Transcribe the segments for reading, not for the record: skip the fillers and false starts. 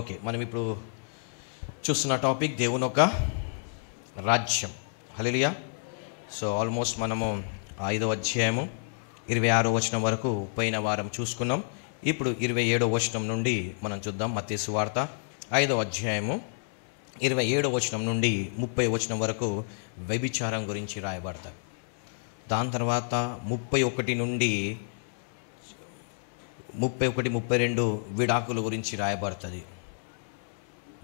Okay, మనం ఇప్పుడు చూస్తున్న టాపిక్ దేవుని యొక్క రాజ్యం. హల్లెలూయా. సో ఆల్మోస్ట్ మనము 5వ అధ్యాయము 26వ వచనం వరకు పోయిన వారం చూసుకున్నాం. ఇప్పుడు 27వ వచనం నుండి మనం చూద్దాం. మత్తయి సువార్త 5వ అధ్యాయము 27వ వచనం నుండి 30వ వచనం వరకు వ్యభిచారం గురించి రాయబడతాయి. దాని తర్వాత 31 నుండి 32 విడాకుల గురించి రాయబడుతుంది.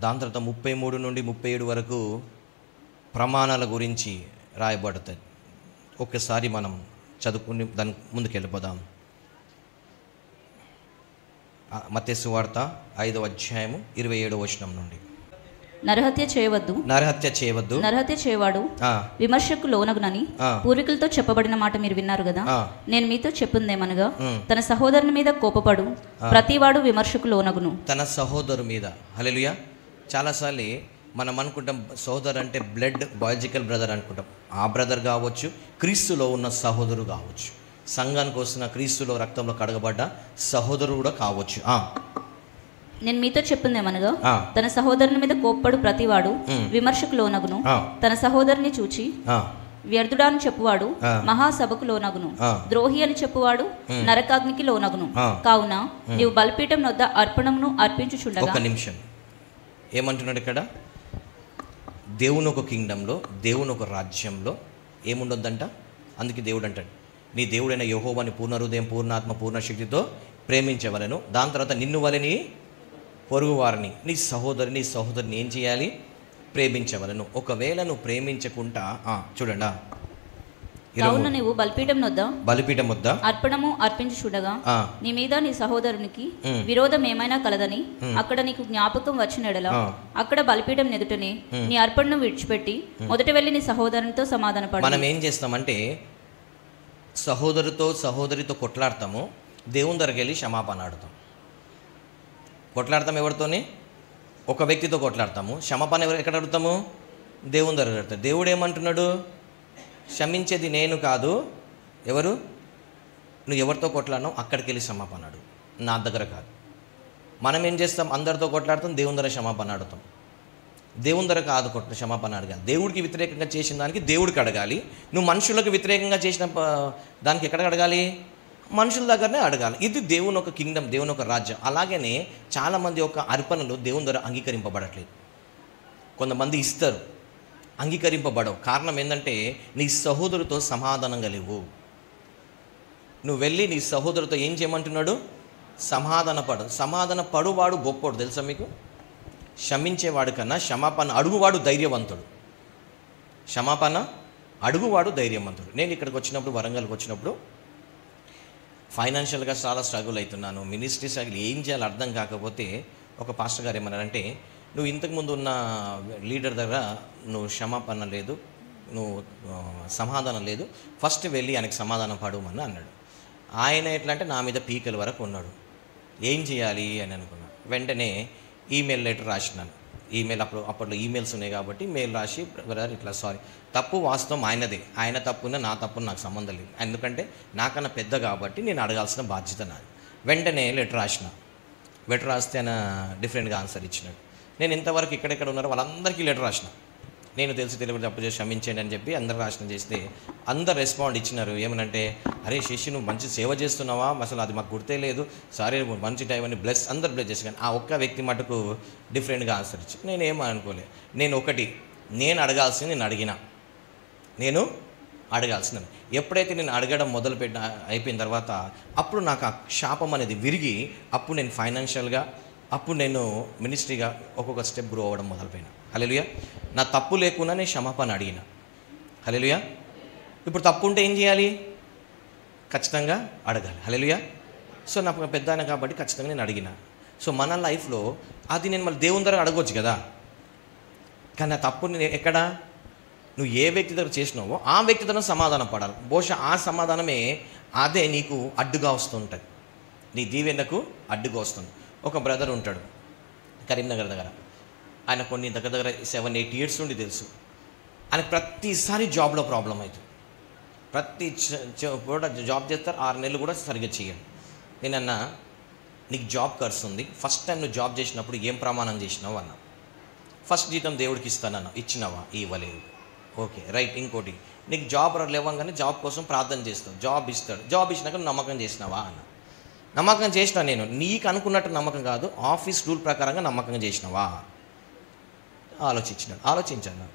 దాని తర్వాత 33 నుండి 37 వరకు ప్రమాణాల గురించి రాయబడుతుంది. ఒక్కసారి మనం చదువుకుని దాని ముందుకు వెళ్ళిపోదాం. మత్తయి సువార్త 5వ అధ్యాయము 27వ వచనం నుండి. నరహత్య చేయవద్దు, నరహత్య చేయవాడు విమర్శకు లోనగునని పూర్వీకులతో చెప్పబడిన మాట మీరు విన్నారు కదా. నేను మీతో చెప్పుందేమనగా, తన సహోదరుని మీద కోపపడు ప్రతివాడు విమర్శకు లోనగును. తన సహోదరు మీద. హల్లెలూయా. చాలాసార్లు మనం అనుకుంటాం సహోదరు అంటే బ్లడ్ బయాలజికల్ బ్రదర్ అనుకుంటాం. ఆ బ్రదర్ కావచ్చు, క్రీస్తులో ఉన్న సహోదరు కావచ్చు, సంఘానికి వస్తున్న క్రీస్తులో రక్తంలో కడగబడ్డ సహోదరు కూడా కావచ్చు. నేను మీతో చెప్పిందేమనగా, తన సహోదరుని మీద కోప్పడు ప్రతివాడు విమర్శకు లోనగును. తన సహోదరుని చూచి వ్యర్థుడా అని చెప్పువాడు మహాసభకు లోనగును. ద్రోహి అని చెప్పువాడు నరకాగ్నికి లోనగును. కావున నీవు బలిపీఠం వద్ద అర్పణమును అర్పించుచుండగా. ఒక నిమిషం, ఏమంటున్నాడు ఇక్కడ? దేవుని ఒక కింగ్డంలో, దేవుని ఒక రాజ్యంలో ఏముండొద్దంట. అందుకే దేవుడు అంటాడు, నీ దేవుడైన యెహోవాని పూర్ణ హృదయం, పూర్ణాత్మ, పూర్ణ శక్తితో ప్రేమించవలెను. దాని తర్వాత నిన్ను వలని పొరుగు వారిని, నీ సహోదరిని ఏం చేయాలి? ప్రేమించవలను. ఒకవేళ నువ్వు ప్రేమించకుండా చూడండి, కావున నీవు బలిపీఠం వద్ద అర్పణము అర్పించుచుండగా నీ మీద నీ సహోదరునికి విరోధం ఏమైనా కలదని అక్కడ నీకు జ్ఞాపకం వచ్చినడలా అక్కడ బలిపీఠం ఎదుటనే నీ అర్పణను విడిచిపెట్టి మొదట వెళ్ళి నీ సహోదరునితో సమాధానపడు. మనం ఏం చేస్తామంటే సహోదరితో కొట్లాడతాము, దేవుని దగ్గరికి వెళ్ళి క్షమాపణ ఆడతాం. కొట్లాడతాం ఎవరితోని? ఒక వ్యక్తితో కొట్లాడతాము. క్షమాపణ ఎక్కడ అడుగుతాము? దేవుని దగ్గర అడుగుతాం. దేవుడు ఏమంటున్నాడు? క్షమించేది నేను కాదు, ఎవరు? నువ్వు ఎవరితో కొట్లాడినావు అక్కడికి వెళ్ళి క్షమాపణ అడుగు, నా దగ్గర కాదు. మనం ఏం చేస్తాం? అందరితో కొట్లాడతాం, దేవుని దగ్గర క్షమాపణ అడుగుతాం. దేవుని దగ్గర కాదు క్షమాపణ అడగాలి. దేవుడికి వ్యతిరేకంగా చేసిన దానికి దేవుడికి అడగాలి. నువ్వు మనుషులకు వ్యతిరేకంగా చేసిన దానికి ఎక్కడ అడగాలి? మనుషుల దగ్గరనే అడగాలి. ఇది దేవుని ఒక కింగ్డమ్, దేవుని ఒక రాజ్యం. అలాగనే చాలామంది యొక్క అర్పణలు దేవుని ద్వారా అంగీకరింపబడట్లేదు. కొంతమంది ఇస్తారు, అంగీకరింపబడవు. కారణం ఏంటంటే నీ సహోదరుతో సమాధానం కలిగు. నువ్వు వెళ్ళి నీ సహోదరుతో ఏం చేయమంటున్నాడు? సమాధాన పడువాడు గొప్పోడు. తెలుసా మీకు? క్షమించేవాడు కన్నా క్షమాపణ అడుగువాడు ధైర్యవంతుడు. క్షమాపణ అడుగువాడు ధైర్యవంతుడు. నేను ఇక్కడికి వచ్చినప్పుడు, వరంగల్కి వచ్చినప్పుడు ఫైనాన్షియల్గా చాలా స్ట్రగుల్ అవుతున్నాను. మినిస్ట్రీ స్ట్రగుల్ ఏం చేయాలో అర్థం కాకపోతే ఒక పాస్టర్ గారు ఏమన్నారంటే, నువ్వు ఇంతకుముందు ఉన్న లీడర్ దగ్గర నువ్వు క్షమాపణ లేదు, నువ్వు సమాధానం లేదు, ఫస్ట్ వెళ్ళి ఆయనకు సమాధానం పడమని అన్నాడు. ఆయన ఎట్లా అంటే నా మీద పీకల వరకు ఉన్నాడు. ఏం చేయాలి అని అనుకున్నాను. వెంటనే ఈమెయిల్ లెటర్ రాసినాను. అప్పట్లో ఈమెయిల్స్ ఉన్నాయి కాబట్టి మెయిల్ రాసి, బ్రదర్ ఇట్లా సారీ, తప్పు వాస్తవం ఆయనదే, ఆయన తప్పున నా తప్పున నాకు సంబంధం లేదు, ఎందుకంటే నాకన్నా పెద్ద కాబట్టి నేను అడగాల్సిన బాధ్యత నాది. వెంటనే లెటర్ రాస్తే ఆయన డిఫరెంట్గా ఆన్సర్ ఇచ్చినాడు. నేను ఇంతవరకు ఎక్కడెక్కడ ఉన్నారో వాళ్ళందరికీ లెటర్ రాసిన, నేను తెలియదు తప్పు చేసి క్షమించండి అని చెప్పి అందరు రాసిన చేస్తే అందరు రెస్పాండ్ ఇచ్చినారు. ఏమనంటే, అరే శశి నువ్వు మంచి సేవ చేస్తున్నావా, అసలు అది మాకు గుర్తే లేదు, సారీ మంచి టైం అని అందరు బ్లెస్ చేసి, కానీ ఆ ఒక్క వ్యక్తి మటుకు డిఫరెంట్గా ఆన్సర్ ఇచ్చి నేనేమో అనుకోలే. నేను అడగాల్సింది నేను అడగాల్సింది. ఎప్పుడైతే నేను అడగడం అయిపోయిన తర్వాత అప్పుడు నాకు ఆ శాపం అనేది విరిగి, అప్పుడు నేను ఫైనాన్షియల్గా, అప్పుడు నేను మినిస్ట్రీగా ఒక్కొక్క స్టెప్ గ్రో అవ్వడం మొదలుపోయినా. హల్లెలూయా. నా తప్పు లేకుండా నేను క్షమాపణ అడిగిన. హల్లెలూయా. ఇప్పుడు తప్పు ఉంటే ఏం చేయాలి? ఖచ్చితంగా అడగాలి. హల్లెలూయా. సో నాకు పెద్ద ఆయన కాబట్టి ఖచ్చితంగా నేను అడిగిన. సో మన లైఫ్లో అది నేను మళ్ళీ దేవుని దగ్గర అడగవచ్చు కదా, కానీ ఆ తప్పు నేను నువ్వు ఏ వ్యక్తి దగ్గర చేసినావో ఆ వ్యక్తి దగ్గర సమాధానం పడాలి. బహుశా ఆ సమాధానమే అదే నీకు అడ్డుగా వస్తుంటుంది, నీ దీవెనకు అడ్డుగా వస్తుంది. ఒక బ్రదర్ ఉంటాడు కరీంనగర్ దగ్గర. ఆయన కొన్ని దగ్గర 7-8 years నుండి తెలుసు. ఆయన ప్రతిసారి జాబ్లో ప్రాబ్లం అవుతుంది. ప్రతి పూట జాబ్ చేస్తారు, 6 నెలలు కూడా సరిగ్గా చేయడు. నేనన్నా నీకు జాబ్ ఖర్చు ఉంది, ఫస్ట్ టైం నువ్వు జాబ్ చేసినప్పుడు ఏం ప్రమాణం చేసినావు అన్నా. ఫస్ట్ జీతం దేవుడికి ఇస్తానన్నా, ఇచ్చినావా? ఇవ్వలేదు. Okay right. ఇంకోటి, నీకు జాబ్ లేవంగానే జాబ్ కోసం ప్రార్థన చేస్తావు, జాబ్ ఇస్తాడు, జాబ్ ఇచ్చినాక నువ్వు నమ్మకం చేసినావా అన్న. నమ్మకం చేసినా, నేను నీకు అనుకున్నట్టు నమ్మకం కాదు, ఆఫీస్ రూల్ ప్రకారంగా నమ్మకం చేసినావా? ఆలోచించాను.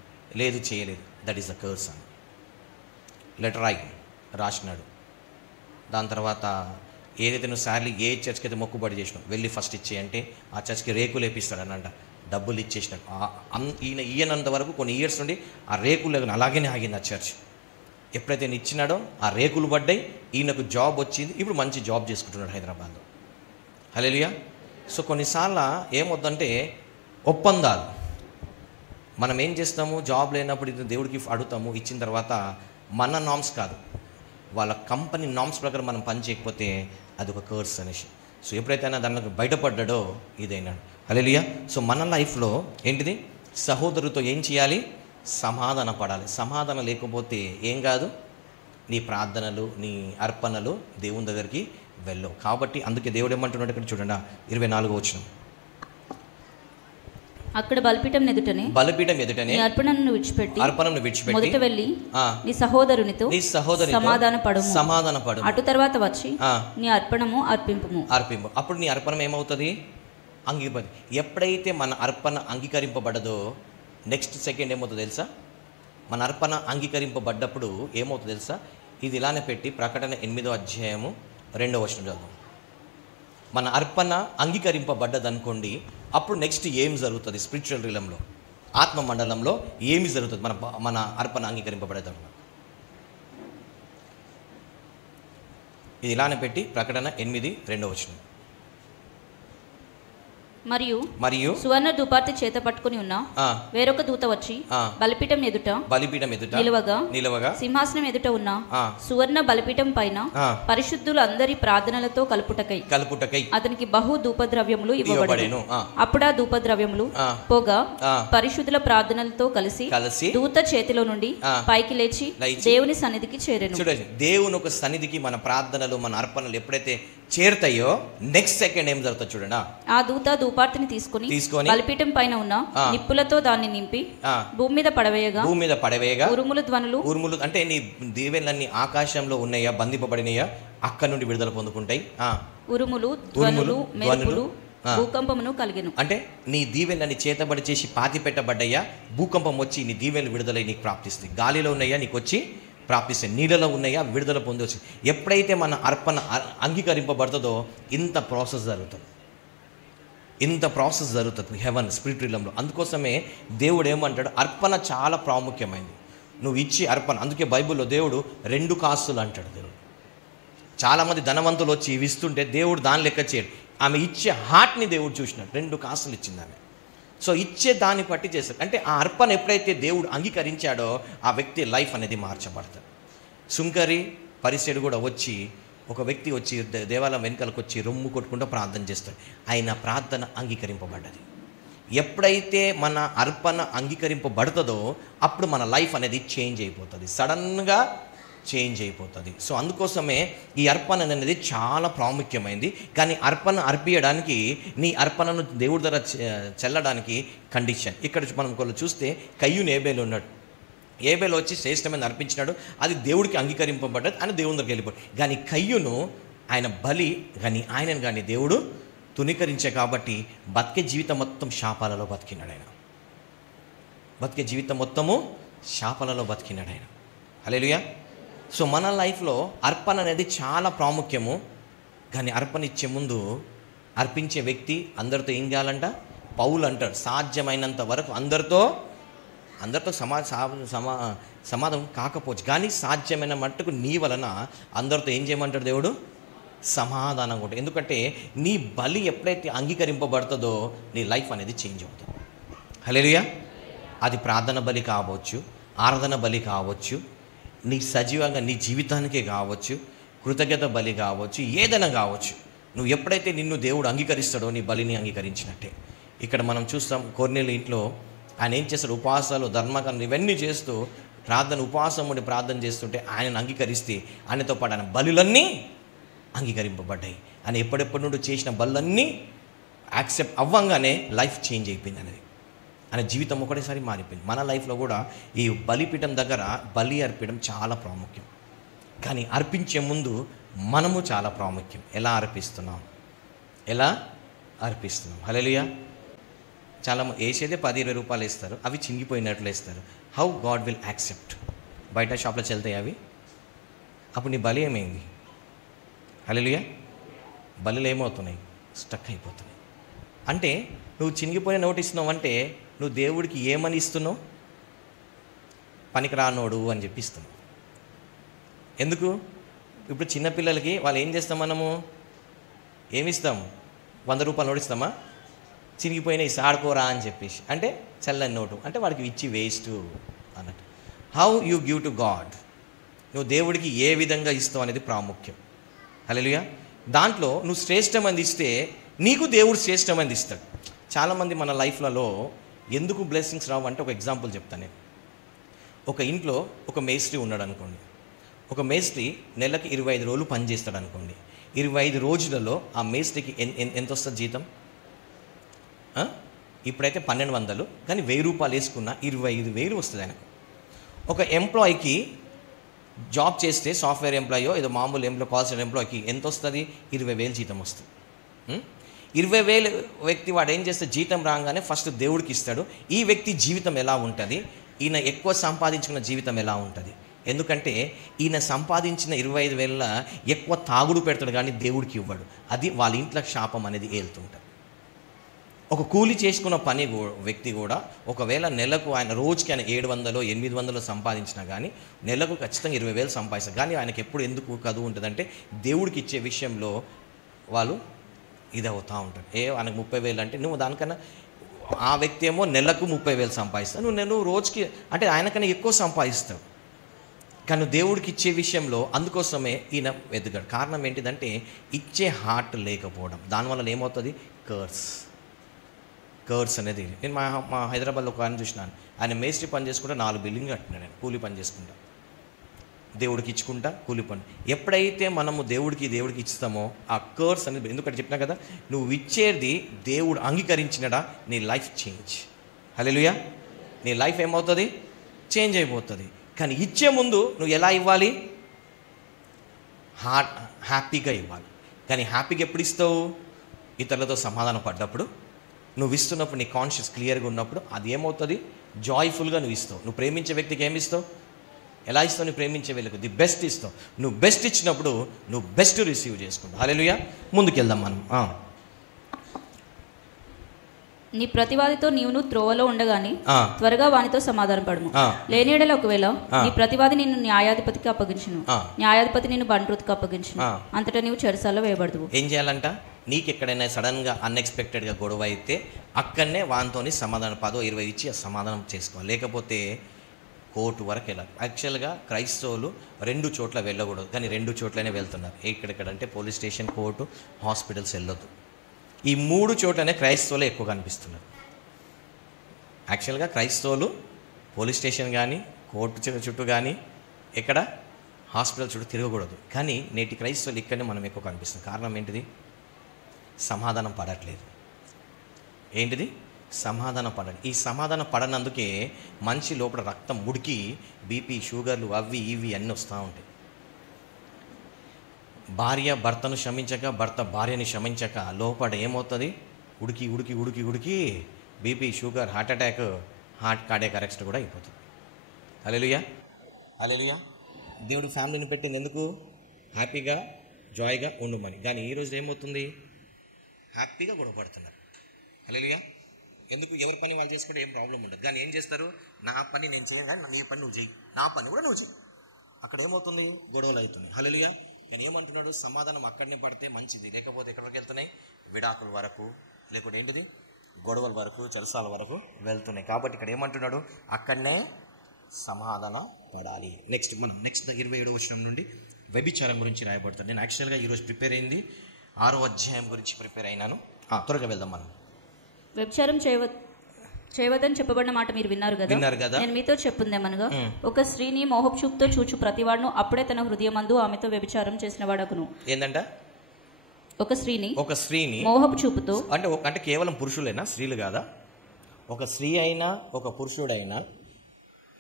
లేదు, చేయలేదు. దట్ ఈస్ ద కర్స్ అని లెటర్ రాసినాడు. దాని తర్వాత ఏదైతే నువ్వు శాలరీ ఏ చర్చ్కి అయితే మొక్కుబడి చేసినావు, వెళ్ళి ఫస్ట్ ఇచ్చేయంటే ఆ చర్చ్కి రేకులు వేపిస్తాడనంట. డబ్బులు ఇచ్చేసినాడు. ఈయనంత వరకు కొన్ని ఇయర్స్ నుండి ఆ రేకులు అలాగనే ఆగింది ఆ చర్చ్. ఎప్పుడైతే నేను ఇచ్చినాడో ఆ రేకులు పడ్డాయి, ఈయనకు జాబ్ వచ్చింది, ఇప్పుడు మంచి జాబ్ చేసుకుంటున్నాడు హైదరాబాద్లో. హల్లెలూయా. సో కొన్నిసార్లు ఏమొద్దంటే ఒప్పందాలు. మనం ఏం చేస్తాము, జాబ్ లేనప్పుడు ఇది దేవుడికి అడుగుతాము, ఇచ్చిన తర్వాత మన నామ్స్ కాదు, వాళ్ళ కంపెనీ నామ్స్ ప్రకారం మనం పని చేయకపోతే అది ఒక కర్స్ అనేసి. సో ఎప్పుడైతే దానికి బయటపడ్డాడో ఇదైనాడు. హల్లెలూయా. సో మన లైఫ్లో ఏంటిది, సహోదరుతో ఏం చేయాలి, సమాధాన పడాలి. సమాధానం లేకపోతే ఏం కాదు, నీ ప్రార్థనలు నీ అర్పణలు దేవుని దగ్గరికి వెళ్ళవు. కాబట్టి అందుకే దేవుడు ఏమంటున్నాడు ఇక్కడ చూడండి, 24వ వచనం. అక్కడ బలిపీఠం ఎదుటనే అర్పణను విడిచిపెట్టి మొదట వెళ్ళి నీ సహోదరునితో సమాధానపడు, అటు తర్వాత వచ్చి నీ అర్పణము అర్పింపు. అప్పుడు నీ అర్పణం ఏమవుతుంది, ఎప్పుడైతే మన అర్పణ అంగీకరింపబడదో నెక్స్ట్ సెకండ్ ఏమవుతుందో తెలుసా? మన అర్పణ అంగీకరింపబడ్డప్పుడు ఏమవుతుందో తెలుసా? ఇది ఇలానే పెట్టి ప్రకటన 8వ అధ్యాయము 2వ వచనం చదువు. మన అర్పణ అంగీకరింపబడ్డదనుకోండి, అప్పుడు నెక్స్ట్ ఏం జరుగుతుంది? స్పిరిచువల్ రీలంలో, ఆత్మ మండలంలో ఏమి జరుగుతుంది మన అర్పణ అంగీకరింపబడేదాన్ని? ఇది ఇలానే పెట్టి ప్రకటన 8:2 వచనం. మరియు సువర్ణ ధూపార్తి చేత పట్టుకుని ఉన్న వేరొక దూత వచ్చి బలిపీఠం ఎదుట నిలవగా సింహాసనం ఎదుట ఉన్న సువర్ణ బలిపీఠం పైన పరిశుద్ధులు అందరి ప్రార్థనలతో కలుపుటకై అతనికి బహు ధూపద్రవ్యములు ఇవ్వబడెను. అప్పుడు ఆ ధూపద్రవ్యములు పోగా పరిశుద్ధుల ప్రార్థనలతో కలిసి దూత చేతిలో నుండి పైకి లేచి దేవుని సన్నిధికి చేరెను. చూడండి, దేవుని ఒక సన్నిధికి మన ప్రార్థనలు మన అర్పణలు ఎప్పుడైతే చేరుతాయో నెక్స్ట్ సెకండ్ ఏం జరుగుతుంది చూడండి. ఆ దూత ధూపార్తిని తీసుకొని బలిపీఠం పైన ఉన్న నిప్పులతో దాన్ని నింపి భూమి మీద పడవేయగా ఉరుములు అంటే నీ దీవెనలన్నీ ఆకాశంలో ఉన్నాయా, బంధింపబడినయా, అక్కడ నుండి విడుదల పొందుకుంటాయి. ఉరుములు, ధ్వనులు, మెరుపులు, భూకంపమును కలిగెను. అంటే నీ దీవెనలన్నీ చేతబడి చేసి పాతి పెట్టబడ్డాయా, భూకంపం వచ్చి నీ దీవెనలు విడుదలై నీకు ప్రాప్తిస్తాయి. గాలిలో ఉన్నాయా, నీకు వచ్చి ప్రాప్తిస్తాయి. నీళ్ళలో ఉన్నాయా, విడుదల పొందవచ్చు. ఎప్పుడైతే మన అర్పణ అంగీకరింపబడుతుందో ఇంత ప్రాసెస్ జరుగుతుంది హెవెన్ స్పిరిట్ రీలంలో. అందుకోసమే దేవుడు ఏమంటాడు, అర్పణ చాలా ప్రాముఖ్యమైనది. నువ్వు ఇచ్చి అర్పణ, అందుకే బైబిల్లో దేవుడు 2 కాసులు అంటాడు. దేవుడు చాలామంది ధనవంతులు వచ్చి ఇవి ఇస్తుంటే దేవుడు దాని లెక్క చేయడు. ఆమె ఇచ్చే హార్ట్ని దేవుడు చూసినాడు. 2 కాసులు ఇచ్చింది ఆమె. సో ఇచ్చే దాన్ని బట్టి చేస్తాడు. అంటే ఆ అర్పణ ఎప్పుడైతే దేవుడు అంగీకరించాడో ఆ వ్యక్తి లైఫ్ అనేది మార్చబడతాడు. సుంకరి పరిసెడు కూడా వచ్చి, ఒక వ్యక్తి వచ్చి దేవాలయం వెనుకలకు వచ్చి రొమ్ము కొట్టుకుంటూ ప్రార్థన చేస్తాడు. ఆయన ప్రార్థన అంగీకరింపబడ్డది. ఎప్పుడైతే మన అర్పణ అంగీకరింపబడుతుందో అప్పుడు మన లైఫ్ అనేది చేంజ్ అయిపోతుంది, సడన్గా చేంజ్ అయిపోతుంది. సో అందుకోసమే ఈ అర్పణ అనేది చాలా ప్రాముఖ్యమైనది. కానీ అర్పణ అర్పించడానికి, నీ అర్పణను దేవుడి ద్వారా చెల్లడానికి కండిషన్. ఇక్కడ మనం కొన్ని చూస్తే కయ్యూను ఏబేలు ఉన్నాడు. ఏబేలు వచ్చి శ్రేష్టమైన అర్పించినాడు, అది దేవుడికి అంగీకరింపబడ్డది, ఆయన దేవుని దగ్గరికి వెళ్ళిపోయాడు. కానీ కయ్యూను ఆయన బలి ఆయనను కానీ దేవుడు తునీకరించే కాబట్టి బతికే జీవితం మొత్తం శాపాలలో బతికినాడు ఆయన. హల్లెలూయా. సో మన లైఫ్లో అర్పణ అనేది చాలా ప్రాముఖ్యము. కానీ అర్పణ ఇచ్చే ముందు అర్పించే వ్యక్తి అందరితో ఏం చేయాలంట? పౌలు అంటాడు, సాధ్యమైనంత వరకు అందరితో సమాధానం కాకపోవచ్చు, కానీ సాధ్యమైన మట్టుకు నీ వలన అందరితో ఏం చేయమంటాడు దేవుడు? సమాధానంగా ఉంటుంది. ఎందుకంటే నీ బలి ఎప్పుడైతే అంగీకరింపబడుతుందో నీ లైఫ్ అనేది చేంజ్ అవుతుంది. హల్లెలూయా. అది ప్రార్థన బలి కావచ్చు, ఆరాధన బలి కావచ్చు, నీ సజీవంగా నీ జీవితానికే కావచ్చు, కృతజ్ఞత బలి కావచ్చు, ఏదైనా కావచ్చు. నువ్వు ఎప్పుడైతే నిన్ను దేవుడు అంగీకరిస్తాడో నీ బలిని అంగీకరించినట్టే. ఇక్కడ మనం చూస్తాం, కొర్నేలు ఇంట్లో ఆయన ఏం చేస్తాడు? ఉపవాసాలు, ధర్మకాండం ఇవన్నీ చేస్తూ ఉపవాసం ఉండి ప్రార్థన చేస్తుంటే ఆయనను అంగీకరిస్తే ఆయనతో పాటు ఆయన బలులన్నీ అంగీకరింపబడ్డాయి. అని ఎప్పటిప్పటి నుండి చేసిన బలన్నీ యాక్సెప్ట్ అవ్వంగానే లైఫ్ చేంజ్ అయిపోయింది అనేది, ఆయన జీవితం ఒకటేసారి మారిపోయింది. మన లైఫ్లో కూడా ఈ బలిపీఠం దగ్గర బలి అర్పించడం చాలా ప్రాముఖ్యం. కానీ అర్పించే ముందు మనము చాలా ప్రాముఖ్యం. ఎలా అర్పిస్తున్నాం? హల్లెలూయా. చాలా వేసేదే 10-20 రూపాయలు వేస్తారు, అవి చింగిపోయినట్లు వేస్తారు. How God will accept? బయట షాప్లో చెల్తాయి అవి, అప్పుడు నీ బలి ఏమైంది? హల్లెలూయా. బలులు ఏమవుతున్నాయి? స్టక్ అయిపోతున్నాయి. అంటే నువ్వు చినిగిపోయిన నోటు ఇస్తున్నావు అంటే నువ్వు దేవుడికి ఏమని ఇస్తున్నావు? పనికిరానోడు అని చెప్పి ఇస్తున్నావు. ఎందుకు? ఇప్పుడు చిన్నపిల్లలకి వాళ్ళు ఏం చేస్తాం, మనము ఏమిస్తాము? 100 రూపాయల నోటు ఇస్తామా? చినిగిపోయిన ఇస్తా ఆడుకోరా అని చెప్పేసి, అంటే చల్లని నోటు, అంటే వాడికి ఇచ్చి వేస్ట్ అన్నట్టు. How you give to God, నువ్వు దేవుడికి ఏ విధంగా ఇస్తావు అనేది ప్రాముఖ్యం. హల్లెలూయా. దాంట్లో నువ్వు శ్రేష్టమైనది ఇస్తే నీకు దేవుడు శ్రేష్టమైనది ఇస్తాడు. చాలామంది మన లైఫ్లలో ఎందుకు బ్లెస్సింగ్స్ రావు అంటే ఒక ఎగ్జాంపుల్ చెప్తాను నేను. ఒక ఇంట్లో ఒక మేస్త్రి ఉన్నాడు అనుకోండి. ఒక మేస్త్రి నెలకి 25 రోజులు పని చేస్తాడు అనుకోండి. 25 రోజులలో ఆ మేస్త్రికి ఎంత వస్తుంది జీతం? ఇప్పుడైతే 1200, కానీ 1000 రూపాయలు వేసుకున్న 25,000 వస్తుంది ఆయనకు. ఒక ఎంప్లాయీకి జాబ్ చేస్తే, సాఫ్ట్వేర్ ఎంప్లాయో ఏదో మామూలు ఎంప్లాయ్, కాల్ సెంటర్ ఎంప్లాయీకి ఎంత వస్తుంది? 20,000 జీతం వస్తుంది. 20,000 వ్యక్తి వాడు ఏం చేస్తే జీతం రాగానే ఫస్ట్ దేవుడికి ఇస్తాడు. ఈ వ్యక్తి జీవితం ఎలా ఉంటుంది? ఈయన ఎక్కువ సంపాదించుకున్న జీవితం ఎలా ఉంటుంది? ఎందుకంటే ఈయన సంపాదించిన 25,000 ఎక్కువ తాగుడు పెడతాడు కానీ దేవుడికి ఇవ్వడు. అది వాళ్ళ ఇంట్లో శాపం అనేది ఏలుతుంటుంది. ఒక కూలి చేసుకున్న వ్యక్తి కూడా ఒకవేళ నెలకు ఆయన రోజుకి ఆయన 700-800 సంపాదించినా కానీ నెలకు ఖచ్చితంగా 20,000 సంపాదిస్తారు. కానీ ఆయనకి ఎప్పుడు ఎందుకు కదువు ఉంటుందంటే దేవుడికి ఇచ్చే విషయంలో వాళ్ళు ఇది అవుతూ ఉంటాడు. ఆయనకు 30,000 అంటే నువ్వు దానికన్నా, ఆ వ్యక్తి ఏమో నెలకు 30,000 సంపాదిస్తావు, నువ్వు రోజుకి అంటే ఆయనకన్నా ఎక్కువ సంపాదిస్తావు. కానీ దేవుడికి ఇచ్చే విషయంలో అందుకోసమే ఈయన ఎదగడు. కారణం ఏంటిదంటే ఇచ్చే హార్ట్ లేకపోవడం. దానివల్ల ఏమవుతుంది? కర్స్ అనేది. నేను మా హైదరాబాద్లో ఒక ఆయన చూసినాను. ఆయన మేస్త్రి పని చేసుకుంటా 4 బిల్డింగ్ కట్టినాడు. ఆయన కూలి పని చేసుకుంటా, దేవుడికి ఇచ్చుకుంటా కూలి పని. ఎప్పుడైతే మనము దేవుడికి ఇస్తామో ఆ కర్స్ అనేది, ఎందుకంటే చెప్పినా కదా, నువ్వు ఇచ్చేది దేవుడు అంగీకరించినడా నీ లైఫ్ చేంజ్. హల్లెలూయా. నీ లైఫ్ ఏమవుతుంది? చేంజ్ అయిపోతుంది. కానీ ఇచ్చే ముందు నువ్వు ఎలా ఇవ్వాలి? హ్యాపీగా ఇవ్వాలి. కానీ హ్యాపీగా ఎప్పుడు ఇస్తావు? ఇతరులతో సమాధానం పడ్డప్పుడు, నువ్వు ఇస్తున్నప్పుడు నీ కాన్షియస్ క్లియర్గా ఉన్నప్పుడు అది ఏమవుతుంది? జాయ్ఫుల్గా నువ్వు ఇస్తావు. నువ్వు ప్రేమించే వ్యక్తికి ఏమి ఇస్తావు? ఎలా ఇస్తావు? నువ్వు ప్రేమించే వ్యక్తికి ది బెస్ట్ ఇస్తావు. నువ్వు బెస్ట్ ఇచ్చినప్పుడు నువ్వు బెస్ట్ రిసీవ్ చేసుకుంటావు. హల్లెలూయా. ముందుకెళ్దాం మనం. నీ ప్రతివాదితో నీవును త్రోవలో ఉండగాని త్వరగా వానితో సమాధానం పడము. లేని యెడల ఒకవేళ నీ ప్రతివాది నిన్ను న్యాయాధిపతికి అప్పగించును, న్యాయాధిపతి నిన్ను బంట్రూతుకు అప్పగించును, అంతటా నీవు చెరసాల్లో వేయబడదు. ఏం చేయాలంట? నీకు ఎక్కడైనా సడన్గా అన్ఎక్స్పెక్టెడ్గా గొడవ అయితే అక్కడనే వానితోని సమాధానం 10-20 ఇచ్చి సమాధానం చేసుకోవాలి. లేకపోతే కోర్టు వరకు వెళ్ళాలి. యాక్చువల్గా క్రైస్తవులు 2 చోట్ల వెళ్ళకూడదు, కానీ 2 చోట్లనే వెళ్తున్నారు. ఎక్కడెక్కడంటే పోలీస్ స్టేషన్, కోర్టు, హాస్పిటల్స్ వెళ్ళొద్దు. ఈ 3 చోట్లనే క్రైస్తవులు ఎక్కువ కనిపిస్తున్నారు. యాక్చువల్గా క్రైస్తవులు పోలీస్ స్టేషన్ కానీ, కోర్టు చుట్టూ కానీ, ఎక్కడ హాస్పిటల్ చుట్టూ తిరగకూడదు. కానీ నేటి క్రైస్తవులు ఇక్కడనే మనం ఎక్కువ కనిపిస్తుంది. కారణం ఏంటిది? సమాధానం పడట్లేదు. ఏంటిది? సమాధానం పడదు. ఈ సమాధానం పడనందుకే మనిషి లోపల రక్తం ఉడికి బీపీ, షుగర్లు అవి ఇవి అన్నీ వస్తూ ఉంటాయి. భార్య భర్తను క్షమించక, భర్త భార్యని క్షమించక లోపల ఏమవుతుంది? ఉడికి ఉడికి ఉడికి ఉడికి BP, sugar, heart attack, cardiac arrest కూడా అయిపోతుంది. హల్లెలూయా. హల్లెలూయా. దేవుడు ఫ్యామిలీని పెట్టింది ఎందుకు? హ్యాపీగా జాయ్గా ఉండమని. కానీ ఈరోజు ఏమవుతుంది? హ్యాపీగా గొడవ పడుతున్నారు. హల్లెలూయా. ఎందుకు? ఎవరి పని వాళ్ళు చేసుకుంటే ఏం ప్రాబ్లం ఉండదు. కానీ ఏం చేస్తారు? నా పని నేను చేయను, కానీ నీ పని నువ్వు చేయి, నా పని కూడా నువ్వు చేయి. అక్కడ ఏమవుతుంది? గొడవలు అవుతుంది. హల్లెలూయా. నేను ఏమంటున్నాడు? సమాధానం అక్కడనే పడితే మంచిది. లేకపోతే ఎక్కడి వరకు వెళ్తున్నాయి? విడాకుల వరకు, లేకపోతే ఏంటిది? గొడవల వరకు, చెరసాల వరకు వెళ్తున్నాయి. కాబట్టి ఇక్కడ ఏమంటున్నాడు? అక్కడనే సమాధాన పడాలి. నెక్స్ట్ 27వ వచనం నుండి వ్యభిచారం గురించి రాయబడతాడు. నేను యాక్చువల్గా ఈరోజు ప్రిపేర్ అయింది 6వ అధ్యాయం గురించి ప్రిపేర్ అయినాను. త్వరగా వెళ్దాం మనం. వ్యభిచారం చేయవద్దని చెప్పబడిన మాట మీరు విన్నారు కదా. నేను మీతో చెప్పుందేమనగా, ఒక స్త్రీని మోహపుతో చూచు ప్రతివాడును అప్పుడే తన హృదయమందు ఆమెతో వ్యభిచారం చేసిన వాడకును. ఏందంట? ఒక స్త్రీని మోహపు చూపుతో, అంటే కేవలం పురుషులేనా, స్త్రీలు కాదా? ఒక స్త్రీ అయినా ఒక పురుషుడైనా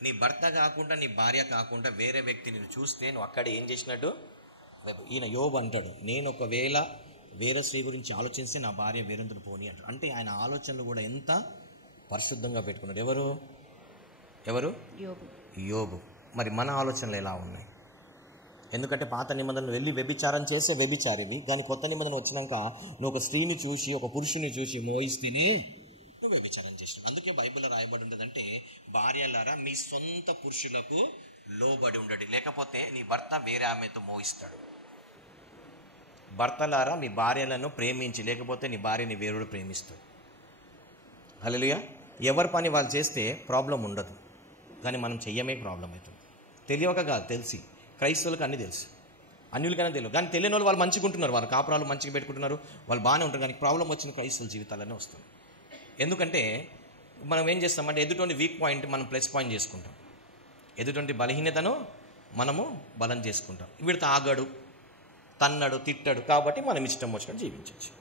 నీ భర్త కాకుండా నీ భార్య కాకుండా వేరే వ్యక్తిని చూస్తే నువ్వు అక్కడ ఏం చేసినట్టు? ఈయన యోబు అంటాడు, నేను ఒకవేళ వేరే స్త్రీ గురించి ఆలోచిస్తే నా భార్య వేరొంతను పోని అంటాడు. అంటే ఆయన ఆలోచనలు కూడా ఎంత పరిశుద్ధంగా పెట్టుకున్నాడు. ఎవరు? యోబు. మరి మన ఆలోచనలు ఎలా ఉన్నాయి? ఎందుకంటే పాత నిబంధనలు వెళ్ళి వ్యభిచారం చేసే వ్యభిచారివి, కానీ కొత్త నిబంధన వచ్చినాక నువ్వు ఒక స్త్రీని చూసి ఒక పురుషుని చూసి మోయిస్తేనే నువ్వు వ్యభిచారం చేస్తున్నావు. అందుకే బైబిల్లో రాయబడి ఉండదంటే, భార్యలారా మీ సొంత పురుషులకు లోబడి ఉండడు, లేకపోతే నీ భర్త వేరే ఆమెతో మోయిస్తాడు. భర్తలారా మీ భార్యలను ప్రేమించి, లేకపోతే నీ భార్యని వేరుడు ప్రేమిస్తాడు. హల్లెలూయా. ఎవరి పని వాళ్ళు చేస్తే ప్రాబ్లం ఉండదు, కానీ మనం చెయ్యమే ప్రాబ్లం అవుతుంది. తెలియక కాదు, తెలిసి. క్రైస్తవులకు అన్నీ తెలుసు, అన్యులకైనా తెలియదు. కానీ తెలియని వాళ్ళు మంచిగా ఉంటున్నారు, వాళ్ళు కాపురాలు మంచిగా పెట్టుకుంటున్నారు, వాళ్ళు బాగానే ఉంటారు. కానీ ప్రాబ్లం వచ్చిన క్రైస్తవుల జీవితాలనే వస్తుంది. ఎందుకంటే మనం ఏం చేస్తామంటే ఎదుటి వీక్ పాయింట్ మనం ప్లస్ పాయింట్ చేసుకుంటాం, ఎదుటి బలహీనతను మనము బలం చేసుకుంటాం. వీడు తాగడు, తన్నడు, తిట్టడు, కాబట్టి మనం ఇష్టం వచ్చినట్టు జీవించవచ్చు.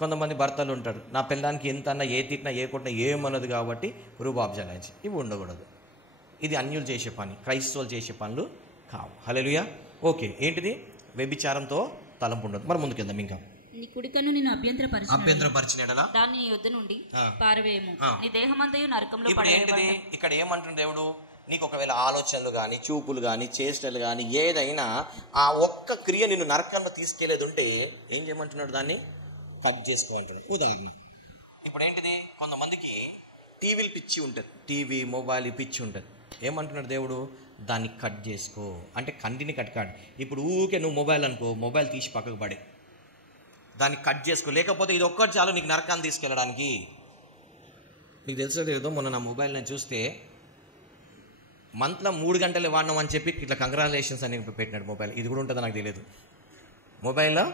కొంతమంది భర్తలు ఉంటాడు, నా పిల్లానికి ఎంత అన్నా, ఏ తిట్టినా ఏ కొట్టినా ఏమన్నది కాబట్టి రూబాబ్ జలాయించి. ఇవి ఉండకూడదు. ఇది అన్యులు చేసే పని, క్రైస్తవులు చేసే పనులు కావు. హల్లెలూయా. ఓకే, ఏంటిది? వ్యభిచారంతో తలంపు ఉండదు. మరి ముందుకెళ్దాం. ఇంకా నీ కుడి కన్ను నిన్ను అభ్యంతరపరిచినడలా దాన్ని నీ యొద్ద నుండి పారవేయము, నీ దేహమంతయు నరకంలో ఇప్పుడు ఏంటిది? ఇక్కడ ఏమంటున్న దేవుడు, నీకు ఒకవేళ ఆలోచనలు కానీ, చూపులు కానీ, చేష్టలు కానీ, ఏదైనా ఆ ఒక్క క్రియ నిన్ను నరకంలో తీసుకెళ్లేది ఉంటే ఏం చేయమంటున్నాడు? దాన్ని కట్ చేసుకోమంటున్నాడు. ఉదాహరణ, ఇప్పుడు ఏంటిది? కొంతమందికి టీవీలు పిచ్చి ఉంటుంది, టీవీ మొబైల్ పిచ్చి ఉంటుంది. ఏమంటున్నాడు దేవుడు? దాన్ని కట్ చేసుకో అంటే కంటిని కట్కాడు. ఇప్పుడు ఊకే నువ్వు మొబైల్ అనుకో, మొబైల్ తీసి పక్కకు పడే, దాన్ని కట్ చేసుకో. లేకపోతే ఇది ఒక్కటి చాలు నీకు నరకాన్ని తీసుకెళ్ళడానికి. నీకు తెలుసో లేదో, మొన్న నా మొబైల్ నేను చూస్తే మంత్లో 3 గంటలు వాడినాం అని చెప్పి ఇట్లా కంగ్రాచులేషన్స్ అని పెట్టినాడు మొబైల్. ఇది కూడా ఉంటుందో నాకు తెలియదు. మొబైల్లో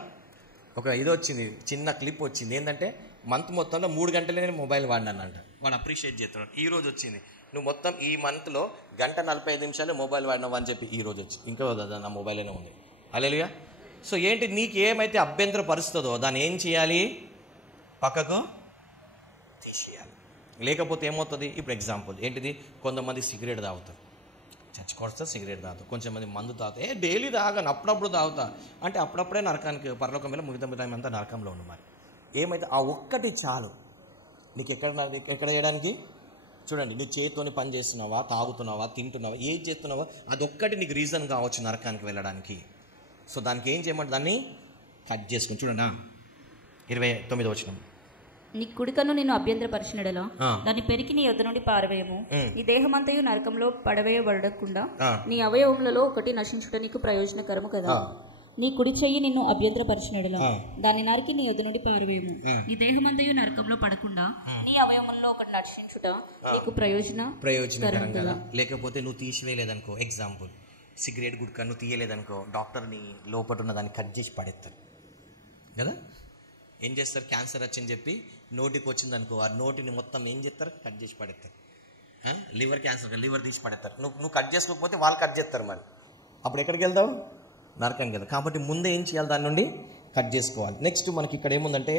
ఒక ఇది వచ్చింది, చిన్న క్లిప్ వచ్చింది. ఏంటంటే మంత్ మొత్తంలో 3 గంటలే నేను మొబైల్ వాడినానంట. వాడు అప్రిషియేట్ చేస్తున్నాడు. ఈ రోజు వచ్చింది, నువ్వు మొత్తం ఈ మంత్లో 1:45 మొబైల్ వాడినావు అని చెప్పి ఈ రోజు వచ్చి ఇంకా నా మొబైల్లోనే ఉంది. హల్లెలూయా. సో ఏంటి, నీకు ఏమైతే అభ్యంతర పరుస్తుందో దాన్ని ఏం చేయాలి? పక్కకు తీసేయాలి. లేకపోతే ఏమవుతుంది? ఇప్పుడు ఎగ్జాంపుల్ ఏంటిది? కొంతమంది సిగరెట్ తాగుతారు, చచ్చికొస్తా సిగరెట్ తాగుతారు. కొంచెం మంది మందు తాగుతా, డైలీ తాగాను, అప్పుడప్పుడు తాగుతా అంటే అప్పుడప్పుడే నరకానికి, పరలోకం మీద మిగతా టైం అంతా నరకంలో ఉంది. మరి ఏమైతే ఆ ఒక్కటి చాలు నీకు ఎక్కడ చేయడానికి. చూడండి, నువ్వు చేతితోని పని చేస్తున్నావా, తాగుతున్నావా, తింటున్నావా, ఏది చేస్తున్నావా, అదొక్కటి నీకు రీజన్ కావచ్చు నరకానికి వెళ్ళడానికి. సో దానికి ఏం చేయమంటే దాన్ని కట్ చేసుకుని. చూడండి 29వ వచనం, నీ కుడి కన్ను నిన్ను అభ్యంతరపరిచినడలా దాన్ని పెరికి నీ యొద్ద నుండి పారవేయము, నీ దేహమంతయు నరకంలో పడవేయబడకుండా నీ అవయవములలో ఒకటి నశించుట నీకు ప్రయోజనకరము కదా. నీ కుడి చెయ్యి నిన్ను అభ్యంతరపరిచినడలా దాన్ని నరికి నీ యొద్ద నుండి పారవేయము, నీ దేహమంతయు నరకంలో పడకుండా నీ అవయవములలో ఒకటి నశించుట నీకు ప్రయోజనకరం కదా. లేకపోతే నువ్వు తీసివేయలేదనుకో, ఎగ్జాంపుల్ సిగరెట్ గుడ్క నువ్వు తీయలేదనుకో, డాక్టర్ని లోపల ఉన్న దాన్ని కట్ చేసి పడేస్తారు కదా. ఏం చేస్తారు? క్యాన్సర్ వచ్చని చెప్పి నోటికి వచ్చిందనుకో, ఆ నోటిని మొత్తం ఏం చేస్తారు? కట్ చేసి పడేస్తారు. లివర్ క్యాన్సర్, లివర్ తీసి పడేస్తారు. నువ్వు కట్ చేసుకోకపోతే వాళ్ళు కట్ చేస్తారు. మరి అప్పుడు ఎక్కడికి వెళ్తావు? నరకం కదా. కాబట్టి ముందే ఏం చేయాలి? దాని నుండి కట్ చేసుకోవాలి. నెక్స్ట్ మనకి ఇక్కడ ఏముందంటే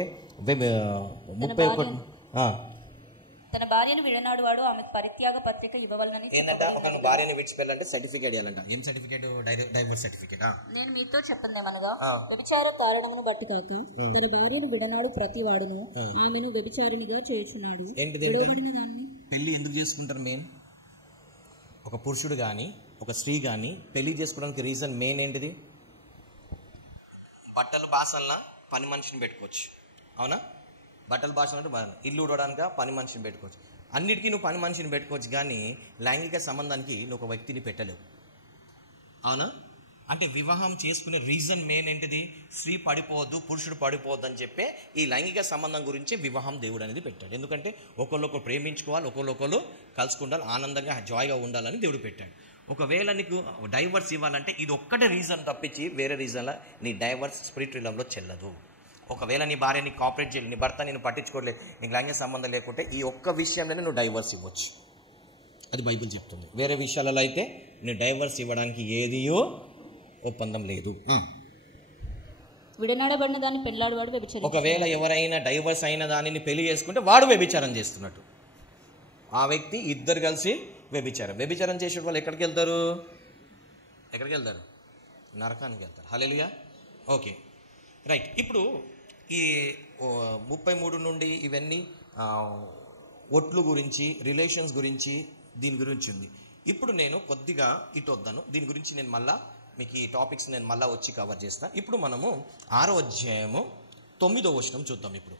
31, తన భార్యను విడనాడు వాడు ఆమెకు పరిత్యాగ పత్రిక ఇవ్వవలనని. ఏంటంటే ఒక భార్యను విడిచిపెట్టాలంటే సర్టిఫికేట్ ఇవ్వాలంట. ఏం సర్టిఫికేట్? Divorce certificate. నేను మీతో చెప్పందేమనగా, వ్యభిచార కారణమును బట్టి కాక తన భార్యను విడనాడు ప్రతి వాడును ఆమెను వ్యభిచారినిగా చేయుచున్నాడు. ఏంటిది? పెళ్లి ఎందుకు చేసుకుంటారు? మెయిన్ ఒక పురుషుడు కానీ ఒక స్త్రీ కానీ పెళ్లి చేసుకోవడానికి రీజన్ మెయిన్ ఏంటిది? బట్టలు బాసనలా పని మనిషిని పెట్టుకోవచ్చు, అవునా? బట్టలు బాసన అంటే ఇల్లు ఉడవడానికి పని మనిషిని పెట్టుకోవచ్చు. అన్నిటికీ నువ్వు పని మనిషిని పెట్టుకోవచ్చు, కానీ లైంగిక సంబంధానికి నువ్వు ఒక వ్యక్తిని పెట్టలేవు, అవునా? అంటే వివాహం చేసుకునే రీజన్ మెయిన్ ఏంటిది? స్త్రీ పడిపోవద్దు, పురుషుడు పడిపోవద్దు అని చెప్పే ఈ లైంగిక సంబంధం గురించి వివాహం దేవుడు అనేది పెట్టాడు. ఎందుకంటే ఒకళ్ళొకరు ప్రేమించుకోవాలి, ఒకళ్ళొకరు కలుసుకుండాలి, ఆనందంగా జాయ్గా ఉండాలని దేవుడు పెట్టాడు. ఒకవేళ నీకు డైవర్స్ ఇవ్వాలంటే ఇది ఒక్కటే రీజన్ తప్పించి వేరే రీజన్లో నీ డైవర్స్ స్పిరిచువల్ లవ్లో చెల్లదు. ఒకవేళ నీ భార్య నీకు కోఆపరేట్ చేయలేదు, నీ భర్త నేను పట్టించుకోలేదు, నీకు లైంగిక సంబంధం లేకుంటే ఈ ఒక్క విషయంలోనే నువ్వు డైవర్స్ ఇవ్వచ్చు. అది బైబిల్ చెప్తుంది. వేరే విషయాలలో అయితే నువ్వు డైవర్స్ ఇవ్వడానికి ఏదియో ఒప్పందం లేదు. విడనాడబడిన దాన్ని పెళ్లాడువాడు వ్యభిచారం. ఒకవేళ ఎవరైనా డైవర్స్ అయిన దానిని పెళ్లి చేసుకుంటే వాడు వ్యభిచారం చేస్తున్నట్టు. ఆ వ్యక్తి ఇద్దరు కలిసి వ్యభిచారం చేసే వాళ్ళు ఎక్కడికి వెళ్తారు? నరకానికి వెళ్తారు. హల్లెలూయా. Okay, right. ఇప్పుడు ఈ 33 నుండి ఇవన్నీ ఒట్లు గురించి, రిలేషన్స్ గురించి, దీని గురించి ఉంది. ఇప్పుడు నేను కొద్దిగా ఇటు వద్దాను. దీని గురించి నేను మళ్ళా మీకు ఈ టాపిక్స్ నేను మళ్ళీ వచ్చి కవర్ చేస్తాను. ఇప్పుడు మనము 6వ అధ్యాయము 9వ వచనం చూద్దాం ఇప్పుడు.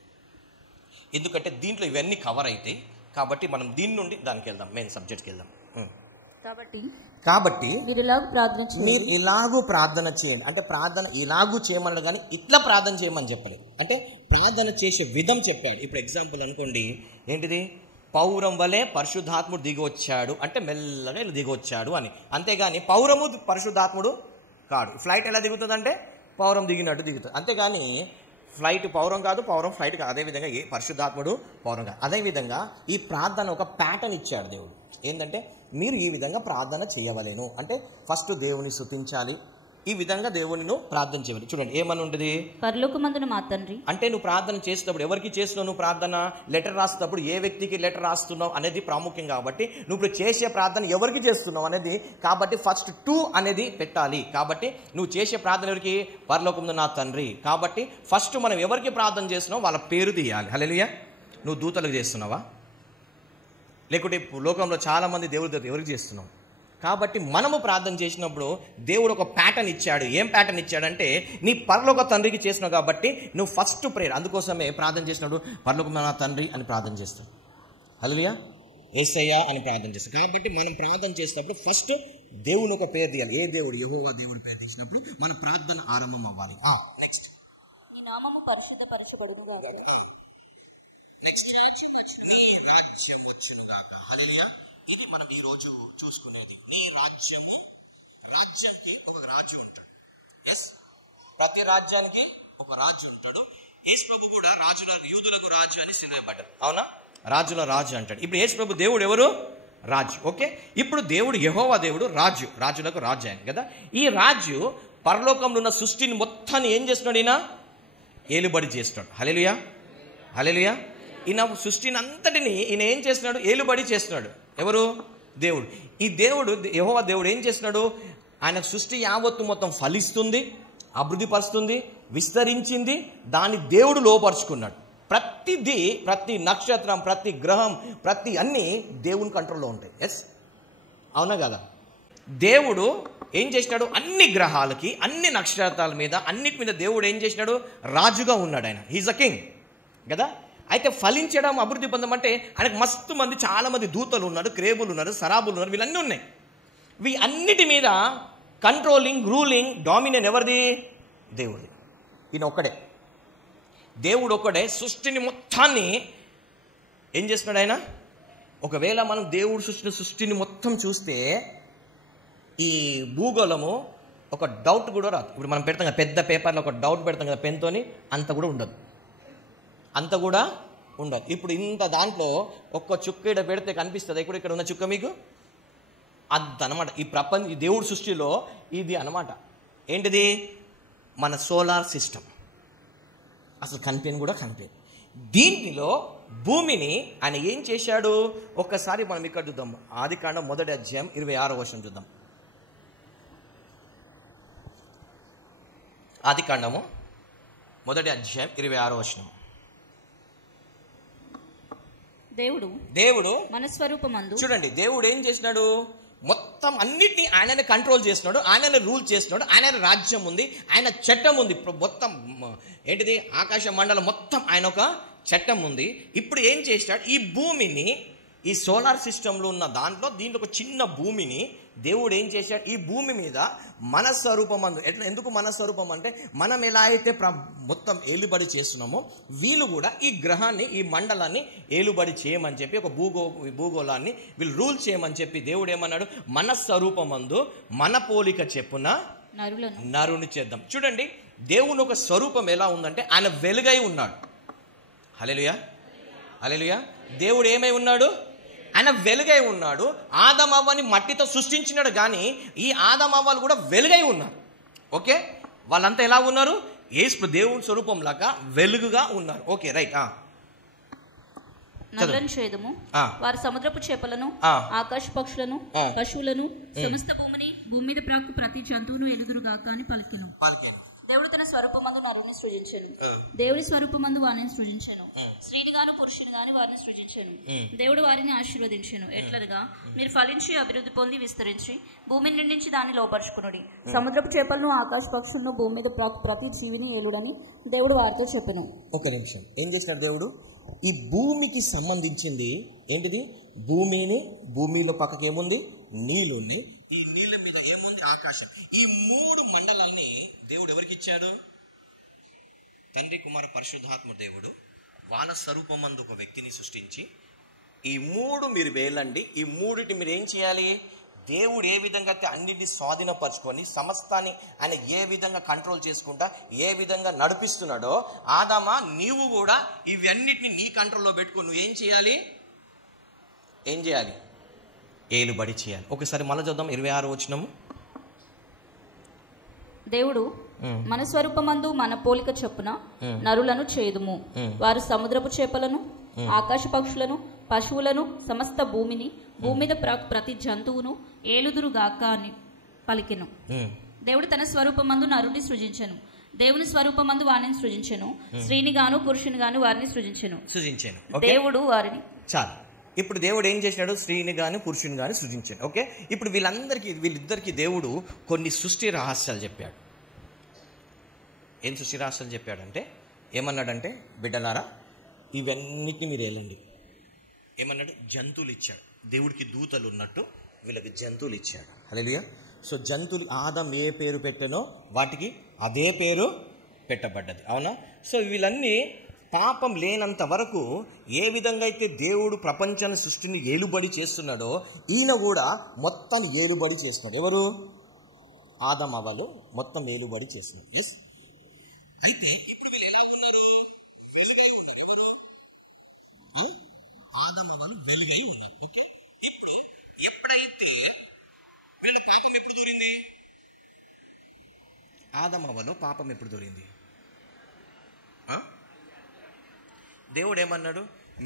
ఎందుకంటే దీంట్లో ఇవన్నీ కవర్ అవుతాయి కాబట్టి మనం దీని నుండి దానికి వెళ్దాం, మెయిన్ సబ్జెక్ట్కి వెళ్దాం. కాబట్టి మీరు ఇలాగూ ప్రార్థన చేయండి. అంటే ప్రార్థన ఇలాగూ చేయమన్నాడు కానీ ఇట్లా ప్రార్థన చేయమని చెప్పలేదు. అంటే ప్రార్థన చేసే విధం చెప్పాడు. ఇప్పుడు ఎగ్జాంపుల్ అనుకోండి, ఏంటిది? పౌరం వలె పరిశుద్ధాత్ముడు దిగి వచ్చాడు అంటే మెల్లగా ఇలా దిగి వచ్చాడు అని. అంతేగాని పౌరము పరిశుద్ధాత్ముడు కాడు. ఫ్లైట్ ఎలా దిగుతుంది అంటే పౌరం దిగినట్టు దిగుతుంది. అంతేగాని ఫ్లైట్ పౌరం కాదు, పౌరం ఫ్లైట్ కాదు. అదేవిధంగా ఏ పరిశుద్ధాత్ముడు పౌరం కాదు. అదేవిధంగా ఈ ప్రార్థన ఒక ప్యాటర్న్ ఇచ్చాడు దేవుడు. ఏంటంటే మీరు ఈ విధంగా ప్రార్థన చేయవలేను. అంటే ఫస్ట్ దేవుని స్తుతించాలి, ఈ విధంగా దేవుని ప్రార్థన చేయాలి. చూడండి ఏమని ఉంటుంది, పరలోకమందున మా తండ్రి. అంటే నువ్వు ప్రార్థన చేసేటప్పుడు ఎవరికి చేస్తున్నావు? నువ్వు ప్రార్థన లెటర్ రాసేటప్పుడు ఏ వ్యక్తికి లెటర్ రాస్తున్నావు అనేది ప్రాముఖ్యం. కాబట్టి నువ్వు ఇప్పుడు చేసే ప్రార్థన ఎవరికి చేస్తున్నావు అనేది, కాబట్టి ఫస్ట్ టు అనేది పెట్టాలి. కాబట్టి నువ్వు చేసే ప్రార్థన ఎవరికి? పరలోకమందున నా తండ్రి. కాబట్టి ఫస్ట్ మనం ఎవరికి ప్రార్థన చేస్తున్నావు వాళ్ళ పేరు తీయాలి. హల్లెలూయా. నువ్వు దూతలకు చేస్తున్నావా? లేకుంటే లోకంలో చాలామంది దేవుడి ఎవరికి చేస్తున్నావు? కాబట్టి మనము ప్రార్థన చేసినప్పుడు దేవుడు ఒక ప్యాటర్న్ ఇచ్చాడు. ఏం ప్యాటర్న్ ఇచ్చాడంటే నీ పరలోక తండ్రికి చేసినావు కాబట్టి నువ్వు ఫస్ట్ ప్రేయర్. అందుకోసమే ప్రార్థన చేసినప్పుడు పరలోకమైన తండ్రి అని ప్రార్థన చేస్తాడు. హల్లెలూయా. యేసయ్యా అని ప్రార్థన చేస్తాడు. కాబట్టి మనం ప్రార్థన చేసినప్పుడు ఫస్ట్ దేవుని ఒక పేరు తీయాలి. ఏ దేవుడు? యెహోవా దేవుని పేరు తీసినప్పుడు మన ప్రార్థన ఆరంభం అవ్వాలి. నెక్స్ట్ ఇది మనం ఈ రోజు చూసుకునేది. నీ రాజ్యానికి ఒక రాజు ఉంటాడు. ప్రతి రాజ్యానికి ఒక రాజు ఉంటాడు. యేసుప్రభు కూడా యూదులకు రాజు అని సినిమాపడ్డాడు. అవునా? రాజుల రాజు అంటాడు. ఇప్పుడు యేసుప్రభు దేవుడు ఎవరు? రాజు. ఓకే, ఇప్పుడు దేవుడు యెహోవా దేవుడు రాజు, రాజులకు రాజు ఆయన కదా. ఈ రాజు పరలోకంలో ఉన్న సృష్టిని మొత్తాన్ని ఏం చేస్తున్నాడు? ఈయన ఏలుబడి చేస్తున్నాడు. హల్లెలూయా. హల్లెలూయా. ఈయన సృష్టిని అంతటిని ఈయన ఏం చేస్తున్నాడు? ఏలుబడి చేస్తున్నాడు. ఎవరు? దేవుడు. ఈ దేవుడు యెహోవా దేవుడు ఏం చేస్తున్నాడు? ఆయన సృష్టి యావత్తు మొత్తం ఫలిస్తుంది, అభివృద్ధి పరుస్తుంది, విస్తరించింది. దాన్ని దేవుడు లోపరుచుకున్నాడు. ప్రతిదీ, ప్రతి నక్షత్రం, ప్రతి గ్రహం, ప్రతి అన్నీ దేవుని కంట్రోల్లో ఉంటాయి. ఎస్, అవునా కదా? దేవుడు ఏం చేసినాడు? అన్ని గ్రహాలకి, అన్ని నక్షత్రాల మీద, అన్నిటి మీద దేవుడు ఏం చేసినాడు? రాజుగా ఉన్నాడు. ఆయన హీజ్ అ కింగ్ కదా. అయితే ఫలించడం, అభివృద్ధి పొందమంటే ఆయనకు మస్తు మంది, చాలా మంది దూతలు ఉన్నారు, క్రేబులు ఉన్నారు, సరాబులు ఉన్నారు, వీళ్ళన్నీ ఉన్నాయి. వీ అన్నిటి మీద కంట్రోలింగ్, రూలింగ్, డామినేట్ ఎవరిది? దేవుడిది. ఈయన ఒక్కడే, దేవుడు ఒక్కడే సృష్టిని మొత్తాన్ని ఏం చేస్తున్నాడు ఆయన. ఒకవేళ మనం దేవుడు సృష్టిని మొత్తం చూస్తే ఈ భూగోళము ఒక డౌట్ కూడా రాదు. ఇప్పుడు మనం పెడతాం కదా పెద్ద పేపర్లో ఒక డౌట్ పెడతాం కదా పెన్తోని, అంత కూడా ఉండదు, అంత కూడా ఉండదు. ఇప్పుడు ఇంత దాంట్లో ఒక్క చుక్క ఇక్కడ పెడితే కనిపిస్తుంది. ఇక్కడ ఉన్న చుక్క మీకు అంత అనమాట. ఈ ప్రపంచ దేవుడి సృష్టిలో ఇది అనమాట. ఏంటిది? మన సోలార్ సిస్టమ్. అసలు కనిపించని కూడా కనిపించదు. దీంట్లో భూమిని ఆయన ఏం చేశాడు? ఒక్కసారి మనం ఇక్కడ చూద్దాం. ఆదికాండం 1వ అధ్యాయం 26వ వచనం చూద్దాం. ఆదికాండము 1వ అధ్యాయం 26వ వచనం. దేవుడు మన స్వరూపమందు. చూడండి, దేవుడు ఏం చేసినాడు? మొత్తం అన్నిటినీ ఆయననే కంట్రోల్ చేస్తున్నాడు, ఆయననే రూల్ చేస్తున్నాడు. ఆయన రాజ్యం ఉంది, ఆయన చట్టం ఉంది. మొత్తం ఏంటిది? ఆకాశ మండలం మొత్తం ఆయన ఒక చట్టం ఉంది. ఇప్పుడు ఏం చేసినాడు? ఈ భూమిని, ఈ సోలార్ సిస్టంలో ఉన్న దీంట్లో ఒక చిన్న భూమిని దేవుడు ఏం చేశాడు? ఈ భూమి మీద మన స్వరూపం అందు. ఎందుకు మన స్వరూపం అంటే, మనం ఎలా అయితే మొత్తం ఏలుబడి చేస్తున్నామో వీళ్ళు కూడా ఈ గ్రహాన్ని, ఈ మండలాన్ని ఏలుబడి చేయమని చెప్పి, ఒక భూగోళాన్ని వీళ్ళు రూల్ చేయమని చెప్పి దేవుడు ఏమన్నాడు? మన స్వరూపం అందు మన పోలిక చెప్పున నరుని చేద్దాం. చూడండి, దేవుని ఒక స్వరూపం ఎలా ఉందంటే ఆయన వెలుగై ఉన్నాడు. హల్లెలూయా. హల్లెలూయా. దేవుడు ఏమై ఉన్నాడు? ఆయన వెలుగై ఉన్నాడు. ఆదమవ్వని మట్టితో సృష్టించినాడు, కానీ ఈ ఆదమవ్వలు కూడా వెలుగై ఉన్నారు. ఓకే, వాళ్ళంతా ఎలా ఉన్నారు? యేసు దేవుని స్వరూపం లాగా వెలుగుగా ఉన్నారు. Okay, right. నరులను చేదుము, వారి సముద్రపు చేపలను, ఆకాశ పక్షులను, పశువులను, సమస్త భూమిని, భూమి మీద ప్రాకు ప్రతి జంతువును ఎలుగురుగాక అని పలికెను. దేవుడు తన స్వరూపమందు నరుని సృజించెను, దేవుని స్వరూపమందు వారిని సృజించెను, స్త్రీని గాను పురుషుని గాని వారిని సృజించెను. దేవుడు వారిని ఆశీర్వదించెను, ఎట్లనగా మీరు ఫలించి అభివృద్ధి పొంది విస్తరించి భూమిని నిండించి దాన్ని లోపరుచుకునుడి. సముద్రపు చేపలను, ఆకాశ పక్షులను, భూమి మీద ప్రాకు ప్రతి జీవిని ఏలుడని దేవుడు వారితో చెప్పెను. ఒక నిమిషం, ఏం చేసినాడు దేవుడు? ఈ భూమికి సంబంధించింది ఏంటిది? భూమిలో పక్కకి ఏముంది? నీళ్ళు ఉంది. ఈ నీళ్ళ మీద ఏముంది? ఆకాశం. ఈ 3 మండలాల్ని దేవుడు ఎవరికి ఇచ్చాడు? తండ్రి, కుమార, పరిశుద్ధాత్మ దేవుడు వాళ్ళ స్వరూపమందు ఒక వ్యక్తిని సృష్టించి, ఈ 3 మీరు వేలండి, ఈ 3టి మీరు ఏం చేయాలి? దేవుడు ఏ విధంగా అయితే అన్నింటినీ స్వాధీనపరచుకొని సమస్తాన్ని ఆయన ఏ విధంగా కంట్రోల్ చేసుకుంటా ఏ విధంగా నడిపిస్తున్నాడో, ఆదామా నీవు కూడా ఇవన్నిటిని నీ కంట్రోల్లో పెట్టుకొని నువ్వేం చేయాలి? ఏం చేయాలి? ఏలుబడి చేయాలి. ఒకసారి మళ్ళీ చూద్దాం 26 వచనము. దేవుడు మన స్వరూపమందు మన పోలిక చొప్పున నరులను చేదుము, వారు సముద్రపు చేపలను, ఆకాశ పక్షులను, పశువులను, సమస్త భూమిని, భూమి మీద ప్రతి జంతువును ఏలుదురుగాక అని పలికెను. దేవుడు తన స్వరూపమందు నరుని సృజించెను, దేవుని స్వరూపమందు వారిని సృజించెను, స్త్రీని గాను పురుషుని గాను వారిని సృజించెను. దేవుడు వారిని చాలు. ఇప్పుడు దేవుడు ఏం చేసినాడు? స్త్రీని గాని పురుషుని గాని సృజించాడు. ఓకే, ఇప్పుడు వీళ్ళిద్దరికి దేవుడు కొన్ని సృష్టి రహస్యాలు చెప్పాడు. ఏం సృష్టి రహస్యాలు చెప్పాడంటే ఏమన్నాడంటే, బిడ్డలారా ఇవన్నిటిని మీరు ఏలండి. ఏమన్నాడు? జంతువులు ఇచ్చాడు. దేవుడికి దూతలు ఉన్నట్టు వీళ్ళకి జంతువులు ఇచ్చాడు. హల్లెలూయా. సో జంతువులు ఆదాం ఏ పేరు పెట్టనో వాటికి అదే పేరు పెట్టబడ్డది. అవునా? సో వీళ్ళన్నీ పాపం లేనంత వరకు ఏ విధంగా అయితే దేవుడు ప్రపంచాన్ని సృష్టిని ఏలుబడి చేస్తున్నాడో ఈయన కూడా మొత్తం ఏలుబడి చేస్తున్నాడు. ఎవరు? ఆదాం అవ్వలు మొత్తం ఏలుబడి చేస్తున్నారు. ఎస్. అయితే ఆదాం అవ్వలు వెలుగై ఉన్నారు. ఎప్పుడైతే పాపం ఎప్పుడు దూరింది? ఆదాం అవ్వలు పాపం ఎప్పుడు దూరింది? దేవుడు ఏమన్నాడు?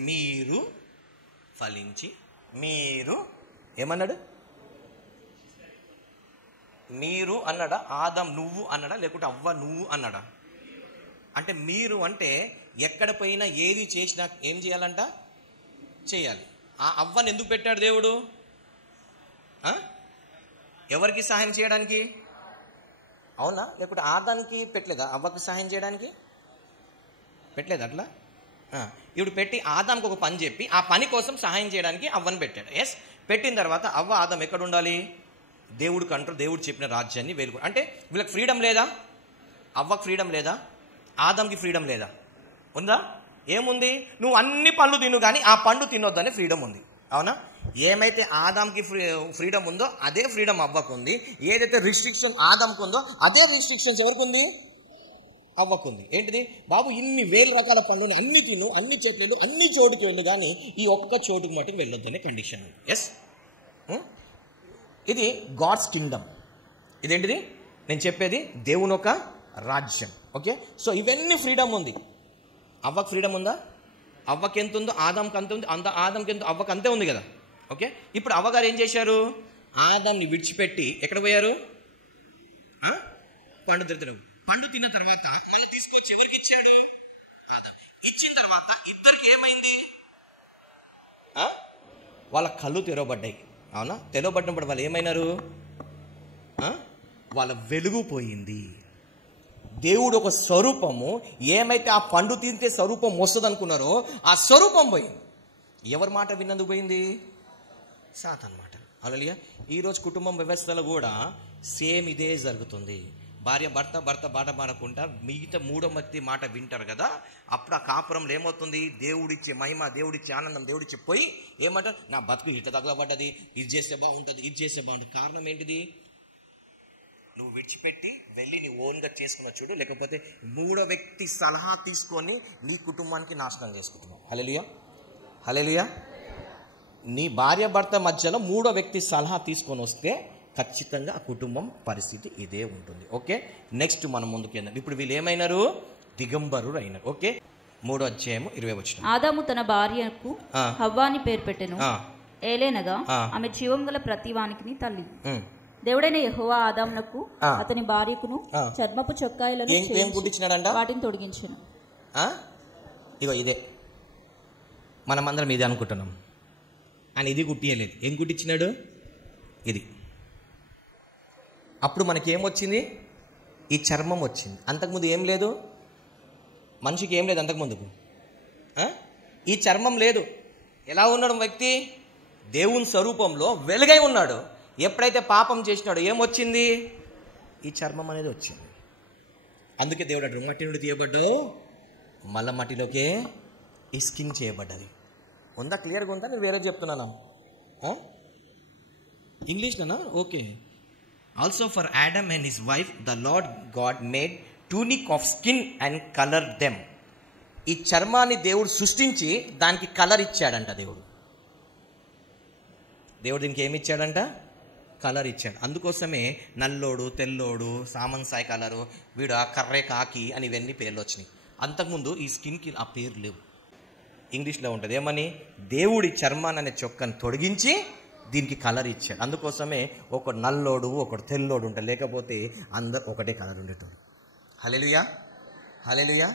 మీరు ఫలించి, మీరు ఏమన్నాడు? మీరు అన్నాడా? ఆదాం నువ్వు అన్నాడా? లేకుంటే అవ్వ నువ్వు అన్నాడా? అంటే మీరు అంటే ఎక్కడ పోయినా ఏది చేసినా ఏం చేయాలంట? చేయాలి. ఆ అవ్వని ఎందుకు పెట్టాడు దేవుడు? ఎవరికి సహాయం చేయడానికి? అవునా? లేకుంటే ఆదానికి పెట్టలేదా? అవ్వకి సహాయం చేయడానికి పెట్టలేదు. అట్లా ఇప్పుడు పెట్టి ఆదాంకి ఒక పని చెప్పి ఆ పని కోసం సహాయం చేయడానికి అవ్వని పెట్టాడు. ఎస్. పెట్టిన తర్వాత అవ్వ ఆదాం ఎక్కడ ఉండాలి? దేవుడు కంట్రోల్, దేవుడు చెప్పిన రాజ్యాన్ని వేలుకో. అంటే వీళ్ళకి ఫ్రీడమ్ లేదా? అవ్వకి ఫ్రీడమ్ లేదా? ఆదాంకి ఫ్రీడమ్ లేదా? ఉందా? ఏముంది? నువ్వు అన్ని పళ్ళు తిను కానీ ఆ పండు తినొద్దనే ఫ్రీడమ్ ఉంది. అవునా? ఏమైతే ఆదాంకి ఫ్రీడమ్ ఉందో అదే ఫ్రీడమ్ అవ్వకు ఉంది. ఏదైతే రిస్ట్రిక్షన్ ఆదాంకి ఉందో అదే రిస్ట్రిక్షన్స్ ఎవరికి ఉంది? అవ్వకుంది. ఏంటిది? బాబు ఇన్ని వేల రకాల పనులు అన్ని తిను, అన్ని చెట్లు, అన్ని చోటుకి వెళ్ళు కానీ ఈ ఒక్క చోటుకు మటుకు వెళ్ళొద్దనే కండిషన్. ఎస్. ఇది గాడ్స్ కింగ్డమ్. ఇదేంటిది? నేను చెప్పేది దేవుని ఒక రాజ్యం. ఓకే. సో ఇవన్నీ ఫ్రీడమ్ ఉంది. అవ్వకు ఫ్రీడమ్ ఉందా? అవ్వకి ఎంత ఉందో ఆదాంకి అంత ఉంది. ఆదాంకి ఎంత అవ్వకి అంతే ఉంది కదా. ఓకే. ఇప్పుడు అవ్వగారు ఏం చేశారు? ఆదాంని విడిచిపెట్టి ఎక్కడ పోయారు? పండు తిరుగుతారు. పండు తిన్న తర్వాత తీసుకొచ్చి ఎవరికి ఇచ్చాడు? ఇచ్చిన తర్వాత ఇద్దరికి ఏమైంది? వాళ్ళ కళ్ళు తెరవబడ్డాయి. అవునా? తెరవబడినప్పుడు వాళ్ళు ఏమైనారు? వాళ్ళ వెలుగు పోయింది. దేవుడు ఒక స్వరూపము ఏమైతే ఆ పండు తింటే స్వరూపం వస్తుంది అనుకున్నారో ఆ స్వరూపం పోయింది. ఎవరి మాట విన్నందుకు పోయింది? సాతాను మాట. హల్లెలూయా. ఈరోజు కుటుంబం వ్యవస్థలో కూడా సేమ్ ఇదే జరుగుతుంది. భార్య భర్త బాధపడకుండా మిగతా మూడో మధ్య మాట వింటారు కదా. అప్పుడు ఆ కాపురంలో ఏమవుతుంది? దేవుడిచ్చే మహిమ, దేవుడిచ్చే ఆనందం, దేవుడిచ్చే పోయి ఏమంటారు? నా బతుకు ఇట్లా తగలబడ్డది, ఇది చేస్తే బాగుంటుంది, ఇది చేస్తే బాగుంటుంది. కారణం ఏంటిది? నువ్వు విడిచిపెట్టి వెళ్ళి నీ ఓన్గా చేసుకున్న చూడు, లేకపోతే మూడో వ్యక్తి సలహా తీసుకొని నీ కుటుంబానికి నాశనం చేసుకుంటున్నావు. హల్లెలూయా. హల్లెలూయా. నీ భార్య భర్త మధ్యలో మూడో వ్యక్తి సలహా తీసుకొని వస్తే ఖచ్చితంగా ఆ కుటుంబం పరిస్థితి ఇదే ఉంటుంది. ఓకే, నెక్స్ట్ మనం ముందుకు వెళ్దాం. ఇప్పుడు వీళ్ళు ఏమైనారు? దిగంబరులు అయినారు. ఓకే, 3వ అధ్యాయము 20వ వచనం. ఆదాము తన భార్యకు హవ్వాని పేరు పెట్టెను, ఏలైనగా ఆమె జీవం గల ప్రతి వానికి తల్లి. దేవుడైన యెహోవా ఆదామునకు అతని భార్యకును చర్మపు చొక్కాయలను కుట్టించినాడంట, వాటిని తొడిగించెను. ఇగో ఇదే మనమందరం ఇది అనుకుంటున్నాం. ఆయన ఇది కుట్టియలేదు. ఏం కుట్టించినాడు? ఇది. అప్పుడు మనకేమొచ్చింది? ఈ చర్మం వచ్చింది. అంతకుముందు ఏం లేదు, మనిషికి ఏం లేదు అంతకుముందుకు. ఈ చర్మం లేదు. ఎలా ఉన్నాడు వ్యక్తి? దేవుని స్వరూపంలో వెలుగై ఉన్నాడు. ఎప్పుడైతే పాపం చేసినాడో ఏమొచ్చింది? ఈ చర్మం అనేది వచ్చింది. అందుకే దేవుడు అంటాడు, మట్టి నుండి తీయబడ్డావు, మళ్ళా మట్టిలోకే ఈ స్కిన్ చేయబడ్డది. ఉందా? క్లియర్గా ఉందా? నేను వేరే చెప్తున్నాను. ఇంగ్లీష్లోనా? Okay. Also for Adam and his wife the Lord God made tunic of skin and colour them. ఈ చర్మాన్ని దేవుడు సృష్టించి దానికి కలర్ ఇచ్చాడంట. దేవుడు దీనికి ఏమి ఇచ్చాడంట? కలర్ ఇచ్చాడు. అందుకోసమే నల్లోడు, తెల్లోడు, సామన్సాయి కలరు, వీడు కర్రే కాకి అని ఇవన్నీ పేర్లు వచ్చినాయి. అంతకుముందు ఈ స్కిన్కి ఆ పేరు లేవు. ఇంగ్లీష్లో ఉంటుంది ఏమని? దేవుడి చర్మాన్ని అనే చొక్కని తొడిగించి దీనికి కలర్ ఇచ్చాడు. అందుకోసమే ఒకడు నల్లోడు, ఒకడు తెల్లోడు ఉంటాడు, లేకపోతే అందరు ఒకటే కలర్ ఉండేటోడు. హల్లెలూయా, హల్లెలూయా.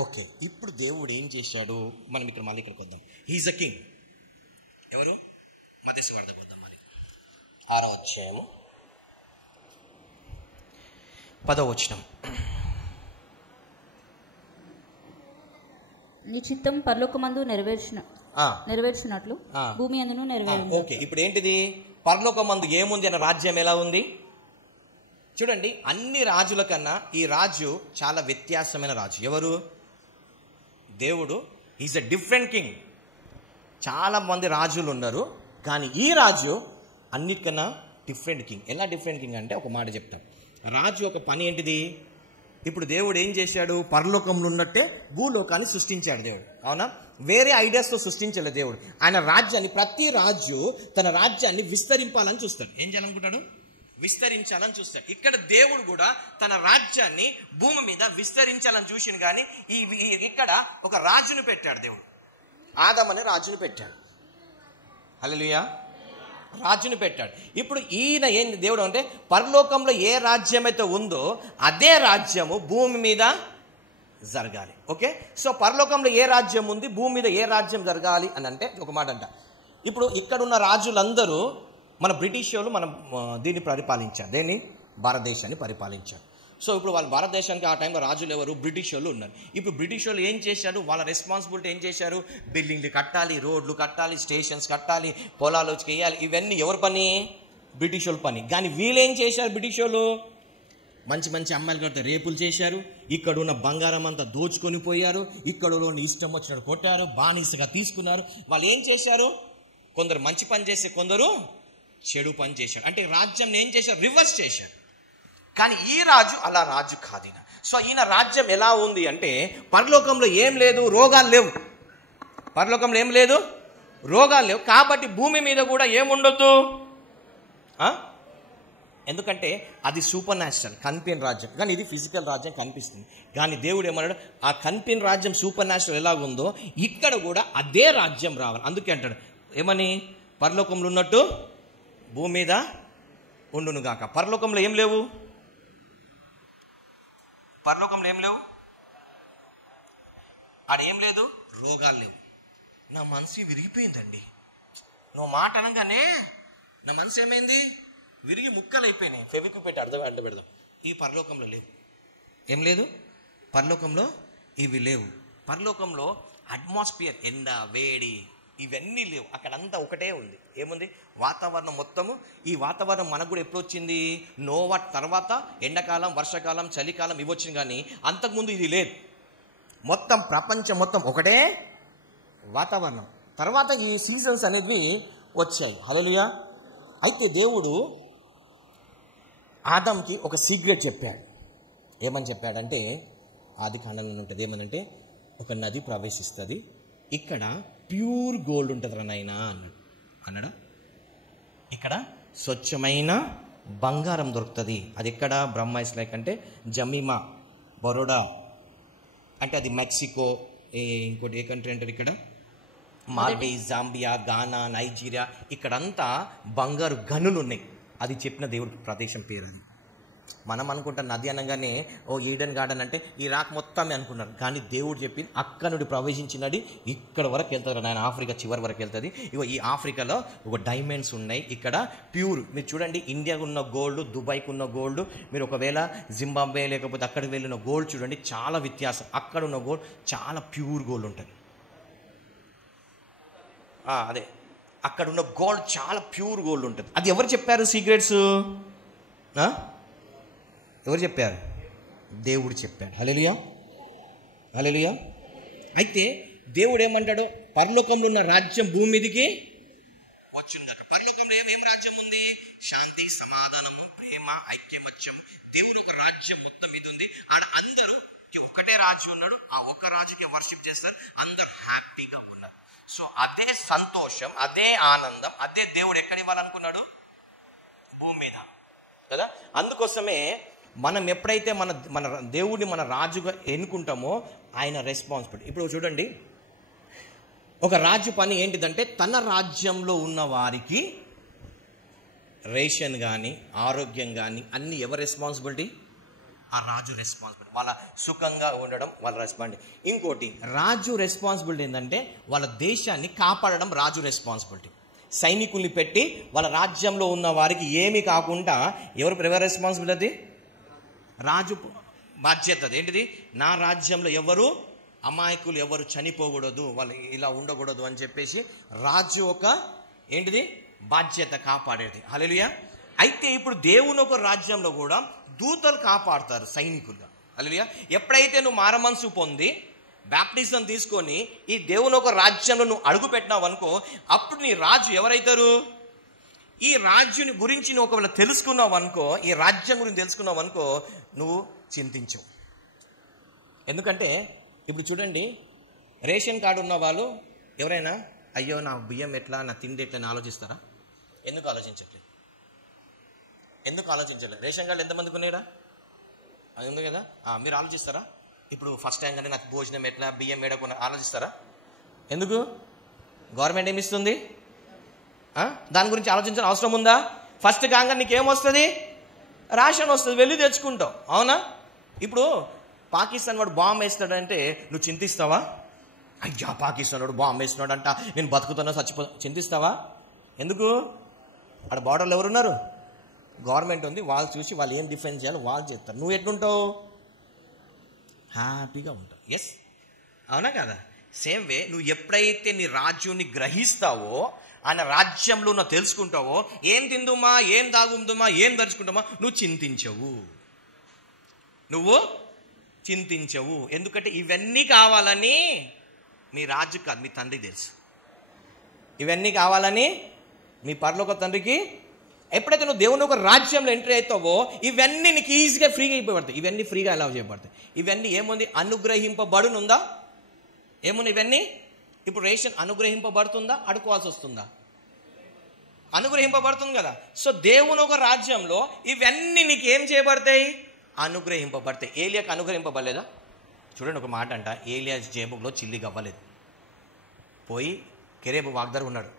ఓకే, ఇప్పుడు దేవుడు ఏం చేశాడు? మనం ఇక్కడ మళ్ళీ ఇక్కడికి వద్దాం. He's a king. ఎవరు? మత్తయి సువార్త పోద్దాం. మళ్ళీ 6వ అధ్యాయము 10వ వచనం. నీ చిత్తం పరలోకమందు నెరవేర్చినట్లు భూమి అందును నెరవేరు. ఓకే, ఇప్పుడు ఏంటిది? పరలోకమందు ఏముంది అన్న రాజ్యం ఎలా ఉంది చూడండి. అన్ని రాజుల కన్నా ఈ రాజు చాలా వ్యత్యాసమైన రాజు. ఎవరు? దేవుడు. Is a different king. చాలా మంది రాజులు ఉన్నారు, కానీ ఈ రాజు అన్నిటికన్నా డిఫరెంట్ కింగ్. ఎలా డిఫరెంట్ కింగ్ అంటే ఒక మాట చెప్తాం. రాజు ఒక పని ఏంటిది? ఇప్పుడు దేవుడు ఏం చేశాడు? పరలోకంలో ఉన్నట్టే భూలోకాన్ని సృష్టించాడు దేవుడు. అవునా? వేరే ఐడియాస్తో సృష్టించలేదు దేవుడు. ఆయన రాజ్యాన్ని, ప్రతి రాజు తన రాజ్యాన్ని విస్తరింపాలని చూస్తాడు. ఏం చేయాలనుకుంటాడు? విస్తరించాలని చూస్తాడు. ఇక్కడ దేవుడు కూడా తన రాజ్యాన్ని భూమి మీద విస్తరించాలని చూసిండు. కానీ ఇక్కడ ఒక రాజును పెట్టాడు దేవుడు. ఆదాము అనే రాజును పెట్టాడు. హల్లెలూయా, రాజును పెట్టాడు. ఇప్పుడు ఈయన ఏంది? దేవుడు అంటే పరలోకంలో ఏ రాజ్యం అయితే ఉందో అదే రాజ్యము భూమి మీద జరగాలి. ఓకే, సో పరలోకంలో ఏ రాజ్యం ఉంది, భూమి మీద ఏ రాజ్యం జరగాలి అని అంటే ఒక మాట అంట. ఇప్పుడు ఇక్కడున్న రాజులందరూ మన బ్రిటిష్ వాళ్ళు మనం దీన్ని పరిపాలించారు. దేన్ని? భారతదేశాన్ని పరిపాలించారు. సో ఇప్పుడు వాళ్ళు భారతదేశానికి ఆ టైంలో రాజులు ఎవరు? బ్రిటిష్ వాళ్ళు ఉన్నారు. ఇప్పుడు బ్రిటిష్ వాళ్ళు ఏం చేశారు? వాళ్ళ రెస్పాన్సిబిలిటీ ఏం చేశారు? బిల్డింగ్లు కట్టాలి, రోడ్లు కట్టాలి, స్టేషన్స్ కట్టాలి, పొలాలు వేయాలి. ఇవన్నీ ఎవరి పని? బ్రిటిష్ వాళ్ళ పని. కానీ వీళ్ళేం చేశారు? బ్రిటిష్ వాళ్ళు మంచి మంచి అమ్మాయిలు కడితే రేపులు చేశారు, ఇక్కడ ఉన్న బంగారం అంతా దోచుకొని పోయారు, ఇక్కడ ఇష్టం వచ్చినట్టు కొట్టారు, బానిసగా తీసుకున్నారు. వాళ్ళు ఏం చేశారు? కొందరు మంచి పని చేస్తే కొందరు చెడు పని చేశారు. అంటే రాజ్యం ఏం చేశారు? రివర్స్ చేశారు. కానీ ఈ రాజు అలా రాజు కాదు. సో ఈయన రాజ్యం ఎలా ఉంది అంటే పరలోకంలో ఏం లేదు, రోగాలు లేవు. పరలోకంలో ఏం లేదు, రోగాలు లేవు. కాబట్టి భూమి మీద కూడా ఏముండొద్దు. ఎందుకంటే అది సూపర్ న్యాచురల్, కనిపిన రాజ్యం. కానీ ఇది ఫిజికల్ రాజ్యం, కనిపిస్తుంది. కానీ దేవుడు ఏమన్నాడు? ఆ కనిపిన రాజ్యం సూపర్ న్యాచురల్ ఎలాగుందో ఇక్కడ కూడా అదే రాజ్యం రావాలి. అందుకే అంటాడు ఏమని? పరలోకంలో ఉన్నట్టు భూమి మీద ఉండును గాక. పరలోకంలో ఏం లేవు, పరలోకంలో ఏం లేవు, ఆడేం లేదు, రోగాలు లేవు. నా మనసు విరిగిపోయిందండి. నువ్వు మాట అనగానే నా మనసు ఏమైంది? విరిగి ముక్కలు అయిపోయినాయి. ఫెవిక్విక్ పెట్టి అడ్డ పెడదాం. ఈ పరలోకంలో లేవు. ఏం లేదు? పరలోకంలో ఇవి లేవు. పరలోకంలో అట్మాస్ఫియర్, ఎండ, వేడి ఇవన్నీ లేవు. అక్కడంతా ఒకటే ఉంది. ఏముంది? వాతావరణం మొత్తము. ఈ వాతావరణం మనకు కూడా ఎప్పుడు వచ్చింది? నోవా తర్వాత ఎండాకాలం, వర్షాకాలం, చలికాలం ఇవి వచ్చింది. కానీ అంతకుముందు ఇది లేదు. మొత్తం ప్రపంచం మొత్తం ఒకటే వాతావరణం. తర్వాత ఈ సీజన్స్ అనేవి వచ్చాయి. హల్లెలూయా. అయితే దేవుడు ఆదాంకి ఒక సీక్రెట్ చెప్పాడు. ఏమని చెప్పాడంటే ఆది కాండంలో ఉంటుంది. ఏమనంటే ఒక నది ప్రవేశిస్తుంది, ఇక్కడ ప్యూర్ గోల్డ్ ఉంటుంది రా నాయనా అన్నాడు. ఇక్కడ స్వచ్ఛమైన బంగారం దొరుకుతుంది. అది ఎక్కడ? బ్రహ్మ ఇస్ లైక్ అంటే జమీమా, బరోడా అంటే అది మెక్సికో, ఇంకోటి ఏ కంట్రీ అంటారు ఇక్కడ? మాల్డీవ్స్, జాంబియా, గానా, నైజీరియా, ఇక్కడంతా బంగారు గనులు ఉన్నాయి. అది చెప్పిన దేవుడి ప్రదేశం పేరు అది. మనం అనుకుంటాం నది అనగానే ఓ ఈడెన్ గార్డెన్ అంటే ఇరాక్ మొత్తమే అనుకున్నారు, కానీ దేవుడు చెప్పింది అక్కడ నుండి ప్రవేశించినది ఇక్కడ వరకు వెళ్తుంది. ఆయన ఆఫ్రికా చివరి వరకు వెళ్తుంది. ఇగో ఈ ఆఫ్రికాలో ఒక డైమండ్స్ ఉన్నాయి ఇక్కడ ప్యూర్. మీరు చూడండి, ఇండియాకు ఉన్న గోల్డ్, దుబాయ్కి ఉన్న గోల్డ్, మీరు ఒకవేళ జింబాబ్వే లేకపోతే అక్కడికి వెళ్ళిన గోల్డ్ చూడండి, చాలా వ్యత్యాసం. అక్కడ ఉన్న గోల్డ్ చాలా ప్యూర్ గోల్డ్ ఉంటుంది. అదే అక్కడ ఉన్న గోల్డ్ చాలా ప్యూర్ గోల్డ్ ఉంటుంది. అది ఎవరు చెప్పారు సీక్రెట్స్? ఎవరు చెప్పారు? దేవుడు చెప్పాడు. హల్లెలూయా, హల్లెలూయా. అయితే దేవుడు ఏమంటాడు? పరలోకంలో ఉన్న రాజ్యం భూమి మీదకి వచ్చుందట. పరలోకంలో ఏం రాజ్యం ఉంది? శాంతి, సమాధానము, ప్రేమ, ఐక్యమత్యం, దేవుని ఒక రాజ్యం మొత్తం ఇది ఉంది. ఆడ అందరూ ఒకటే రాజు ఉన్నాడు, ఆ ఒక్క రాజుకి వర్షిప్ చేస్తారు, అందరూ హ్యాపీగా ఉన్నారు. సో అదే సంతోషం, అదే ఆనందం, అదే దేవుడు ఎక్కడ ఇవ్వాలనుకున్నాడు? భూమి మీద కదా. అందుకోసమే మనం ఎప్పుడైతే మన దేవుడిని మన రాజుగా ఎన్నుకుంటామో ఆయన రెస్పాన్సిబిలిటీ. ఇప్పుడు చూడండి, ఒక రాజు పని ఏంటిదంటే తన రాజ్యంలో ఉన్న వారికి రేషన్ కానీ ఆరోగ్యం కానీ అన్నీ ఎవరి రెస్పాన్సిబిలిటీ? ఆ రాజు రెస్పాన్సిబిలిటీ. వాళ్ళ సుఖంగా ఉండడం వాళ్ళ రెస్పాన్సిబిలిటీ. ఇంకోటి, రాజు రెస్పాన్సిబిలిటీ ఏంటంటే వాళ్ళ దేశాన్ని కాపాడడం రాజు రెస్పాన్సిబిలిటీ. సైనికుల్ని పెట్టి వాళ్ళ రాజ్యంలో ఉన్న వారికి ఏమీ కాకుండా ఎవరి రెస్పాన్సిబిలిటీ? రాజు బాధ్యత. ఏంటిది? నా రాజ్యంలో ఎవరు అమాయకులు ఎవరు చనిపోకూడదు, వాళ్ళు ఇలా ఉండకూడదు అని చెప్పేసి రాజు ఒక ఏంటిది బాధ్యత, కాపాడేది. హల్లెలూయా. అయితే ఇప్పుడు దేవుని ఒక రాజ్యంలో కూడా దూతలు కాపాడతారు సైనికులుగా. హల్లెలూయా. ఎప్పుడైతే నువ్వు మారమనసు పొంది బాప్టిజం తీసుకొని ఈ దేవుని ఒక రాజ్యంలో నువ్వు అడుగు పెట్టినావు అనుకో, అప్పుడు నీ రాజు ఎవరైతారు? ఈ రాజ్యుని గురించి నువ్వు ఒకవేళ తెలుసుకున్నావు అనుకో, ఈ రాజ్యం గురించి తెలుసుకున్నావు అనుకో, నువ్వు చింతించవు. ఎందుకంటే ఇప్పుడు చూడండి, రేషన్ కార్డు ఉన్న వాళ్ళు ఎవరైనా అయ్యో నా బియ్యం ఎట్లా, నా తిండి ఎట్లా అని ఆలోచిస్తారా? ఎందుకు ఆలోచించట్లేదు? ఎందుకు ఆలోచించలేదు? రేషన్ కార్డు ఎంతమందికి ఉన్నాయా? అది ఉంది కదా. మీరు ఆలోచిస్తారా? ఇప్పుడు ఫస్ట్ టైం కానీ నాకు భోజనం ఎట్లా, బియ్యం ఏడకున్నా ఆలోచిస్తారా? ఎందుకు? గవర్నమెంట్ ఏమి ఇస్తుంది? దాని గురించి ఆలోచించాల్సిన అవసరం ఉందా? ఫస్ట్ కాగా నీకేమొస్తుంది? రేషన్ వస్తుంది, వెళ్ళి తెచ్చుకుంటావు. అవునా? ఇప్పుడు పాకిస్తాన్ వాడు బాంబు వేస్తాడంటే నువ్వు చింతిస్తావా? అయ్యా పాకిస్తాన్ వాడు బాంబు వేస్తున్నాడు అంట, నేను బతుకుతున్నా చింతిస్తావా? ఎందుకు? అక్కడ బార్డర్లో ఎవరున్నారు? గవర్నమెంట్ ఉంది, వాళ్ళు చూసి వాళ్ళు ఏం డిఫెన్స్ చేయాలో వాళ్ళు చేస్తారు. నువ్వు ఎట్లుంటావు? హ్యాపీగా ఉంటావు. ఎస్, అవునా కదా? సేమ్ వే నువ్వు ఎప్పుడైతే నీ రాజ్యాన్ని గ్రహిస్తావో, ఆయన రాజ్యంలో నువ్వు తెలుసుకుంటావో, ఏం తిందుమా, ఏం తాగుందుమా, ఏం ధరించుకుంటామా, నువ్వు చింతించవు. నువ్వు చింతించవు. ఎందుకంటే ఇవన్నీ కావాలని మీ రాజు కాదు, మీ తండ్రికి తెలుసు. ఇవన్నీ కావాలని మీ పరలోక తండ్రికి. ఎప్పుడైతే నువ్వు దేవుని ఒక రాజ్యంలో ఎంట్రీ అవుతావో ఇవన్నీ నీకు ఈజీగా ఫ్రీగా అయిపోబడతాయి. ఇవన్నీ ఫ్రీగా అలౌ చేయబడతాయి. ఇవన్నీ ఏముంది? అనుగ్రహింపబడునుందా? ఏముంది ఇవన్నీ? ఇప్పుడు రేషన్ అనుగ్రహింపబడుతుందా, అడుకోవాల్సి వస్తుందా? అనుగ్రహింపబడుతుంది కదా. సో దేవుని ఒక రాజ్యంలో ఇవన్నీ నీకు ఏం చేయబడతాయి? అనుగ్రహింపబడతాయి. ఏలియాకి అనుగ్రహింపబడలేదా? చూడండి, ఒక మాట అంట, ఏలియా జేబులో చిల్లి గవ్వలేదు. పోయి కెరేబు వాగ్దారు ఉన్నాడు,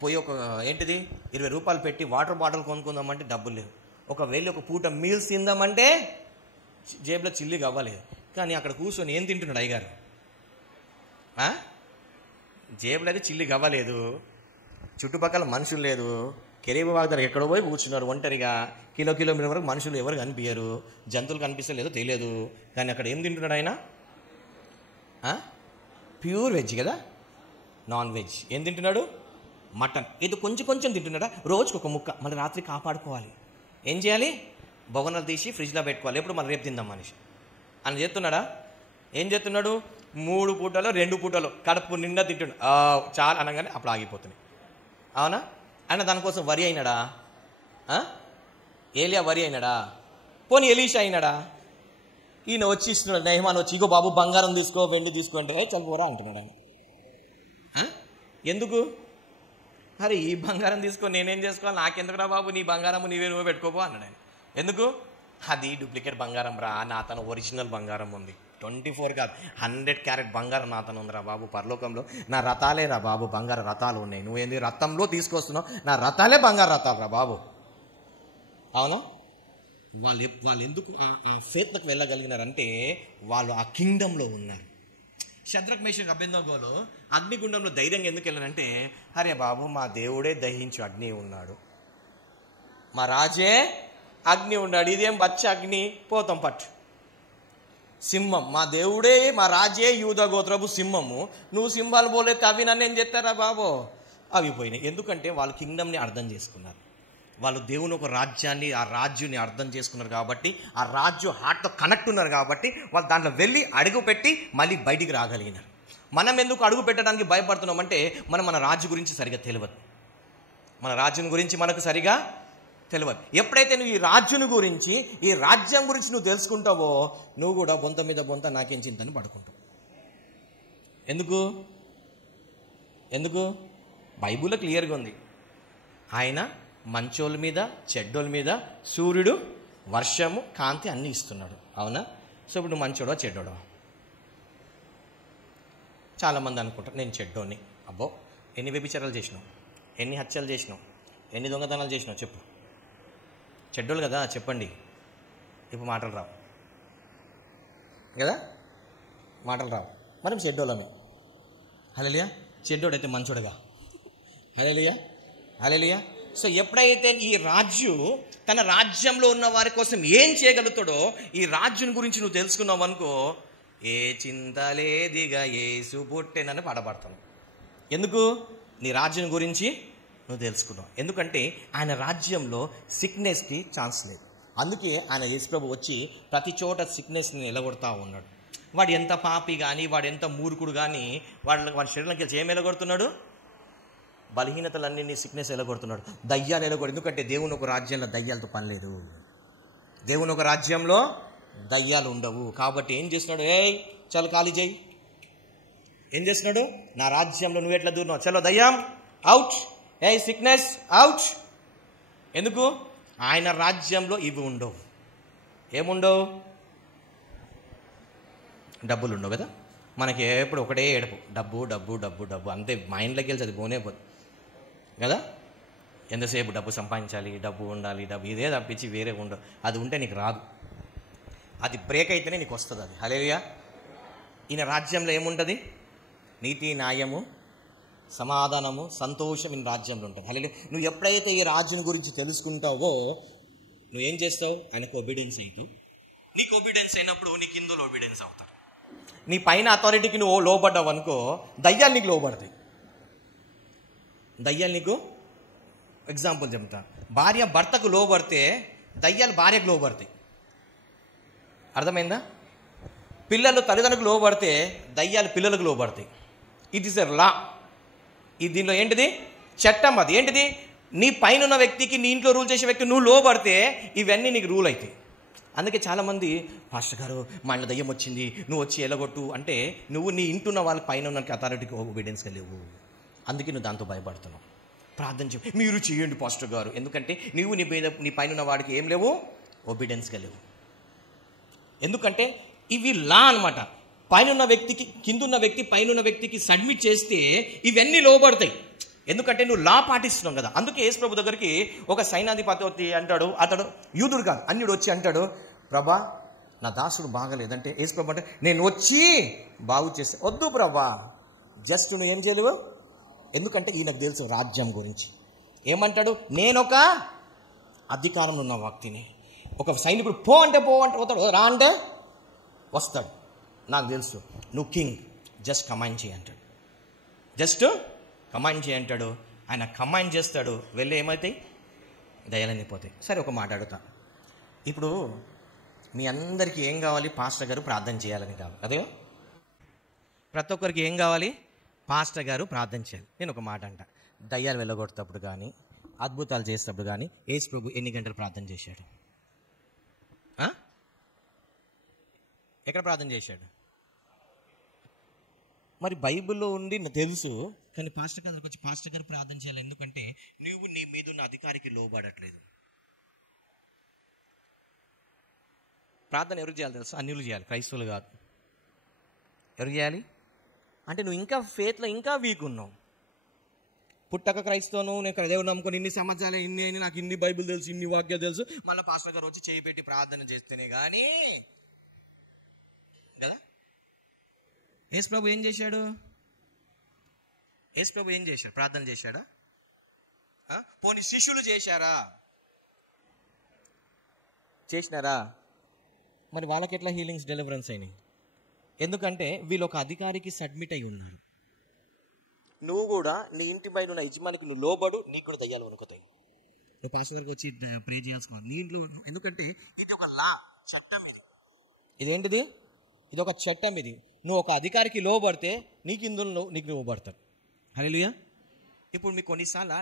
పోయి ఒక ఏంటిది 20 రూపాయలు పెట్టి వాటర్ బాటిల్ కొనుక్కుందామంటే డబ్బులు లేవు. ఒకవేళ ఒక పూట మీల్స్ తిందామంటే జేబులో చిల్లి గవ్వలేదు. కానీ అక్కడ కూర్చొని ఏం తింటున్నాడు అయ్యగారు? జేబులో అయితే చిల్లి గవ్వలేదు, చుట్టుపక్కల మనుషులు లేదు, కెరీబు వాగ్దారు ఎక్కడో పోయి కూర్చున్నారు ఒంటరిగా. కిలోమీటర్ వరకు మనుషులు ఎవరు కనిపించారు, జంతువులు కనిపిస్తలేదో తెలియదు. కానీ అక్కడ ఏం తింటున్నాడు ఆయన? ప్యూర్ వెజ్ కదా, నాన్ వెజ్. ఏం తింటున్నాడు? మటన్. ఇది కొంచెం కొంచెం తింటున్నాడా? రోజుకు ఒక ముక్క. మళ్ళీ రాత్రి కాపాడుకోవాలి. ఏం చేయాలి? బొగనలు తీసి ఫ్రిడ్జ్లో పెట్టుకోవాలి, ఎప్పుడు మళ్ళీ రేపు తిందాం మనిషి అని చేస్తున్నాడా? ఏం చేస్తున్నాడు? 3 పూటలు 2 పూటలు కడుపు నిండా తింటున్నాడు. చాలా అనగానే అప్పుడు ఆగిపోతున్నాయి. అవునా? ఆయన దానికోసం వరి అయినాడా? ఏలియా వరి అయినాడా? పోనీ ఎలీషా అయినాడా? ఈయన వచ్చి ఇస్తున్నాడు, నెహమాన్ వచ్చి ఇగో బాబు బంగారం తీసుకో, వెండి తీసుకో అంటే చనిపోరా అంటున్నాడు ఆయన. ఎందుకు? అరే ఈ బంగారం తీసుకొని నేనేం చేసుకోవాలి, నాకెందుకురా బాబు, నీ బంగారం నువ్వే పెట్టుకోపో అన్నాడు ఆయన. ఎందుకు? అది డూప్లికేట్ బంగారం రా, నా తన ఒరిజినల్ బంగారం ఉంది, 24 కాదు 100 క్యారెట్ బంగారం నా తను ఉందిరా బాబు పరలోకంలో. నా రథాలే రా బాబు, బంగారు రథాలు ఉన్నాయి, నువ్వేంది రథంలో తీసుకొస్తున్నావు, నా రథాలే బంగారు రథాలు రా బాబు. అవునా? వాళ్ళు ఎందుకు ఫేత్లకు వెళ్ళగలిగినారంటే వాళ్ళు ఆ కింగ్డంలో ఉన్నారు. శద్రక్ మేషక్ అబేద్నెగోలు అగ్నిగుండంలో ధైర్యంగా ఎందుకు వెళ్ళారంటే, అరే బాబు మా దేవుడే దహించు అగ్ని ఉన్నాడు, మా రాజే అగ్ని ఉన్నాడు, ఇదేం బచ్చ అగ్ని, పోతాం పట్టు. సింహం, మా దేవుడే మా రాజే యూదా గోత్రపు సింహము, నువ్వు సింహాలు పోలేదు అవి నన్ను ఏం చేస్తారా బాబు, అవి పోయినాయి. ఎందుకంటే వాళ్ళు కింగ్డమ్ని అర్థం చేసుకున్నారు, వాళ్ళు దేవుని ఒక రాజ్యాన్ని, ఆ రాజ్యాన్ని అర్థం చేసుకున్నారు కాబట్టి, ఆ రాజ్యం హార్ట్తో కనెక్ట్ ఉన్నారు కాబట్టి వాళ్ళు దాంట్లో వెళ్ళి అడుగు పెట్టి మళ్ళీ బయటికి రాగలిగినారు. మనం ఎందుకు అడుగు పెట్టడానికి భయపడుతున్నామంటే మన రాజ్యం గురించి సరిగా తెలియదు, మన రాజ్యం గురించి మనకు సరిగా తెలియదు. ఎప్పుడైతే నువ్వు ఈ రాజ్యం గురించి, ఈ రాజ్యం గురించి నువ్వు తెలుసుకుంటావో, నువ్వు కూడా బొంత మీద బొంత నాకేం చింతని పడుకుంటావు. ఎందుకు? బైబిల్లో క్లియర్గా ఉంది, ఆయన మంచోళ్ళ మీద చెడ్డోళ్ళ మీద సూర్యుడు వర్షము కాంతి అన్నీ ఇస్తున్నాడు. అవునా? సో ఇప్పుడు నువ్వు మంచోడో చెడ్డోడో? చాలామంది అనుకుంటారు నేను చెడ్డోని. అబ్బో, ఎన్ని వ్యభిచారాలు చేసినావు, ఎన్ని హత్యలు చేసినావు, ఎన్ని దొంగతనాలు చేసినావు చెప్పు. చెడ్డోళ్ళు కదా చెప్పండి. ఇప్పుడు మాటలు రావు కదా, మాటలు రావు. మనం చెడ్డోళ్ళము. హల్లెలూయా. చెడ్డోడైతే మంచోడుగా. హల్లెలూయా. సో ఎప్పుడైతే ఈ రాజు తన రాజ్యంలో ఉన్న వారి కోసం ఏం చేయగలుగుతాడో, ఈ రాజ్యం గురించి నువ్వు తెలుసుకున్నావు అనుకో, ఏ చింత లేదిగా యేసు పుట్టెనని పాడబడతాను. ఎందుకు? నీ రాజ్యం గురించి నువ్వు తెలుసుకున్నావు. ఎందుకంటే ఆయన రాజ్యంలో సిక్నెస్కి ఛాన్స్ లేదు. అందుకే ఆయన యేసుప్రభు వచ్చి ప్రతి చోట సిక్నెస్ని ఎలగొడతా ఉన్నాడు. వాడు ఎంత పాపి కానీ, వాడు ఎంత మూర్ఖుడు కానీ, వాడి శరీరంకి ఏం ఎలగొడుతున్నాడు? బలహీనతలన్నీ సిక్నెస్ ఎలగొడుతున్నాడు, దయ్యాలు ఎలగొడు. ఎందుకంటే దేవుని ఒక రాజ్యంలో దయ్యాలతో పని లేదు, దేవుని ఒక రాజ్యంలో దయ్యాలు ఉండవు. కాబట్టి ఏం చేస్తున్నాడు? చలో ఖాళీ చేయి. ఏం చేస్తున్నాడు? నా రాజ్యంలో నువ్వు ఎట్లా దూరినావు, చలో దయ్యం అవుట్, సిక్నెస్ అవుట్. ఎందుకు? ఆయన రాజ్యంలో ఇవి ఉండవు. ఏముండవు? డబ్బులు ఉండవు కదా. మనకి ఎప్పుడు ఒకటే ఏడుపు, డబ్బు డబ్బు డబ్బు డబ్బు అంతే. మైండ్లోకి వెళ్ళి అది పోనే పోదు కదా. ఎంతసేపు డబ్బు సంపాదించాలి, డబ్బు ఉండాలి, డబ్బు ఇదే తప్పించి వేరే ఉండవు. అది ఉంటే నీకు రాదు, అది బ్రేక్ అయితేనే నీకు వస్తుంది అది. హల్లెలూయా. ఈయన రాజ్యంలో ఏముంటుంది? నీతి, న్యాయము, సమాధానము, సంతోషం ఈయన రాజ్యంలో ఉంటుంది. హల్లెలూయా. నువ్వు ఎప్పుడైతే ఈ రాజ్యం గురించి తెలుసుకుంటావో నువ్వేం చేస్తావు? ఆయనకు ఒబీడియన్స్ అవుతావు. నీకు ఒబీడియన్స్ అయినప్పుడు నీ కిందలో ఒబీడియన్స్ అవుతారు. నీ పైన అథారిటీకి నువ్వు లోబడ్డావు అనుకో, దయ్యాలు నీకు లోబడతాయి. దయ్యాలు నీకు ఎగ్జాంపుల్ చెప్తా. భార్య భర్తకు లోబడితే దయ్యాలు భార్యకు లోబడతాయి. అర్థమైందా? పిల్లలు తల్లిదండ్రులకు లోబడితే దయ్యాలు పిల్లలకు లోబడతాయి. ఇట్ ఈస్ ఎ లా. ఇది దీనిలో ఏంటిది? చట్టం. అది ఏంటిది? నీ పైన ఉన్న వ్యక్తికి, నీ ఇంట్లో రూల్ చేసే వ్యక్తి నువ్వు లోబడితే ఇవన్నీ నీకు రూల్ అవుతాయి. అందుకే చాలామంది, పాస్టర్ గారు మా ఇంట్లో దయ్యం వచ్చింది, నువ్వు వచ్చి ఎలగొట్టు అంటే, నువ్వు నీ ఇంటున్న వాళ్ళ పైన ఉన్న అథారిటీకి ఒబీడియన్స్గా లేవు. అందుకే నువ్వు దాంతో భయపడుతున్నావు. ప్రార్థన చేయి, మీరు చేయండి పాస్టర్ గారు. ఎందుకంటే నువ్వు నీ పైన ఉన్న వాడికి ఏం లేవు? ఒబీడియన్స్గా లేవు. ఎందుకంటే ఇవి లా అనమాట. పైన వ్యక్తికి, కిందున్న వ్యక్తి పైన వ్యక్తికి సబ్మిట్ చేస్తే ఇవన్నీ లోబడతాయి. ఎందుకంటే నువ్వు లా పాటిస్తున్నావు కదా. అందుకే యేసు ప్రభు దగ్గరికి ఒక సైన్యాధిపతి అంటాడు, అతడు యూదుడు కాదు, అన్యుడు వచ్చి అంటాడు, ప్రభా నా దాసుడు బాగలేదంటే యేసు ప్రభు అంటే, నేను వచ్చి బాగు చేస్తే. వద్దు ప్రభా, జస్ట్ నువ్వు ఏం చేయలేవు. ఎందుకంటే ఈయనకు తెలుసు రాజ్యం గురించి. ఏమంటాడు? నేనొక అధికారంలో ఉన్న వ్యక్తిని. ఒక సైనికుడు పో అంటే పోతాడు, రా అంటే వస్తాడు. నాకు తెలుసు నువ్వు కింగ్, జస్ట్ కమాండ్ చేయి అంటాడు. జస్ట్ కమాండ్ చేయి అంటాడు. ఆయన కమాండ్ చేస్తాడు, వెళ్ళి ఏమవుతాయి? దయ్యాలన్నీ పోతాయి. సరే, ఒక మాట అడుగుతా. ఇప్పుడు మీ అందరికీ ఏం కావాలి? పాస్టర్ గారు ప్రార్థన చేయాలని కావాలి. అదే ప్రతి ఒక్కరికి ఏం కావాలి? పాస్టర్ గారు ప్రార్థన చేయాలి. నేను ఒక మాట అంట, దయ్యాలు వెళ్ళగొట్టేటప్పుడు కానీ, అద్భుతాలు చేసేటప్పుడు కానీ యేసు ప్రభు ఎన్ని గంటలు ప్రార్థన చేశాడు? ఎక్కడ ప్రార్థన చేశాడు? మరి బైబిల్లో ఉండి తెలుసు, కానీ పాస్టర్ గారికి వచ్చి పాస్టర్ గారు ప్రార్థన చేయాలి. ఎందుకంటే నువ్వు నీ మీద ఉన్న అధికారికి లోబడట్లేదు. ప్రార్థన ఎవరికి చేయాలి తెలుసా? అన్యులు చేయాలి, క్రైస్తవులు కాదు. ఎవరు చేయాలి అంటే నువ్వు ఇంకా ఫేత్లో ఇంకా వీక్ ఉన్నావు. పుట్టక క్రైస్తవును, నేను దేవుడు నమ్ముకొని ఇన్ని సంవత్సరాలు ఇన్ని అయినా నాకు ఇన్ని బైబిల్ తెలుసు, ఇన్ని వాక్యాలు తెలుసు, మళ్ళీ పాస్టర్ గారు వచ్చి చేయి పెట్టి ప్రార్థన చేస్తేనే కానీ కదా. యేసు ప్రభు ఏం చేశాడు? యేసు ప్రభు ఏం చేశాడు? ప్రార్థన చేశాడా? పోనీ శిష్యులు చేశారా? చేసినారా? మరి వాళ్ళకి ఎట్లా హీలింగ్స్, డెలివరెన్స్ అయినాయి? ఎందుకంటే వీళ్ళు ఒక అధికారికి సబ్మిట్ అయి ఉన్నారు. నువ్వు కూడా నీ ఇంటి పైన ఉన్న యజమానికి నువ్వు లోబడు, నీకు కూడా దయ్యాలు వణుకుతాయి. నువ్వు పాస్టర్ దగ్గరికి వచ్చి ప్రే చేయాల్సిన నీ ఇంట్లో, ఎందుకంటే ఇది ఒక లా, చట్టం. ఇదేంటిది? ఇది ఒక చట్టం. ఇది నువ్వు ఒక అధికారికి లోబడితే నీకు ఇందులో నీకు లోబడతాడు. హల్లెలూయా. ఇప్పుడు మీకు కొన్నిసార్లు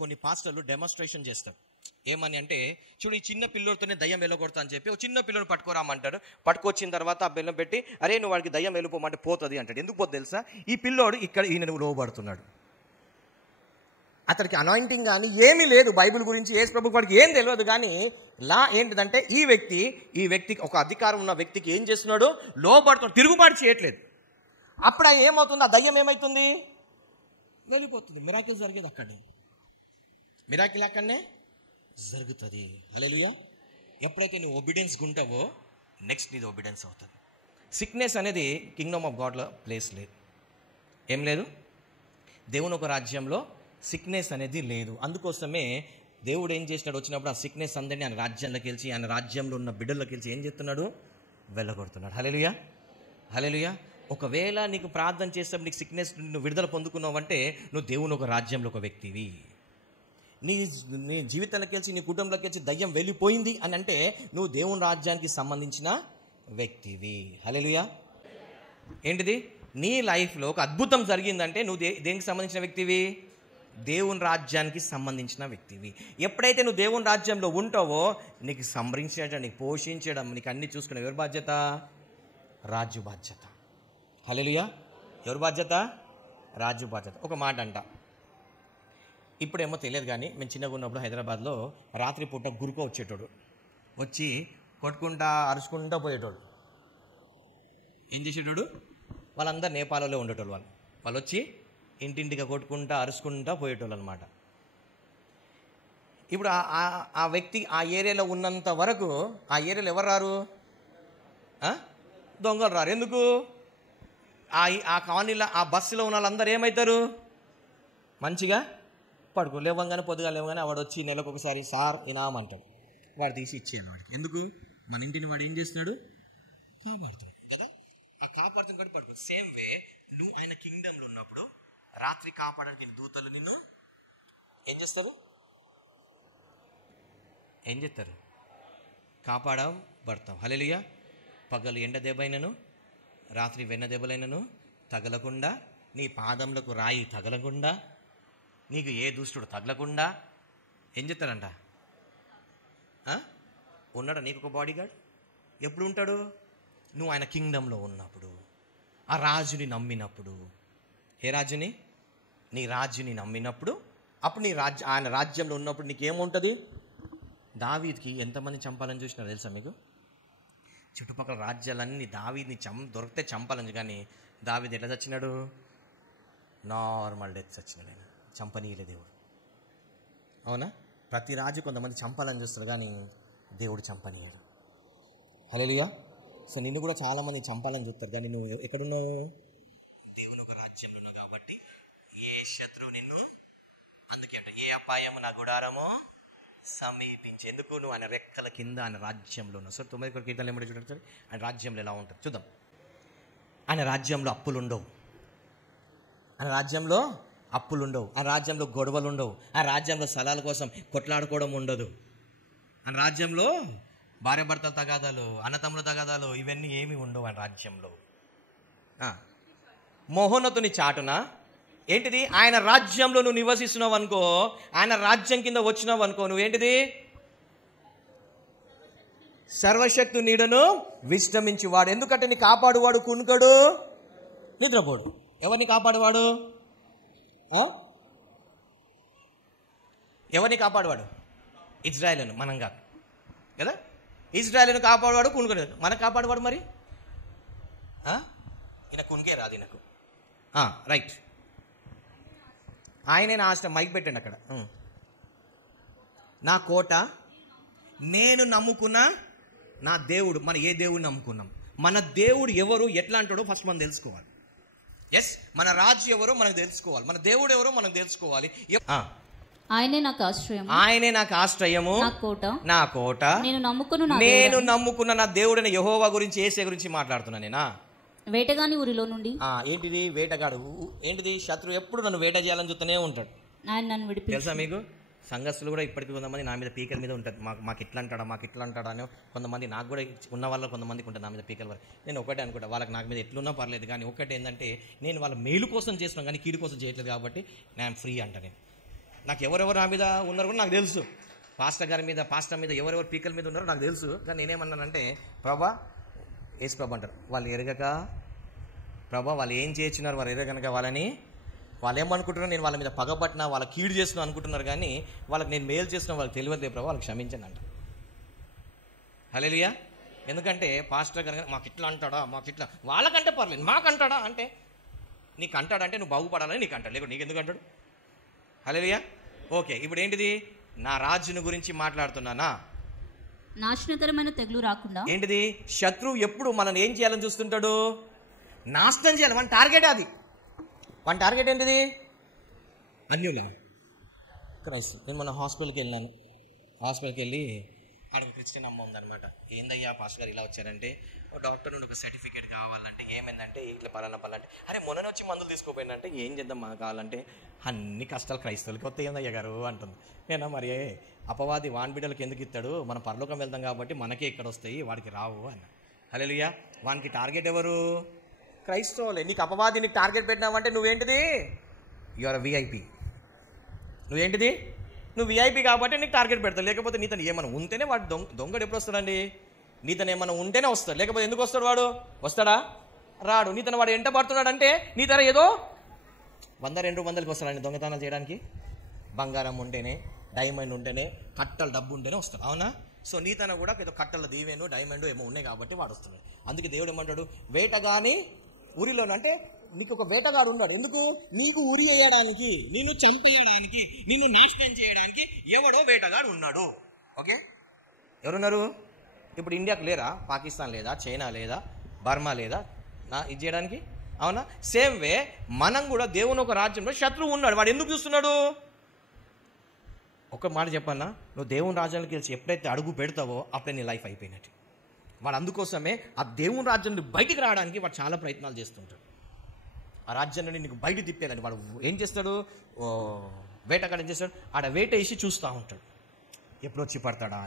కొన్ని పాస్టర్లు డెమాన్స్ట్రేషన్ చేస్తారు. ఏమని అంటే, చూడు ఈ చిన్న పిల్లోడితోనే దయ్యం వెళ్ళగొడతా అని చెప్పి ఒక చిన్న పిల్లోని పట్టుకోరామంటాడు. పట్టుకొచ్చిన తర్వాత ఆ బెల్లం పెట్టి, అరే నువ్వు వాడికి దయ్యం వెళ్ళిపోమంటే పోతుంది అంటాడు. ఎందుకు పోతుంది తెలుసా? ఈ పిల్లోడు ఇక్కడ ఈయన నువ్వు లోబడుతున్నాడు. అతనికి అనాయింటింగ్ కానీ ఏమీ లేదు, బైబిల్ గురించి యేసు ప్రభువుకి వాడికి ఏం తెలియదు. కానీ లా ఏంటిదంటే ఈ వ్యక్తికి ఒక అధికారం ఉన్న వ్యక్తికి ఏం చేస్తున్నాడు? లోబడుతున్నాడు, తిరుగుబాటు చేయట్లేదు. అప్పుడు ఏమవుతుంది? ఆ దయ్యం ఏమవుతుంది? వెళ్ళిపోతుంది. మిరాకిల్ జరిగేది అక్కడనే, మిరాకిల్ అక్కడనే జరుగుతుంది. హల్లెలూయా. ఎప్పుడైతే నువ్వు ఒబీడియన్స్ ఉంటావో నెక్స్ట్ నీది ఒబీడియన్స్ అవుతుంది. సిక్నెస్ అనేది కింగ్డమ్ ఆఫ్ గాడ్లో ప్లేస్ లేదు. ఏం లేదు? దేవుని ఒక రాజ్యంలో సిక్నెస్ అనేది లేదు. అందుకోసమే దేవుడు ఏం చేసినాడు? వచ్చినప్పుడు ఆ సిక్నెస్ అందరినీ ఆయన రాజ్యంలోకి వెళ్ళి, ఆయన రాజ్యంలో ఉన్న బిడ్డల్లోకి వెళ్ళి ఏం చేస్తున్నాడు? వెళ్ళగొడుతున్నాడు. హల్లెలూయా, హల్లెలూయా. ఒకవేళ నీకు ప్రార్థన చేస్తే నీకు సిక్నెస్ నువ్వు విడుదల పొందుకున్నావు అంటే నువ్వు దేవుని ఒక రాజ్యంలో ఒక వ్యక్తివి. నీ జీవితంలోకి వెళ్ళి, నీ కుటుంబంలోకి వెళ్ళి దయ్యం వెళ్ళిపోయింది అని అంటే నువ్వు దేవుని రాజ్యానికి సంబంధించిన వ్యక్తివి. హల్లెలూయా. ఏంటిది? నీ లైఫ్లో ఒక అద్భుతం జరిగిందంటే నువ్వు దేనికి సంబంధించిన వ్యక్తివి? దేవుని రాజ్యానికి సంబంధించిన వ్యక్తివి. ఎప్పుడైతే నువ్వు దేవుని రాజ్యంలో ఉంటావో నీకు సంరక్షించడం, నీకు పోషించడం, నీకు అన్ని చూసుకునే ఎవరి బాధ్యత? రాజు బాధ్యత. హల్లెలూయా. ఎవరి బాధ్యత? రాజు బాధ్యత. ఒక మాట అంట, ఇప్పుడేమో తెలియదు కానీ మేము చిన్నగా ఉన్నప్పుడు హైదరాబాద్లో రాత్రి పూట గురుకో వచ్చేటోడు, వచ్చి కొట్టుకుంటా అరుచుకుంటా పోయేటోడు. ఏం చేసేటోడు? వాళ్ళందరూ నేపాల్లో ఉండేటోళ్ళు. వాళ్ళు వచ్చి ఇంటింటిగా కొట్టుకుంటా అరుచుకుంటా పోయేటోళ్ళు అనమాట. ఇప్పుడు ఆ వ్యక్తి ఆ ఏరియాలో ఉన్నంత వరకు ఆ ఏరియాలో ఎవరు రారు? దొంగలు రారు. ఎందుకు? ఆ కాలనీలో ఆ బస్సులో ఉన్న వాళ్ళందరూ ఏమవుతారు? మంచిగా పడుకో, లేవంగానే పొద్దుగా లేవగానే వాడు వచ్చి నెలకు ఒకసారి సార్ ఇనాం అంటాడు. వాడు తీసి ఇచ్చేయాలి వాడికి. ఎందుకు? మన ఇంటిని వాడు ఏం చేస్తున్నాడు? కాపాడుతున్నాడు కదా. ఆ కాపాడుతున్న కూడా పడుకో. సేమ్ వే నువ్వు ఆయన కింగ్డమ్లో ఉన్నప్పుడు రాత్రి కాపాడడానికి దూతలు నిన్ను ఏం చేస్తారు? ఏం చేస్తారు? కాపాడబడతాం. హల్లెలూయా. పగలు ఎండ దెబ్బైనను రాత్రి వెన్న దెబ్బలైనను తగలకుండా, నీ పాదంలకు రాయి తగలకుండా, నీకు ఏ దుష్టుడు తగలకుండా ఏం చేస్తాడంట? ఉన్నాడా నీకు ఒక బాడీగార్డ్? ఎప్పుడు ఉంటాడు? నువ్వు ఆయన కింగ్డంలో ఉన్నప్పుడు, ఆ రాజుని నమ్మినప్పుడు. ఏ రాజుని? నీ రాజుని నమ్మినప్పుడు. అప్పుడు ఆయన రాజ్యంలో ఉన్నప్పుడు నీకేముంటుంది? దావీద్కి ఎంతమంది చంపాలని చూసినారు తెలుసా మీకు? చుట్టుపక్కల రాజ్యాలన్నీ దావీద్ని దొరికితే చంపాలని, కానీ దావీద్ ఎట్లా చచ్చినాడు? Normal death చచ్చినాడు. ఆయన చంపనీయలే దేవుడు. అవునా? ప్రతి రాజు కొంతమంది చంపాలని చూస్తారు కానీ దేవుడు చంపనీయడు. హల్లెలూయా. సో నిన్ను కూడా చాలామంది చంపాలని చూస్తారు, కానీ నువ్వు ఎక్కడున్నావు? దేవుని ఒక రాజ్యంలో ఉన్నావు కాబట్టి ఏ శత్రువు నిన్ను, అందుకే అంట ఏ అపాయము నా గుడారము సమీపించి. ఎందుకు? నువ్వు ఆయన రెక్కల కింద ఆయన రాజ్యంలో ఉన్నావు. సో 9 కీర్తనలు ఏమిటో చూడండి. ఆయన రాజ్యంలో ఎలా ఉంటుంది చూద్దాం. ఆయన రాజ్యంలో అప్పులు ఉండవు. ఆయన రాజ్యంలో అప్పులు ఉండవు. ఆయన రాజ్యంలో గొడవలు ఉండవు. ఆయన రాజ్యంలో స్థలాల కోసం కొట్లాడుకోవడం ఉండదు. ఆయన రాజ్యంలో భార్యాభర్తల తగాదాలు, అన్నతమ్ముల తగాదాలు ఇవన్నీ ఏమి ఉండవు ఆయన రాజ్యంలో. మహోన్నతుని చాటున ఏంటిది? ఆయన రాజ్యంలో నువ్వు నివసిస్తున్నావు అనుకో, ఆయన రాజ్యం కింద వచ్చినావు అనుకో, నువ్వేంటిది? సర్వశక్తు నీడను విశ్రమించి వాడు. ఎందుకంటే నీ కాపాడువాడు కునుకడు, నిద్రపోడు. ఎవరిని కాపాడువాడు? ఎవరిని కాపాడువాడు? ఇజ్రాయేలును, మనం కాదు కదా. ఇజ్రాయేలును కాపాడువాడు, కునుకునే మనకు కాపాడువాడు. మరి ఈయన కునికే రాదు ఈయనకు. రైట్. ఆయనే నా ఆశ్రయం. మైక్ పెట్టండి అక్కడ. నా కోట, నేను నమ్ముకున్న నా దేవుడు. మన ఏ దేవుడిని నమ్ముకున్నాం? మన దేవుడు ఎవరు, ఎట్లా అంటాడో ఫస్ట్ మనం తెలుసుకోవాలి. మన రాజు ఎవరో మనకు తెలుసుకోవాలి, మన దేవుడు ఎవరో మనకు తెలుసుకోవాలి. ఆయనే నాకు ఆశ్రయం, ఆయనే నాకు ఆశ్రయము, నా కోట, నేను నమ్ముకున్న నా దేవుడైన యెహోవా గురించి, యేసే గురించి మాట్లాడుతున్నా నేనా. వేటగాని ఊరిలో నుండి. ఏంటిది వేటగాడు? ఏంటిది? శత్రువు ఎప్పుడు నన్ను వేట చేయాలని చూస్తూనే ఉంటాడు. ఆయన నన్ను విడిపించాడు. తెలుసా మీకు? సంఘస్థులు కూడా ఇప్పటికీ కొంతమంది నా మీద పీకల మీద ఉంటుంది. మాకు ఇట్లా అంటాడా అని కొంతమంది, నాకు కూడా ఉన్న వాళ్ళ కొంతమందికి ఉంటుంది నా మీద పీకల వరకు. నేను ఒకటే అనుకుంటా, వాళ్ళకి నాకు మీద ఎట్లున్నా పర్లేదు, కానీ ఒకటి ఏంటంటే నేను వాళ్ళ మేలు కోసం చేస్తున్నాను కానీ కీడు కోసం చేయట్లేదు, కాబట్టి నేను ఫ్రీ అంట. నేను నాకు ఎవరెవరు నా మీద ఉన్నారు కూడా నాకు తెలుసు. పాస్టర్ మీద ఎవరెవరు పీకల మీద ఉన్నారో నాకు తెలుసు. కానీ నేనేమన్నానంటే, ప్రభా, యేసు ప్రభు అంటారు, వాళ్ళు ఎరగక, ప్రభా వాళ్ళు ఏం చేస్తున్నారు, వారు ఎరగనక వాళ్ళని, వాళ్ళు ఏమనుకుంటున్నారు, నేను వాళ్ళ మీద పగబట్టినా, వాళ్ళ కీడు చేస్తున్నా అనుకుంటున్నారు, కానీ వాళ్ళకి నేను మేలు చేస్తున్నా వాళ్ళకి తెలియదే ప్రభా, వాళ్ళకి క్షమించండి అంట. హల్లెలూయా. ఎందుకంటే పాస్టర్ కనుక మాకు ఇట్లా అంటాడా, మాకు ఇట్లా, వాళ్ళకంటే పర్లేదు, మాకు అంటాడా అంటే, నీకు అంటాడంటే నువ్వు బాగుపడాలని నీకు అంటాడు, లేకపోతే నీకు ఎందుకు అంటాడు? హల్లెలూయా. ఓకే, ఇప్పుడు ఏంటిది? నా రాజుని గురించి మాట్లాడుతున్నానా? నాశనకరమైన తెగులు రాకుండా. ఏంటిది? శత్రువు ఎప్పుడు మనం ఏం చేయాలని చూస్తుంటాడు? నాశనం చేయాలి. మన టార్గెట్ అది. మన టార్గెట్ ఏంటిది? అన్యుల క్రైస్తవు. నేను మన హాస్పిటల్కి వెళ్ళాను. హాస్పిటల్కి వెళ్ళి ఆడ క్రిస్టియన్ అమ్మ ఉందనమాట. ఏందయ్యా పాస్టర్ గారు ఇలా వచ్చారంటే, డాక్టర్ నుండి ఒక సర్టిఫికేట్ కావాలంటే, ఏమైందంటే ఇట్లా పలానా అంటే, అరే మొన్న వచ్చి మందులు తీసుకోపోయిందంటే, ఏం చేద్దాం మనకు కావాలంటే, అన్ని కష్టాలు క్రైస్తవులకి వస్తాయి ఏందయ్య గారు అంటుంది. నేనా మరి అపవాది వాన్ బిడ్డలకి ఎందుకు ఇస్తాడు, మనం పరలోకం వెళ్తాం కాబట్టి మనకే ఇక్కడ వస్తాయి, వాడికి రావు అన్న. హల్లెలూయా. వానికి టార్గెట్ ఎవరు? క్రైస్తవులే. నీకు అపవాది నీకు టార్గెట్ పెట్టినావంటే నువ్వేంటిది? You are VIP. నువ్వేంటిది? నువ్వు విఐపి కాబట్టి నీకు టార్గెట్ పెడతావు. లేకపోతే నీతను ఏమైనా ఉంటేనే వాడు దొంగడు ఎప్పుడు వస్తాడండి? నీతను ఏమైనా ఉంటేనే వస్తాడు, లేకపోతే ఎందుకు వస్తాడు వాడు? వస్తాడా? రాడు. నీతను వాడు ఎంట పడుతున్నాడంటే నీ తర ఏదో 100-200కి వస్తాడండి దొంగతనాలు చేయడానికి. బంగారం ఉంటేనే, డైమండ్ ఉంటేనే, కట్టల డబ్బు ఉంటేనే వస్తాడు, అవునా? సో నీతన కూడా ఏదో కట్టల దీవెను, డైమండ్ ఏమో ఉన్నాయి కాబట్టి వాడు వస్తున్నాడు. అందుకే దేవుడు ఏమంటాడు? వేటగాని ఊరిలోను. అంటే నీకు ఒక వేటగాడు ఉన్నాడు. ఎందుకు? నీకు ఉరి వేయడానికి, నిన్ను చంపేయడానికి, నిన్ను నాశనం చేయడానికి ఎవడో వేటగాడు ఉన్నాడు. ఓకే, ఎవరున్నారు? ఇప్పుడు ఇండియాకు లేరా? పాకిస్తాన్ లేదా? చైనా లేదా? బర్మా లేదా ఇది చేయడానికి? అవునా? సేమ్ వే మనం కూడా దేవుని ఒక రాజ్యంలో శత్రువు ఉన్నాడు. వాడు ఎందుకు చూస్తున్నాడు? ఒక మాట చెప్పన్నా, నువ్వు దేవుని రాజ్యానికి తెలిసి ఎప్పుడైతే అడుగు పెడతావో అప్పుడే నీ లైఫ్ అయిపోయినట్టు. వాడు అందుకోసమే ఆ దేవుని రాజ్యం నుండి బయటికి రావడానికి వాడు చాలా ప్రయత్నాలు చేస్తుంటాడు. ఆ రాజ్యం నుండి నీకు బయట తిప్పేయాలని వాడు ఏం చేస్తాడు? వేటగాడు ఏం చేస్తాడు? ఆడ వేట వేసి చూస్తూ ఉంటాడు. ఎప్పుడొచ్చి పడతాడా,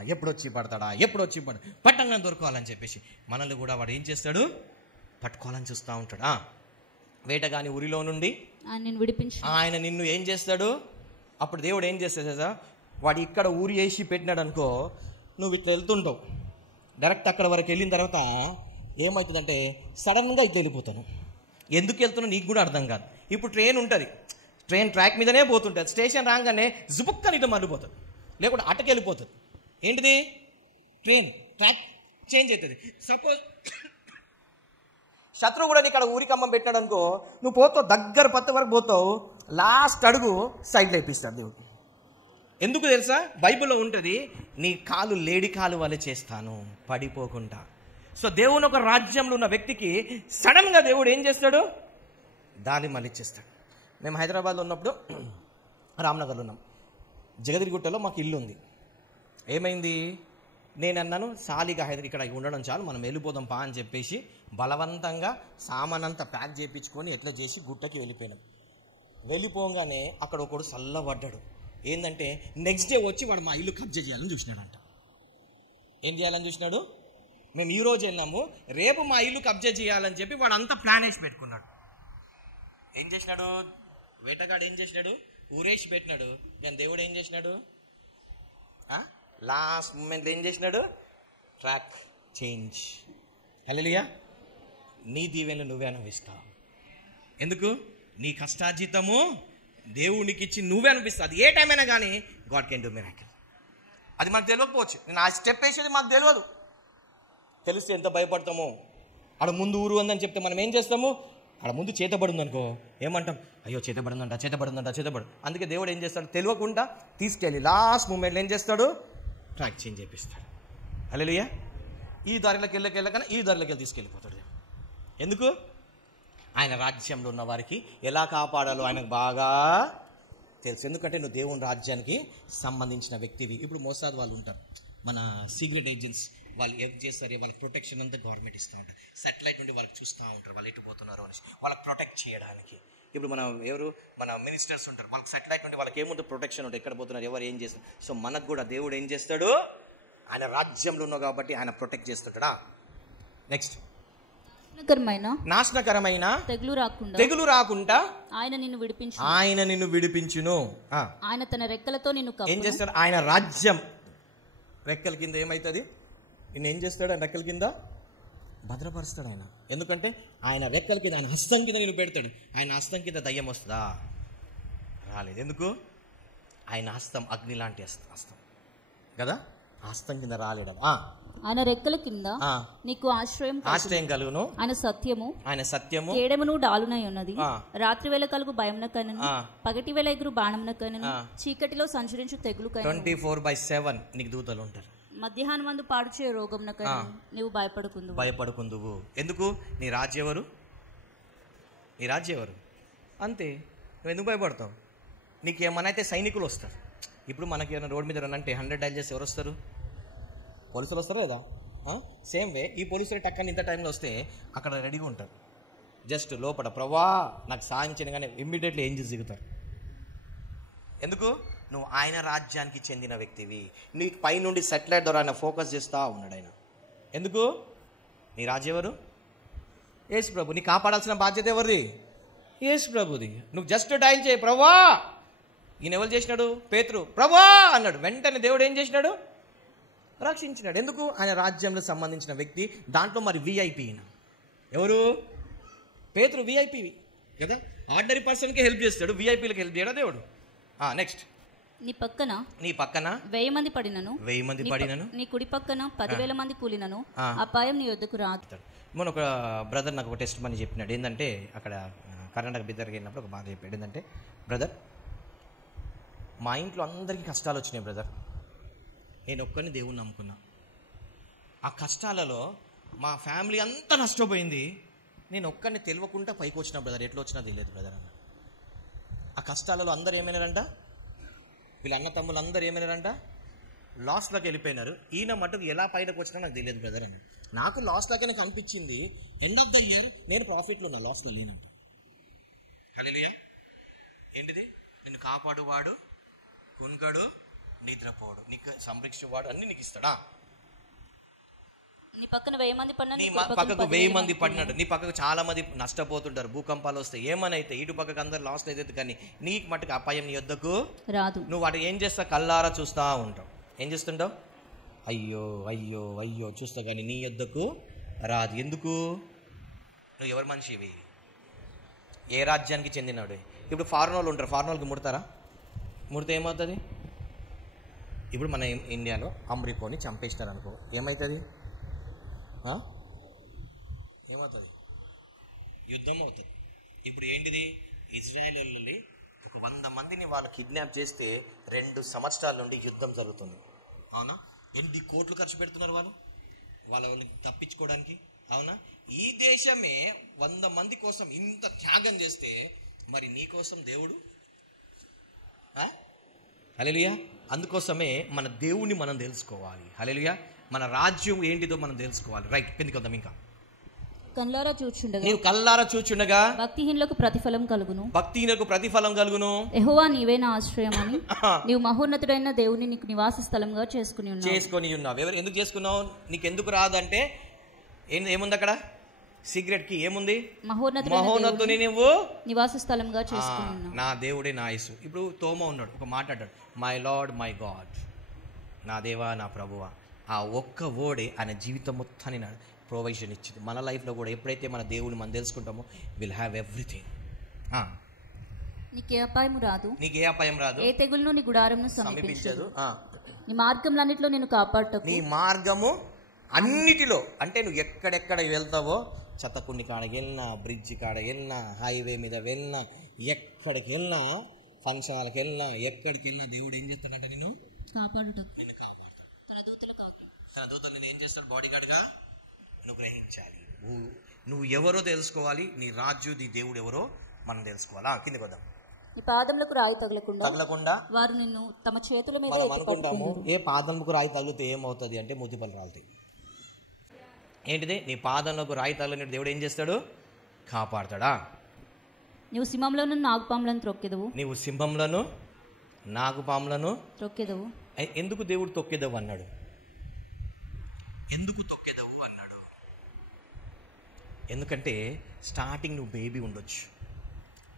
పట్టంగా దొరకాలని చెప్పేసి మనల్ని కూడా వాడు ఏం చేస్తాడు? పట్టుకోవాలని చూస్తూ ఉంటాడు. వేటగాని ఊరిలో నుండి ఆయన నిన్ను ఏం చేస్తాడు? అప్పుడు దేవుడు ఏం చేస్తాడు కదా, వాడు ఇక్కడ ఊరి వేసి పెట్టినాడు అనుకో, నువ్వు ఇట్లా వెళ్తుంటావు. డైరెక్ట్ అక్కడ వరకు వెళ్ళిన తర్వాత ఏమవుతుందంటే సడన్గా ఇట్లా వెళ్ళిపోతాను. ఎందుకు వెళ్తున్నా నీకు కూడా అర్థం కాదు. ఇప్పుడు ట్రైన్ ఉంటుంది, ట్రైన్ ట్రాక్ మీదనే పోతుంటుంది. స్టేషన్ రాగానే జుబుక్కని ఇట్లా మళ్ళీపోతుంది, లేకుంటే అటకెళ్ళిపోతుంది. ఏంటిది? ట్రైన్ ట్రాక్ చేంజ్ అవుతుంది. సపోజ్ శత్రువు కూడా నీకు అక్కడ ఊరికమ్మం పెట్టినాడు అనుకో, నువ్వు పోతావు, దగ్గర పత్త వరకు పోతావు, లాస్ట్ అడుగు సైడ్లో వేపిస్తాడు దేవుడు. ఎందుకు తెలుసా? బైబిల్లో ఉంటుంది, నీ కాలు లేడి కాలు వలె చేస్తాను పడిపోకుండా. సో దేవుని ఒక రాజ్యంలో ఉన్న వ్యక్తికి సడన్గా దేవుడు ఏం చేస్తాడు? దారి మళ్ళిచ్చేస్తాడు. మేము హైదరాబాద్లో ఉన్నప్పుడు రామ్నగర్లో ఉన్నాం. జగదిరిగుట్టలో మాకు ఇల్లు ఉంది. ఏమైంది? నేను అన్నాను, సాలిగా ఇక్కడ ఉండడం చాలు, మనం వెళ్ళిపోదాం పా అని చెప్పేసి బలవంతంగా సామాన్ అంతా ప్యాక్ చేయించుకొని ఎట్లా చేసి గుట్టకి వెళ్ళిపోయినాం. వెళ్ళిపోగానే అక్కడ ఒకడు చల్లబడ్డాడు. ఏంటంటే నెక్స్ట్ డే వచ్చి వాడు మా ఇల్లు కబ్జా చేయాలని చూసినాడంట. ఏం చేయాలని చూసినాడు? మేము ఈ రోజు వెళ్ళాము, రేపు మా ఇల్లు కబ్జా చేయాలని చెప్పి వాడు అంతా ప్లాన్ వేసి పెట్టుకున్నాడు. ఏం చేసినాడు? వేటగాడు ఏం చేసినాడు? ఊరేసి పెట్టినాడు. కానీ దేవుడు ఏం చేసినాడు? లాస్ట్ మూమెంట్ ఏం చేసినాడు? Track change. హల్లెలూయా. నీ దీవెనలు నువ్వే అనుభవిస్తావు. ఎందుకు? నీ కష్టార్జితము దేవునికి ఇచ్చి నువ్వే అనిపిస్తుంది. అది ఏ టైం అయినా కానీ గాడ్ కెన్ డూ మిరాకిల్. అది మనకు తెలియకపోవచ్చు. నేను ఆ స్టెప్ వేసేది మాకు తెలియదు. తెలిస్తే ఎంత భయపడతామో. ఆడ ముందు ఊరు ఉందని చెప్తే మనం ఏం చేస్తాము? ఆడ ముందు చేతబడింది అనుకో ఏమంటాం? అయ్యో చేతబడిందంట. అందుకే దేవుడు ఏం చేస్తాడు? తెలియకుండా తీసుకెళ్ళి లాస్ట్ మూమెంట్లో ఏం చేస్తాడు? ట్రాక్ చేంజ్ చేపిస్తాడు. హల్లెలూయా. ఈ దారిలోకి వెళ్ళకన్నా ఈ దారిలోకి తీసుకెళ్ళిపోతాడు. ఎందుకు? ఆయన రాజ్యంలో ఉన్న వారికి ఎలా కాపాడాలో ఆయనకు బాగా తెలుసు. ఎందుకంటే నువ్వు దేవుని రాజ్యానికి సంబంధించిన వ్యక్తివి. ఇప్పుడు మోసాద్ వాళ్ళు ఉంటారు, మన సీక్రెట్ ఏజెంట్స్. వాళ్ళు ఏం చేస్తారు? వాళ్ళకి ప్రొటెక్షన్ అంతా గవర్నమెంట్ ఇస్తూ ఉంటారు. సాటిలైట్ నుండి వాళ్ళకి చూస్తూ ఉంటారు వాళ్ళు ఎటు పోతున్నారు అనేసి, వాళ్ళకి ప్రొటెక్ట్ చేయడానికి. ఇప్పుడు మన మినిస్టర్స్ ఉంటారు, వాళ్ళకి సాటిలైట్ నుండి వాళ్ళకి ఏముంటుంది? ప్రొటెక్షన్ ఉంటుంది, ఎక్కడ పోతున్నారు, ఎవరు ఏం చేస్తారు. సో మనకు కూడా దేవుడు ఏం చేస్తాడు? ఆయన రాజ్యంలో ఉన్నావు కాబట్టి ఆయన ప్రొటెక్ట్ చేస్తుంటాడా. నెక్స్ట్, నాశనకరమైన తెగులు రాకుండా ఆయన నిన్ను విడిపించును. ఆయన తన రెక్కలతో నిన్ను ఏం చేస్తాడు? ఆయన రాజ్యం రెక్కల కింద ఏమవుతుంది? నిన్ను ఏం చేస్తాడు? ఆయన రెక్కల కింద భద్రపరుస్తాడు ఆయన. ఎందుకంటే ఆయన రెక్కల కింద, ఆయన హస్తం కింద నేను పెడతాడు. ఆయన హస్తం కింద దయ్యం వస్తుందా? రాలేదు. ఎందుకు? ఆయన హస్తం అగ్ని లాంటి హస్తం కదా, హస్తం కింద రాలేడు. ఆయన రెక్కల కింద నీకు ఆశ్రయం కలుగును. ఆయన సత్యము కేడమును డాలునై ఉన్నది. రాత్రి వేళ కలుగు భయమునకైనను, పగటి వేళ ఎగురు బాణమునకైనను, చీకటిలో సంచరించు తెగులుకైనను 24/7 నీకు దూతలు ఉంటారు. మధ్యాహ్నం మందు పాడుచే రోగమునకైనను నీవు భయపడుకుందువు. ఎందుకు? నీ రాజ్యం ఎవరు? అంతే. నువ్వు ఎందుకు భయపడతావు? నీకు ఏమన్నా అయితే సైనికులు వస్తారు. ఇప్పుడు మనకి ఏమైనా రోడ్ మీద రన్నంటే 100 డైల్ చేసి ఎవరు వస్తారు? పోలీసులు వస్తారు కదా. సేమ్ వే ఈ పోలీసులు టక్కని ఇంత టైంలో వస్తే అక్కడ రెడీగా ఉంటారు. జస్ట్ లోపల ప్రభా నాకు సాయం చేయగానే ఇమ్మీడియట్లీ ఏంజెస్ దిగుతారు. ఎందుకు? నువ్వు ఆయన రాజ్యానికి చెందిన వ్యక్తివి. నీకు పైనుండి సెటిలైట్ ద్వారా ఆయన ఫోకస్ చేస్తూ ఉన్నాడు ఆయన. ఎందుకు? నీ రాజ్యం ఎవరు? యేసు ప్రభు. నీ కాపాడాల్సిన బాధ్యత ఎవరిది? యేసు ప్రభుది. నువ్వు జస్ట్ డైల్ చేయి ప్రభా. ఈయన ఎవరు చేసినాడు? పేతురు ప్రభా అన్నాడు. వెంటనే దేవుడు ఏం చేసినాడు? రక్షించినాడు. ఎందుకు? ఆయన రాజ్యంలో సంబంధించిన వ్యక్తి. దాంట్లో మరి విఐపి ఎవరు? పేతురు విఐపి కదా. ఆర్డినరీ పర్సన్కి హెల్ప్ చేస్తాడు, విఐపీలకు హెల్ప్ చేయడా దేవుడు. నెక్స్ట్, నీ పక్కన 1000 మంది పడినను, నీ కుడి పక్కన 10,000 మంది కూలినను అపాయం నీ యొద్దకు రాదు. మొన్న ఒక బ్రదర్ నాకు ఒక టెస్ట్ మని చెప్పినాడు. ఏంటంటే అక్కడ కర్ణాటక బిద్దరికి వెళ్ళినప్పుడు ఒక బాధ చెప్పాడు. ఏంటంటే, బ్రదర్ మా ఇంట్లో అందరికీ కష్టాలు వచ్చినాయి బ్రదర్, నేను ఒక్కరిని దేవుణ్ణి నమ్ముకున్నా. ఆ కష్టాలలో మా ఫ్యామిలీ అంతా నష్టపోయింది, నేను ఒక్కరిని తెలియకుండా పైకి వచ్చిన బ్రదర్. ఎట్లా వచ్చినా తెలియదు బ్రదర్ అన్న. ఆ కష్టాలలో అందరూ ఏమైనారంట? వీళ్ళ అన్న తమ్ముళ్ళు అందరూ ఏమైనారంట? లాస్ట్లోకి వెళ్ళిపోయినారు. ఈయన మటుకు ఎలా పైకి వచ్చినా నాకు తెలియదు బ్రదర్ అన్న. నాకు లాస్ట్లోకి నాకు అనిపించింది, ఎండ్ ఆఫ్ ద ఇయర్ నేను ప్రాఫిట్లో ఉన్నా, లాస్ట్లో లేనంట. హల్లెలూయా. ఏంటిది? నిన్ను కాపాడువాడు, కొనుగడు, నిద్రపోడు, నీకు సంరక్షించేవాడు అన్ని నీకు ఇస్తాడా? నీ పక్కన 1000 మంది పడినాడు, నీ పక్కకు 1000 మంది పడినాడు, నీ పక్కకు చాలా మంది నష్టపోతుంటారు, భూకంపాలు వస్తాయి, ఏమనైతే ఇటు పక్కకు అందరు లాస్ట్ అయితే, కానీ నీకు మట్టుకు అపాయం నీ వద్దకు రాదు. నువ్వు వాటి ఏం చేస్తావు? కల్లారా చూస్తూ ఉంటావు. ఏం చేస్తుంటావు? అయ్యో అయ్యో అయ్యో చూస్తావు, కానీ నీ వద్దకు రాదు. ఎందుకు? నువ్వు ఎవరి మనిషివి? ఏ రాజ్యానికి చెందినాడు? ఇప్పుడు ఫారెన్ వాళ్ళు ఉంటారు, ఫారెన్ వాళ్ళకి ముడతారా? ముడితే ఏమవుతుంది? ఇప్పుడు మన ఇండియాలో అమెరికాని చంపేస్తారు అనుకో, ఏమవుతుంది? ఏమవుతుంది? యుద్ధం అవుతుంది. ఇప్పుడు ఏంటిది? ఇజ్రాయెల్ వెళ్ళి ఒక 100 మందిని వాళ్ళు కిడ్నాప్ చేస్తే 2 సంవత్సరాల నుండి యుద్ధం జరుగుతుంది. అవునా? ఎన్ని కోట్లు ఖర్చు పెడుతున్నారు వాళ్ళని తప్పించుకోవడానికి. అవునా? ఈ దేశమే 100 మంది కోసం ఇంత త్యాగం చేస్తే మరి నీ కోసం దేవుడు. హల్లెలూయా. అందుకోసమే మన దేవుని మనం తెలుసుకోవాలి. హల్లెలూయా. మన రాజ్యం ఏంటిదో మనం తెలుసుకోవాలి. రైట్, పెందుకొద్దాం. ఇంకా నీవు కల్లారా చూచుండగా భక్తిహీనులకు ప్రతిఫలం కలుగును. యెహోవా నీవే నా ఆశ్రయమని నీవు మహోన్నతుడైన దేవుని నీకు నివాస స్థలంగా చేసుకుని ఉన్నావు. ఎవరు ఎందుకు చేసుకున్నావు? నీకు ఎందుకు రాదంటే ఏముంది అక్కడ? సిగరెట్ కి ఏముంది? మహోన్నతుని నువ్వు నివాస స్థలంగా చేసుకున్నావు. నా దేవుడే నా యేసు. ఇప్పుడు తోమ ఉన్నాడు, ఒక మాట అంటాడు, మై లార్డ్ మై గాడ్, నా దేవా నా ప్రభువా. ఆ ఒక్క వర్డే ఆయన జీవితం మొత్తాన్ని ప్రొవిజన్ ఇచ్చింది. మన లైఫ్లో కూడా ఎప్పుడైతే మన దేవుని మనం తెలుసుకుంటామో విల్ హ్యావ్ ఎవ్రీథింగ్. నీకే అపాయము రాదు, నీకే అపాయం రాదు, ఏ తెగులును నీ గుడారమును సమీపించదు. ఆ. నీ మార్గములన్నిటిలో నేను కాపాడుటకు, నీ మార్గము అన్నిటిలో అంటే నువ్వు ఎక్కడెక్కడ వెళ్తావో, చెత్తకుండి కాడకి వెళ్ళినా, బ్రిడ్జి కాడకి వెళ్ళినా, హైవే మీద వెళ్ళినా, ఎక్కడికి వెళ్ళినా, ఫంక్షన్ హాల్కి వెళ్ళినా, ఎక్కడికి వెళ్ళినా దేవుడు ఏం చేస్తాడంటే నిన్ను కాపాడుతాడు. తన దూతలు నేను ఏం చేస్తాడు? బాడీ గార్డ్గా నువ్వు గ్రహించాలి. నువ్వు ఎవరో తెలుసుకోవాలి, నీ రాజు నీ దేవుడు ఎవరో మనం తెలుసుకోవాలా. కిందకి వద్దాం. నీ పాదములకు రాయి తగలకుండా వారు నిన్ను తమ చేతుల మీద అనుకుంటాము. ఏ పాదములకు రాయి తగిలితే ఏమవుతుంది అంటే మూతిపళ్ళు రాలుతాయి. ఏంటిది? నీ పాదంలోకి రాయి తగిలినట్టు దేవుడు ఏం చేస్తాడు? కాపాడతాడా? నువ్వు సింహంలోను నాగుపాములను త్రొక్కెదవు. నీవు సింహంలను నాగుపాములను త్రొక్కెదవు. ఎందుకు దేవుడు తొక్కెదవు అన్నాడు? ఎందుకు తొక్కెదవు అన్నాడు? ఎందుకంటే స్టార్టింగ్ నువ్వు బేబీ ఉండొచ్చు,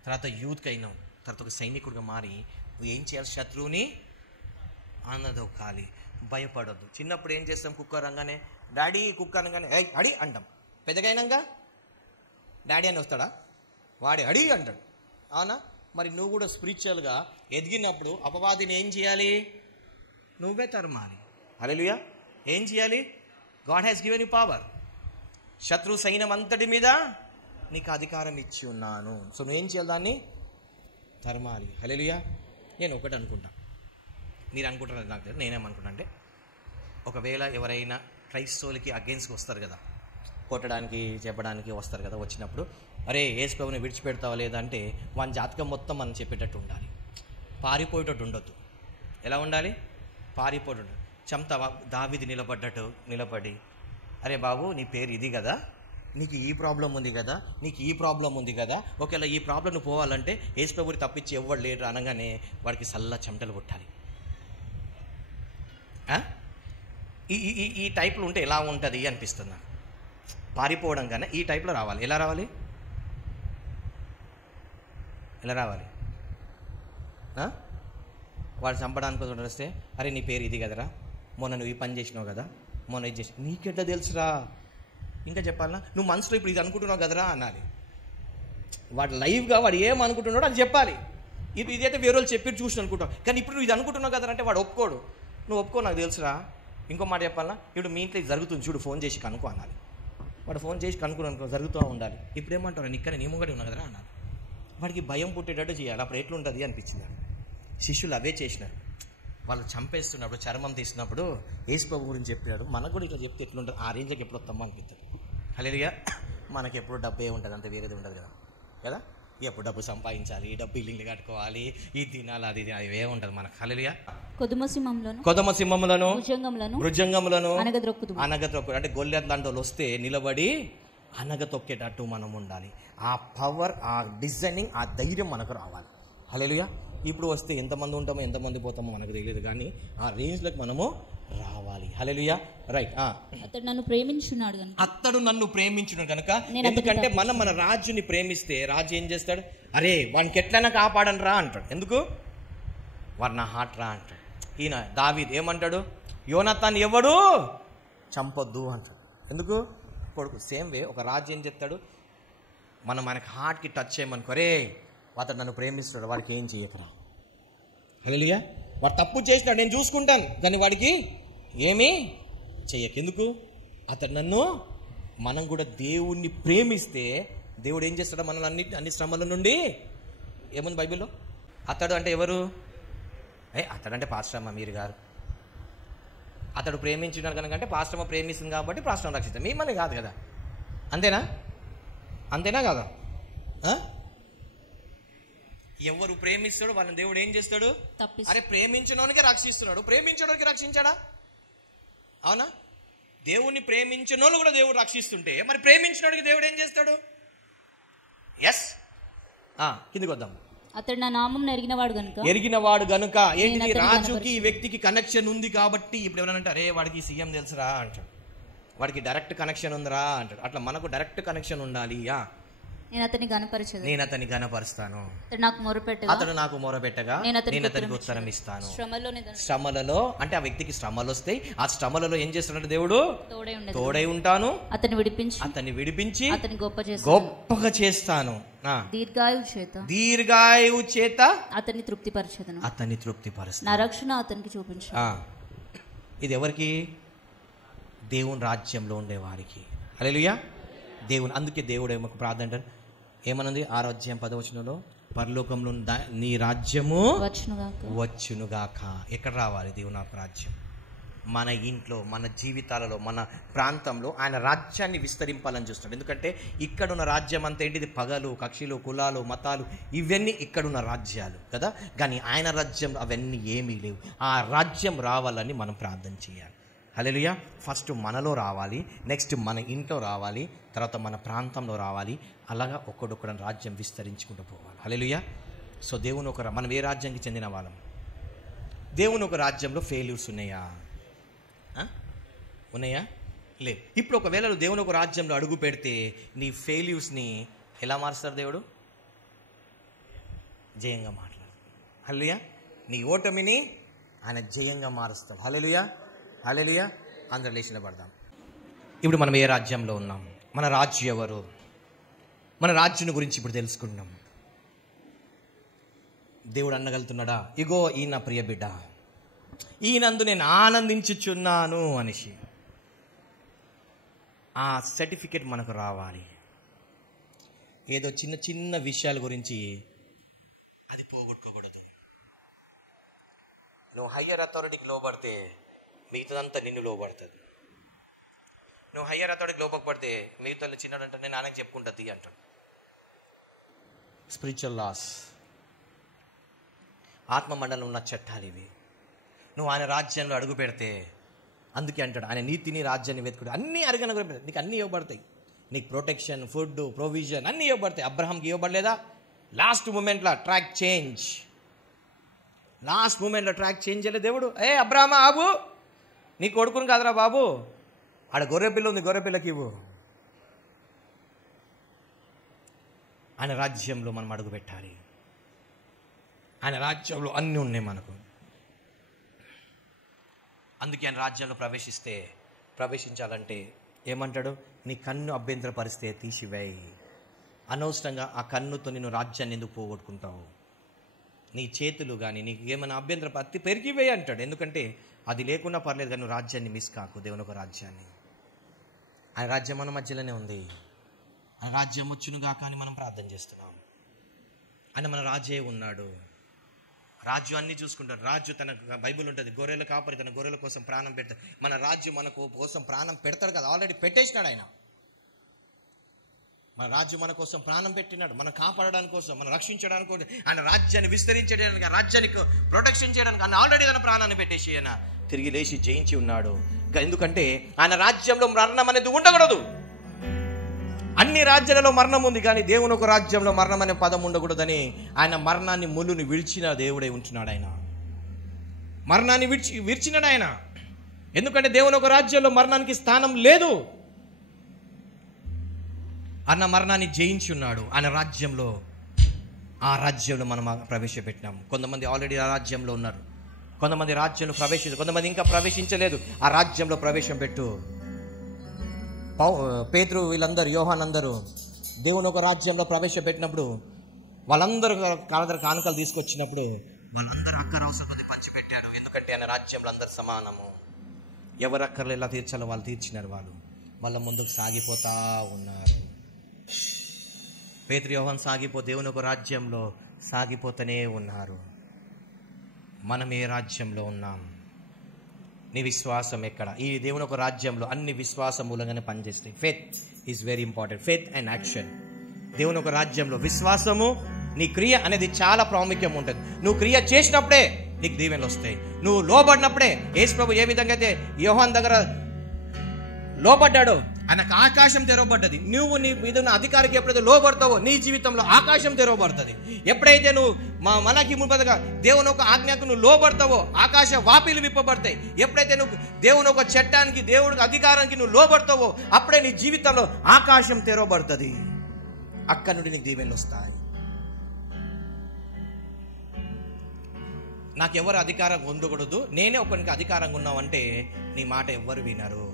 తర్వాత యూత్కి అయినావు, తర్వాత ఒక సైనికుడిగా మారి నువ్వు ఏం చేయాలి? శత్రువుని ఆనందొక్కాలి, భయపడద్దు. చిన్నప్పుడు ఏం చేస్తాం? కుక్క రంగానే డాడీ, కుక్క అనగానే అడి అంటాం. పెద్దగైనాక డాడీ అని వస్తాడా? వాడే అడి అంటాడు. అవునా? మరి నువ్వు కూడా స్పిరిచువల్గా ఎదిగినప్పుడు అపవాదిని ఏం చేయాలి? నువ్వే తరమాలి. హల్లెలూయా. ఏం చేయాలి? God has given you power. శత్రు సైన్యం అంతటి మీద నీకు అధికారం ఇచ్చి ఉన్నాను. సో నువ్వేం చేయాలి? దాన్ని తరమాలి. హల్లెలూయా. నేను ఒకటి అనుకుంటా, మీరు అనుకుంటారు నాకు తెలియదు, నేనేమనుకుంటా అంటే, ఒకవేళ ఎవరైనా క్రైస్తవులకి అగెన్స్ట్గా వస్తారు కదా, కొట్టడానికి చెప్పడానికి వస్తారు కదా, వచ్చినప్పుడు అరే యేసు ప్రభుని విడిచిపెడతావా లేదా అంటే వాని జాతకం మొత్తం మనం చెప్పేటట్టు ఉండాలి. పారిపోయేటట్టు ఉండొద్దు. ఎలా ఉండాలి? పారిపోయేటట్టు. చెంత దావీదు నిలబడి అరే బాబు నీ పేరు ఇది కదా, నీకు ఈ ప్రాబ్లం ఉంది కదా, నీకు ఈ ప్రాబ్లం ఉంది కదా, ఒకవేళ ఈ ప్రాబ్లం నువ్వు పోవాలంటే యేసు ప్రభుని తప్పించి ఎవడు లేడు అనగానే వాడికి సల్ల చెమటలు కొట్టాలి. ఈ టైప్లో ఉంటే ఎలా ఉంటుంది అనిపిస్తుంది నాకు. పారిపోవడం కన్నా ఈ టైప్లో రావాలి. ఎలా రావాలి? వాడు చంపడానికి వస్తే అరే నీ పేరు ఇది కదరా, మొన్న నువ్వు ఈ పని చేసినావు కదా, మొన్న ఇది చేసి నీకెట్లా తెలుసురా? ఇంకా చెప్పాలన్నా, నువ్వు మనసులో ఇప్పుడు ఇది అనుకుంటున్నావు కదరా అనాలి. వాడు లైవ్గా వాడు ఏం అనుకుంటున్నాడో అది చెప్పాలి. ఇదైతే వేరే వాళ్ళు చెప్పి చూసి అనుకుంటావు, కానీ ఇప్పుడు నువ్వు ఇది అనుకుంటున్నావు కదరా అంటే వాడు ఒప్పుకోడు. నువ్వు ఒప్పుకో, నాకు తెలుసురా. ఇంకో మాట చెప్పాలన్నా, ఇప్పుడు మీ ఇంట్లో ఇది జరుగుతుంది చూడు, ఫోన్ చేసి కనుక్కో అనాలి. వాడు ఫోన్ చేసి కనుక్కున్నాను జరుగుతూ ఉండాలి. ఇప్పుడు ఏమంటారు? ఇక్కడ నీ ముంగడి ఉన్నా కదరా అన్నారు. వాడికి భయం పుట్టేటట్టు చేయాలి. అప్పుడు ఎట్లుంటుంది అనిపించింది. శిష్యులు అవే చేసినారు. వాళ్ళు చంపేస్తున్నప్పుడు, చర్మం తీసినప్పుడు యేసు ప్రభు గురించి చెప్పాడు. మనకు కూడా ఇట్లా చెప్తే ఎట్లుంటుంది? ఆ రేంజ్కి ఎప్పుడు వస్తామో అనిపిస్తుంది. హల్లెలూయా. మనకి ఎప్పుడు డబ్బే ఉంటుంది, అంత వేరేది ఉండదు కదా. ఎప్పుడు డబ్బు సంపాదించాలి, డబ్బు ఇల్లు కట్టుకోవాలి, ఇది తినాలి, అది అవే ఉంటుంది మనకు. హల్లెలూయా. కొదమ సింహములను భుజంగములను అనగద్రొక్కు అంటే గొల్లె లాంటి వస్తే నిలబడి అనగతొక్కేటట్టు మనం ఉండాలి. ఆ పవర్, ఆ డిజైనింగ్, ఆ ధైర్యం మనకు రావాలి. హల్లెలూయా. ఇప్పుడు వస్తే ఎంతమంది ఉంటామో ఎంతమంది పోతామో మనకు తెలియదు, కానీ ఆ రేంజ్లోకి మనము రావాలి. హల్లెలూయా. రైట్. అతడు నన్ను ప్రేమించున్నాడు కనుక, ఎందుకంటే మనం మన రాజుని ప్రేమిస్తే రాజు ఏం చేస్తాడు? అరే వానికి ఎట్లైనా కాపాడను రా అంటాడు. ఎందుకు? వాడు నా హార్ట్ రా అంటాడు. ఈయన దావీదు ఏమంటాడు? యోనాతాన్ ఎవడు చంపొద్దు అంటాడు. ఎందుకు? కొడుకు. సేమ్ వే ఒక రాజు ఏం చెప్తాడు? మనకి హార్ట్కి టచ్ చేయమనుకో, రే అతడు నన్ను ప్రేమిస్తాడు, వాడికి ఏం చేయకరా. హల్లెలూయా. వాడు తప్పు చేసినాడు, నేను చూసుకుంటాను, కానీ వాడికి ఏమీ చెయ్యక. ఎందుకు? అతడు నన్ను, మనం కూడా దేవుణ్ణి ప్రేమిస్తే దేవుడు ఏం చేస్తాడు? మనల్ని అన్ని శ్రమల నుండి, ఏముంది బైబిల్లో? అతడు అంటే ఎవరు? అతడంటే పాస్టమ్మ, మీరు గారు. అతడు ప్రేమించినాడు కనుకంటే పాస్టమ్మ ప్రేమిస్తుంది కాబట్టి పాస్టమ్మ రక్షిస్తాం, మిమ్మల్ని కాదు కదా. అంతేనా కాదా? ఎవరు ప్రేమిస్తాడో వాళ్ళని దేవుడు ఏం చేస్తాడు? అరే ప్రేమించడానికి రక్షిస్తున్నాడు, ప్రేమించడానికి రక్షించాడా? అవునా? దేవుణ్ణి ప్రేమించిన కూడా దేవుడు రక్షిస్తుంటే మరి ప్రేమించినోడికి దేవుడు ఏం చేస్తాడు? ఎస్. కిందికి వద్దాం. అతడు నా నామం ఎరిగినవాడు గనుక ఏంటి? రాజుకి ఈ వ్యక్తికి కనెక్షన్ ఉంది కాబట్టి ఇప్పుడు ఎవరంటే అరే వాడికి సీఎం తెలుసురా అంటాడు, వాడికి డైరెక్ట్ కనెక్షన్ ఉందిరా అంటాడు. అట్లా మనకు డైరెక్ట్ కనెక్షన్ ఉండాలి. నేను అతన్ని గణపరుస్తాను. అతడు నాకు మొరపెట్టగా నేను అతనికి ఉత్తరం ఇస్తాను. శ్రమలలో అంటే ఆ వ్యక్తికి శ్రమలు వస్తాయి, ఆ శ్రమలలో ఏం చేస్తున్నాడు? దేవుడు తోడై ఉంటాను, అతన్ని విడిపించి అతన్ని గొప్పగా చేస్తాను. దీర్ఘాయువు చేత అతన్ని తృప్తిపరచు. నా రక్షణ అతనికి చూపించు. ఇది ఎవరికి? దేవుని రాజ్యంలో ఉండేవారికి. హల్లెలూయా. దేవుని, అందుకే దేవుడు ఏమో ప్రార్థన అంటారు, ఏమన్నది 6వ అధ్యాయం 10వ వచనంలో, పరలోకంలో నీ రాజ్యము వచ్చునుగాక. ఎక్కడ రావాలి దేవుని రాజ్యం? మన ఇంట్లో, మన జీవితాలలో, మన ప్రాంతంలో ఆయన రాజ్యాన్ని విస్తరింపాలని చూస్తున్నాడు. ఎందుకంటే ఇక్కడున్న రాజ్యం అంతా ఏంటిది? పగలు, కక్షలు, కులాలు, మతాలు, ఇవన్నీ ఇక్కడున్న రాజ్యాలు కదా. కానీ ఆయన రాజ్యం అవన్నీ ఏమీ లేవు. ఆ రాజ్యం రావాలని మనం ప్రార్థన చేయాలి. హల్లెలూయా. ఫస్ట్ మనలో రావాలి, నెక్స్ట్ మన ఇంట్లో రావాలి, తర్వాత మన ప్రాంతంలో రావాలి. అలాగా ఒక్కడొక్కడ రాజ్యం విస్తరించుకుంటూ పోవాలి. హల్లెలూయా. సో దేవుని మనం ఏ రాజ్యానికి చెందిన వాళ్ళం? దేవుని ఒక రాజ్యంలో ఫెయిల్యూర్స్ ఉన్నాయా? ఉన్నాయా? లేదు. ఇప్పుడు ఒకవేళ దేవుని ఒక రాజ్యంలో అడుగు పెడితే నీ ఫెయిల్యూర్స్ని ఎలా మారుస్తాడు దేవుడు? జయంగా మాట్లాడు. హల్లెలూయా. నీ ఓటమిని ఆయన జయంగా మారుస్తాడు. హల్లెలూయా. హల్లెలూయా. అందరూ లేచి నిలబడదాం. ఇప్పుడు మనం ఏ రాజ్యంలో ఉన్నాం? మన రాజు ఎవరు? మన రాజ్యం గురించి ఇప్పుడు తెలుసుకుందాం. దేవుడు అనగలుగుతున్నాడా, ఇగో ఈయన ప్రియ బిడ్డ, ఈయనందు నేను ఆనందించుచున్నాను అనేసి. ఆ సర్టిఫికెట్ మనకు రావాలి. ఏదో చిన్న చిన్న విషయాల గురించి అది పోగొట్టుకోకూడదు. నువ్వు హయ్యర్ అథారిటీకి లోబడితే మిగతాదంతా నిన్ను లోబడుతుంది. నువ్వు హయ్యర్ అథారిటీకి లోపడితే మిగతా చిన్నడంటే నేను ఆయనకు చెప్పుకుంటుంది అంటాడు. స్పిరిచువల్ లాస్, ఆత్మ మండలం ఉన్న చట్టాలు ఇవి. నువ్వు ఆయన రాజ్యంలో అడుగు పెడితే, అందుకే అంటాడు ఆయన నీతిని రాజ్యాన్ని వెతుకుడు, అన్నీ అరగన నీకు అన్నీ ఇవ్వబడతాయి. నీకు ప్రొటెక్షన్, ఫుడ్, ప్రొవిజన్ అన్నీ ఇవ్వబడతాయి. అబ్రహాంకి ఇవ్వబడలేదా? లాస్ట్ మూమెంట్లో ట్రాక్ చేంజ్ చేయలేదు దేవుడు. అబ్రహామా ఆబు, నీ కొడుకుని కాదురా బాబు, ఆడ గొర్రెపిల్ల ఉంది, గొర్రెపిల్లకి ఇవ్వు. ఆయన రాజ్యంలో మనం అడుగు పెట్టాలి. ఆయన రాజ్యంలో అన్నీ ఉన్నాయి మనకు. అందుకే ఆయన రాజ్యంలో ప్రవేశించాలంటే ఏమంటాడు? నీ కన్ను అభ్యంతరపరిస్తే తీసివేయి. అనవసరంగా ఆ కన్నుతో నిన్ను రాజ్యాన్ని ఎందుకు పోగొట్టుకుంటావు? నీ చేతులు కానీ నీకు ఏమైనా అభ్యంతరపరిస్తే పెరిగివేయి అంటాడు. ఎందుకంటే అది లేకున్నా పర్లేదు కానీ నువ్వు రాజ్యాన్ని మిస్ కాకు. దేవుని ఒక రాజ్యాన్ని, ఆయన రాజ్యం మన మధ్యలోనే ఉంది. ఆయన రాజ్యం వచ్చునుగా కానీ మనం ప్రార్థన చేస్తున్నాం. ఆయన మన రాజే ఉన్నాడు. రాజు అన్నీ చూసుకుంటాడు. రాజు తన బైబిల్ ఉంటుంది, గొర్రెల కాపరి తన గొర్రెల కోసం ప్రాణం పెడతాడు. మన రాజు మన కోసం ప్రాణం పెడతాడు కదా, ఆల్రెడీ పెట్టేసినాడు ఆయన. మన రాజు మన కోసం ప్రాణం పెట్టినాడు, మనం కాపాడడానికి కోసం, మనం రక్షించడానికి, ఆయన రాజ్యాన్ని విస్తరించడానికి, ఆ రాజ్యానికి ప్రొటెక్షన్ చేయడానికి ఆయన ఆల్రెడీ తన ప్రాణాన్ని పెట్టేసి ఆయన తిరిగి లేచి జయించి ఉన్నాడు. ఎందుకంటే ఆయన రాజ్యంలో మరణం అనేది ఉండకూడదు. అన్ని రాజ్యాలలో మరణం ఉంది, కానీ దేవుని ఒక రాజ్యంలో మరణం అనే పదం ఉండకూడదని ఆయన మరణాన్ని ముళ్ళుని విడిచిన దేవుడే ఉంటున్నాడు. ఆయన మరణాన్ని విడిచినాడు ఆయన. ఎందుకంటే దేవుని ఒక రాజ్యంలో మరణానికి స్థానం లేదు. అన్న మరణాన్ని జయించి ఉన్నాడు ఆయన రాజ్యంలో. ఆ రాజ్యంలో మనం ప్రవేశపెట్టినాం. కొంతమంది ఆల్రెడీ ఆ రాజ్యంలో ఉన్నారు, కొంతమంది రాజ్యంలో కొంతమంది ఇంకా ప్రవేశించలేదు. ఆ రాజ్యంలో ప్రవేశం పెట్టు. పేతురు, వీళ్ళందరూ, యోహాన్ అందరూ దేవుని ఒక రాజ్యంలో ప్రవేశపెట్టినప్పుడు వాళ్ళందరూ కానుకలు తీసుకొచ్చినప్పుడు వాళ్ళందరూ అక్కర అవసరం కొద్ది పంచిపెట్టాడు. ఎందుకంటే ఆయన రాజ్యంలో అందరు సమానము. ఎవరు అక్కర్లు ఎలా తీర్చాలో వాళ్ళు తీర్చినారు. వాళ్ళ ముందుకు సాగిపోతా ఉన్నారు. పేతురు, యోహాన్ దేవుని ఒక రాజ్యంలో సాగిపోతూనే ఉన్నారు. మనం ఏ రాజ్యంలో ఉన్నాం? నీ విశ్వాసం ఎక్కడ? ఈ దేవుని ఒక రాజ్యంలో అన్ని విశ్వాసం మూలంగానే పనిచేస్తాయి. Faith is very important. Faith and action. దేవుని ఒక రాజ్యంలో విశ్వాసము, నీ క్రియ అనేది చాలా ప్రాముఖ్యం ఉంటుంది. నువ్వు క్రియ చేసినప్పుడే నీకు దీవెనలు వస్తాయి. నువ్వు లోబడినప్పుడే, యేసు ప్రభు ఏ విధంగా అయితే యోహాన్ దగ్గర లోబడ్డాడో ఆయనకు ఆకాశం తెరవబడ్డది. నువ్వు నీ మీద ఉన్న అధికారికి ఎప్పుడైతే లోబడతావో నీ జీవితంలో ఆకాశం తెరవబడుతుంది. ఎప్పుడైతే నువ్వు మనకి మునుపటిగా దేవుని ఒక ఆజ్ఞకు నువ్వు లోబడతావో ఆకాశ వాపిలు విప్పబడతాయి. ఎప్పుడైతే నువ్వు దేవుని ఒక చట్టానికి, దేవుడి అధికారానికి నువ్వు లోబడతావో అప్పుడే నీ జీవితంలో ఆకాశం తెరవబడుతుంది. అక్కడి నుండి నీకు దీవెనలు వస్తాయి. నాకెవరు అధికారం ఉండకూడదు, నేనే ఒకరికి అధికారంగా ఉన్నావంటే నీ మాట ఎవ్వరు వినరు.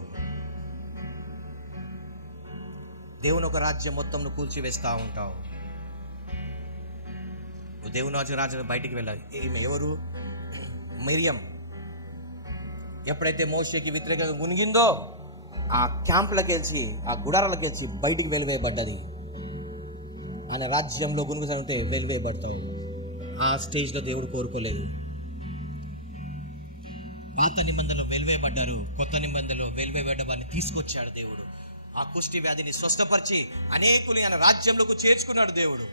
దేవుని ఒక రాజ్యం మొత్తం నువ్వు కూల్చివేస్తూ ఉంటావు. దేవుని రాజు బయటికి వెళ్ళాలి. ఈమె ఎవరు? మిరియం. ఎప్పుడైతే మోషేకి వ్యతిరేకంగా గునిగిందో ఆ క్యాంపులకి వెళ్ళి, ఆ గుడారాలకి వెళ్ళి బయటికి వెలివేయబడ్డది. ఆయన రాజ్యంలో గునుగుతుంటే వెలివేయబడతావు. ఆ స్టేజ్లో దేవుడు కోరుకోలేదు. పాత నిబంధనలో వెలివేయబడ్డారు, కొత్త నిబంధనలో వెలివేయబడ్డ వారిని తీసుకొచ్చాడు దేవుడు. ఆ కుష్టి వ్యాధిని స్వస్థపరిచి అనేకులు ఆయన రాజ్యంలోకి చేర్చుకున్నాడు దేవుడు.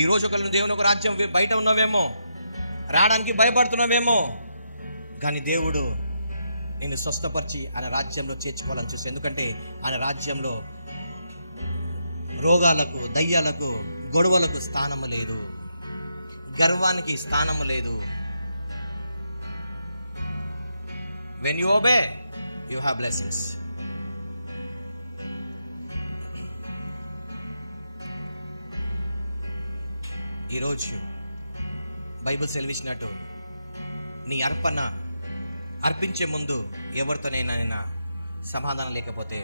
ఈ రోజు ఒకళ్ళు దేవుని ఒక రాజ్యం బయట ఉన్నావేమో, రావడానికి భయపడుతున్నావేమో, కానీ దేవుడు నేను స్వస్థపరిచి ఆయన రాజ్యంలో చేర్చుకోవాలని చూసి. ఎందుకంటే ఆయన రాజ్యంలో రోగాలకు, దయ్యాలకు, గొడవలకు స్థానము లేదు, గర్వానికి స్థానము లేదు. When you obey, you have blessings. ఈరోజు బైబిల్ సెలవిచ్చినట్టు నీ అర్పణ అర్పించే ముందు ఎవరితోనైనా సమాధానం లేకపోతే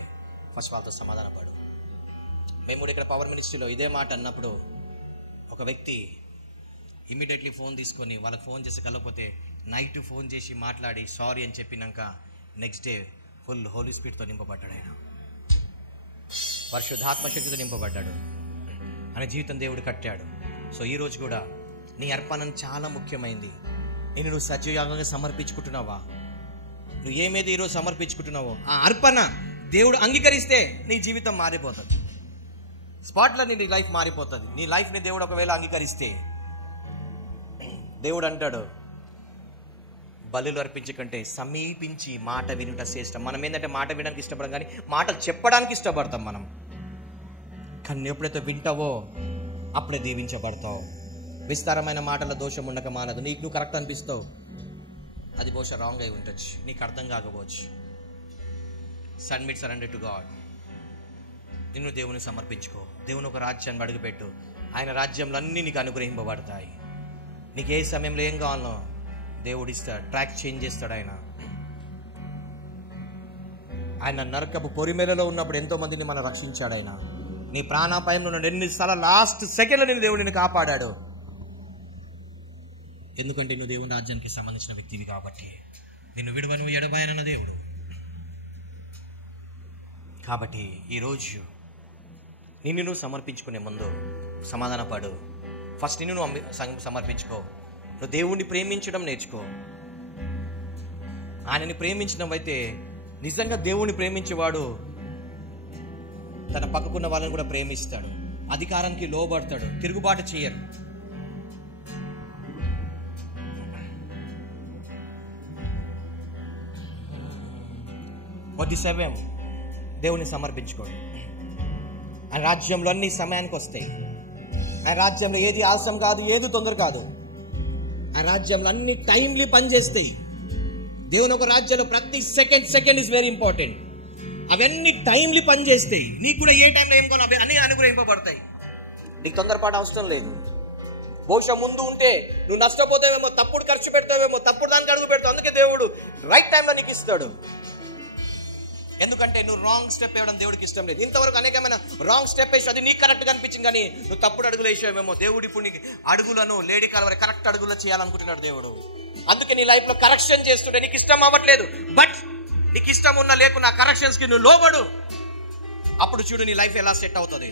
ఫస్ట్ వాళ్ళతో సమాధాన పడు. మేము కూడా ఇక్కడ పవర్ మినిస్ట్రీలో ఇదే మాట అన్నప్పుడు ఒక వ్యక్తి ఇమీడియట్లీ ఫోన్ తీసుకొని వాళ్ళకి ఫోన్ చేసి కలగకపోతే నైట్ ఫోన్ చేసి మాట్లాడి సారీ అని చెప్పినాక నెక్స్ట్ డే ఫుల్ హోలీ స్పిరిట్తో నింపబడ్డాడు. ఆయన పరిశుద్ధాత్మ శక్తితో నింపబడ్డాడు. ఆయన జీవితం దేవుడు కట్టాడు. సో ఈరోజు కూడా నీ అర్పణ చాలా ముఖ్యమైంది. నువ్వు సజీవంగా సమర్పించుకుంటున్నావా? నువ్వు ఏమైతే ఈరోజు సమర్పించుకుంటున్నావో ఆ అర్పణ దేవుడు అంగీకరిస్తే నీ జీవితం మారిపోతుంది. స్పాట్లో నీ లైఫ్ మారిపోతుంది. నీ లైఫ్ని దేవుడు ఒకవేళ అంగీకరిస్తే దేవుడు అంటాడు, బలులు అర్పించకంటే సమీపించి మాట వినుట శ్రేష్టం. మనం ఏంటంటే మాట వినడానికి ఇష్టపడం, కానీ మాటలు చెప్పడానికి ఇష్టపడతాం మనం. కానీ ఎప్పుడైతే వింటావో అప్పుడే దీవించబడతావు. విస్తారమైన మాటల దోషం ఉండక మానదు. నీకు నువ్వు కరెక్ట్ అనిపిస్తావు, అది బహుశా రాంగ్ అయి ఉండొచ్చు, నీకు అర్థం కాకపోవచ్చు. Submit, surrender to God. నిన్ను దేవుని సమర్పించుకో. దేవుని ఒక రాజ్యాన్ని అడుగుపెట్టు. ఆయన రాజ్యంలో అన్నీ నీకు అనుగ్రహింపబడతాయి. నీకు ఏ సమయంలో ఏం కావాలో దేవుడు ఇస్తాడు. ట్రాక్ చేంజ్ చేస్తాడు. ఆయన నరకపు పొరిమేలలో ఉన్నప్పుడు ఎంతో మందిని మనం రక్షించాడు. ఆయన నీ ప్రాణాపాయంలో ఉన్న ఎన్నిసార్లు లాస్ట్ సెకండ్లో నేను దేవుడిని కాపాడాడు. ఎందుకంటే నువ్వు దేవుని రాజ్యానికి సంబంధించిన వ్యక్తివి కాబట్టి. నిన్ను విడువను ఎడబాయనన్న దేవుడు. కాబట్టి ఈరోజు నిన్ను నువ్వు సమర్పించుకునే ముందు సమాధానపడు. ఫస్ట్ నిన్ను నువ్వు సమర్పించుకో. నువ్వు దేవుణ్ణి ప్రేమించడం నేర్చుకో. ఆయనని ప్రేమించినవైతే నిజంగా దేవుణ్ణి ప్రేమించేవాడు తన పక్కకున్న వాళ్ళని కూడా ప్రేమిస్తాడు. అధికారానికి లోబడతాడు, తిరుగుబాటు చేయరు. 47 దేవుని సమర్పించుకోండి. ఆయన రాజ్యంలో అన్ని సమయానికి వస్తాయి. ఆయన రాజ్యంలో ఏది ఆలస్యం కాదు, ఏది తొందర కాదు. ఆయన రాజ్యంలో అన్ని టైమ్లీ పనిచేస్తాయి. దేవుని ఒక రాజ్యంలో ప్రతి సెకండ్ ఇస్ వెరీ ఇంపార్టెంట్. అవన్నీ టైమ్లీ పనిచేస్తాయి. నీకు కూడా ఏ టైంలో ఏం కావాలి అన్ని అనుగ్రహింపబడతాయి. నీకు తొందరపాటు అవసరం లేదు. బహుశా ముందు ఉంటే నువ్వు నష్టపోతావేమో, తప్పుడు ఖర్చు పెడతావేమో, తప్పుడు దానికి అడుగు పెడతావు. అందుకే దేవుడు రైట్ టైంలో నీకు ఇస్తాడు. ఎందుకంటే నువ్వు రాంగ్ స్టెప్ వేయడం దేవుడికి ఇష్టం లేదు. ఇంతవరకు అనేకమైన రాంగ్ స్టెప్ వేసి అది నీకు కరెక్ట్గా అనిపించింది, కానీ నువ్వు తప్పుడు అడుగులు వేసావేమో. దేవుడు ఇప్పుడు నీకు అడుగులను లేడీ కాలవరి కరెక్ట్ అడుగులు చేయాలనుకుంటున్నాడు దేవుడు. అందుకే నీ లైఫ్ లో కరెక్షన్ చేస్తుంటే నీకు ఇష్టం అవ్వట్లేదు. బట్ నీకు ఇష్టం ఉన్నా లేకున్నా కరెక్షన్స్ కి నువ్వు లోబడు. అప్పుడు చూడు నీ లైఫ్ ఎలా సెట్ అవుతుంది.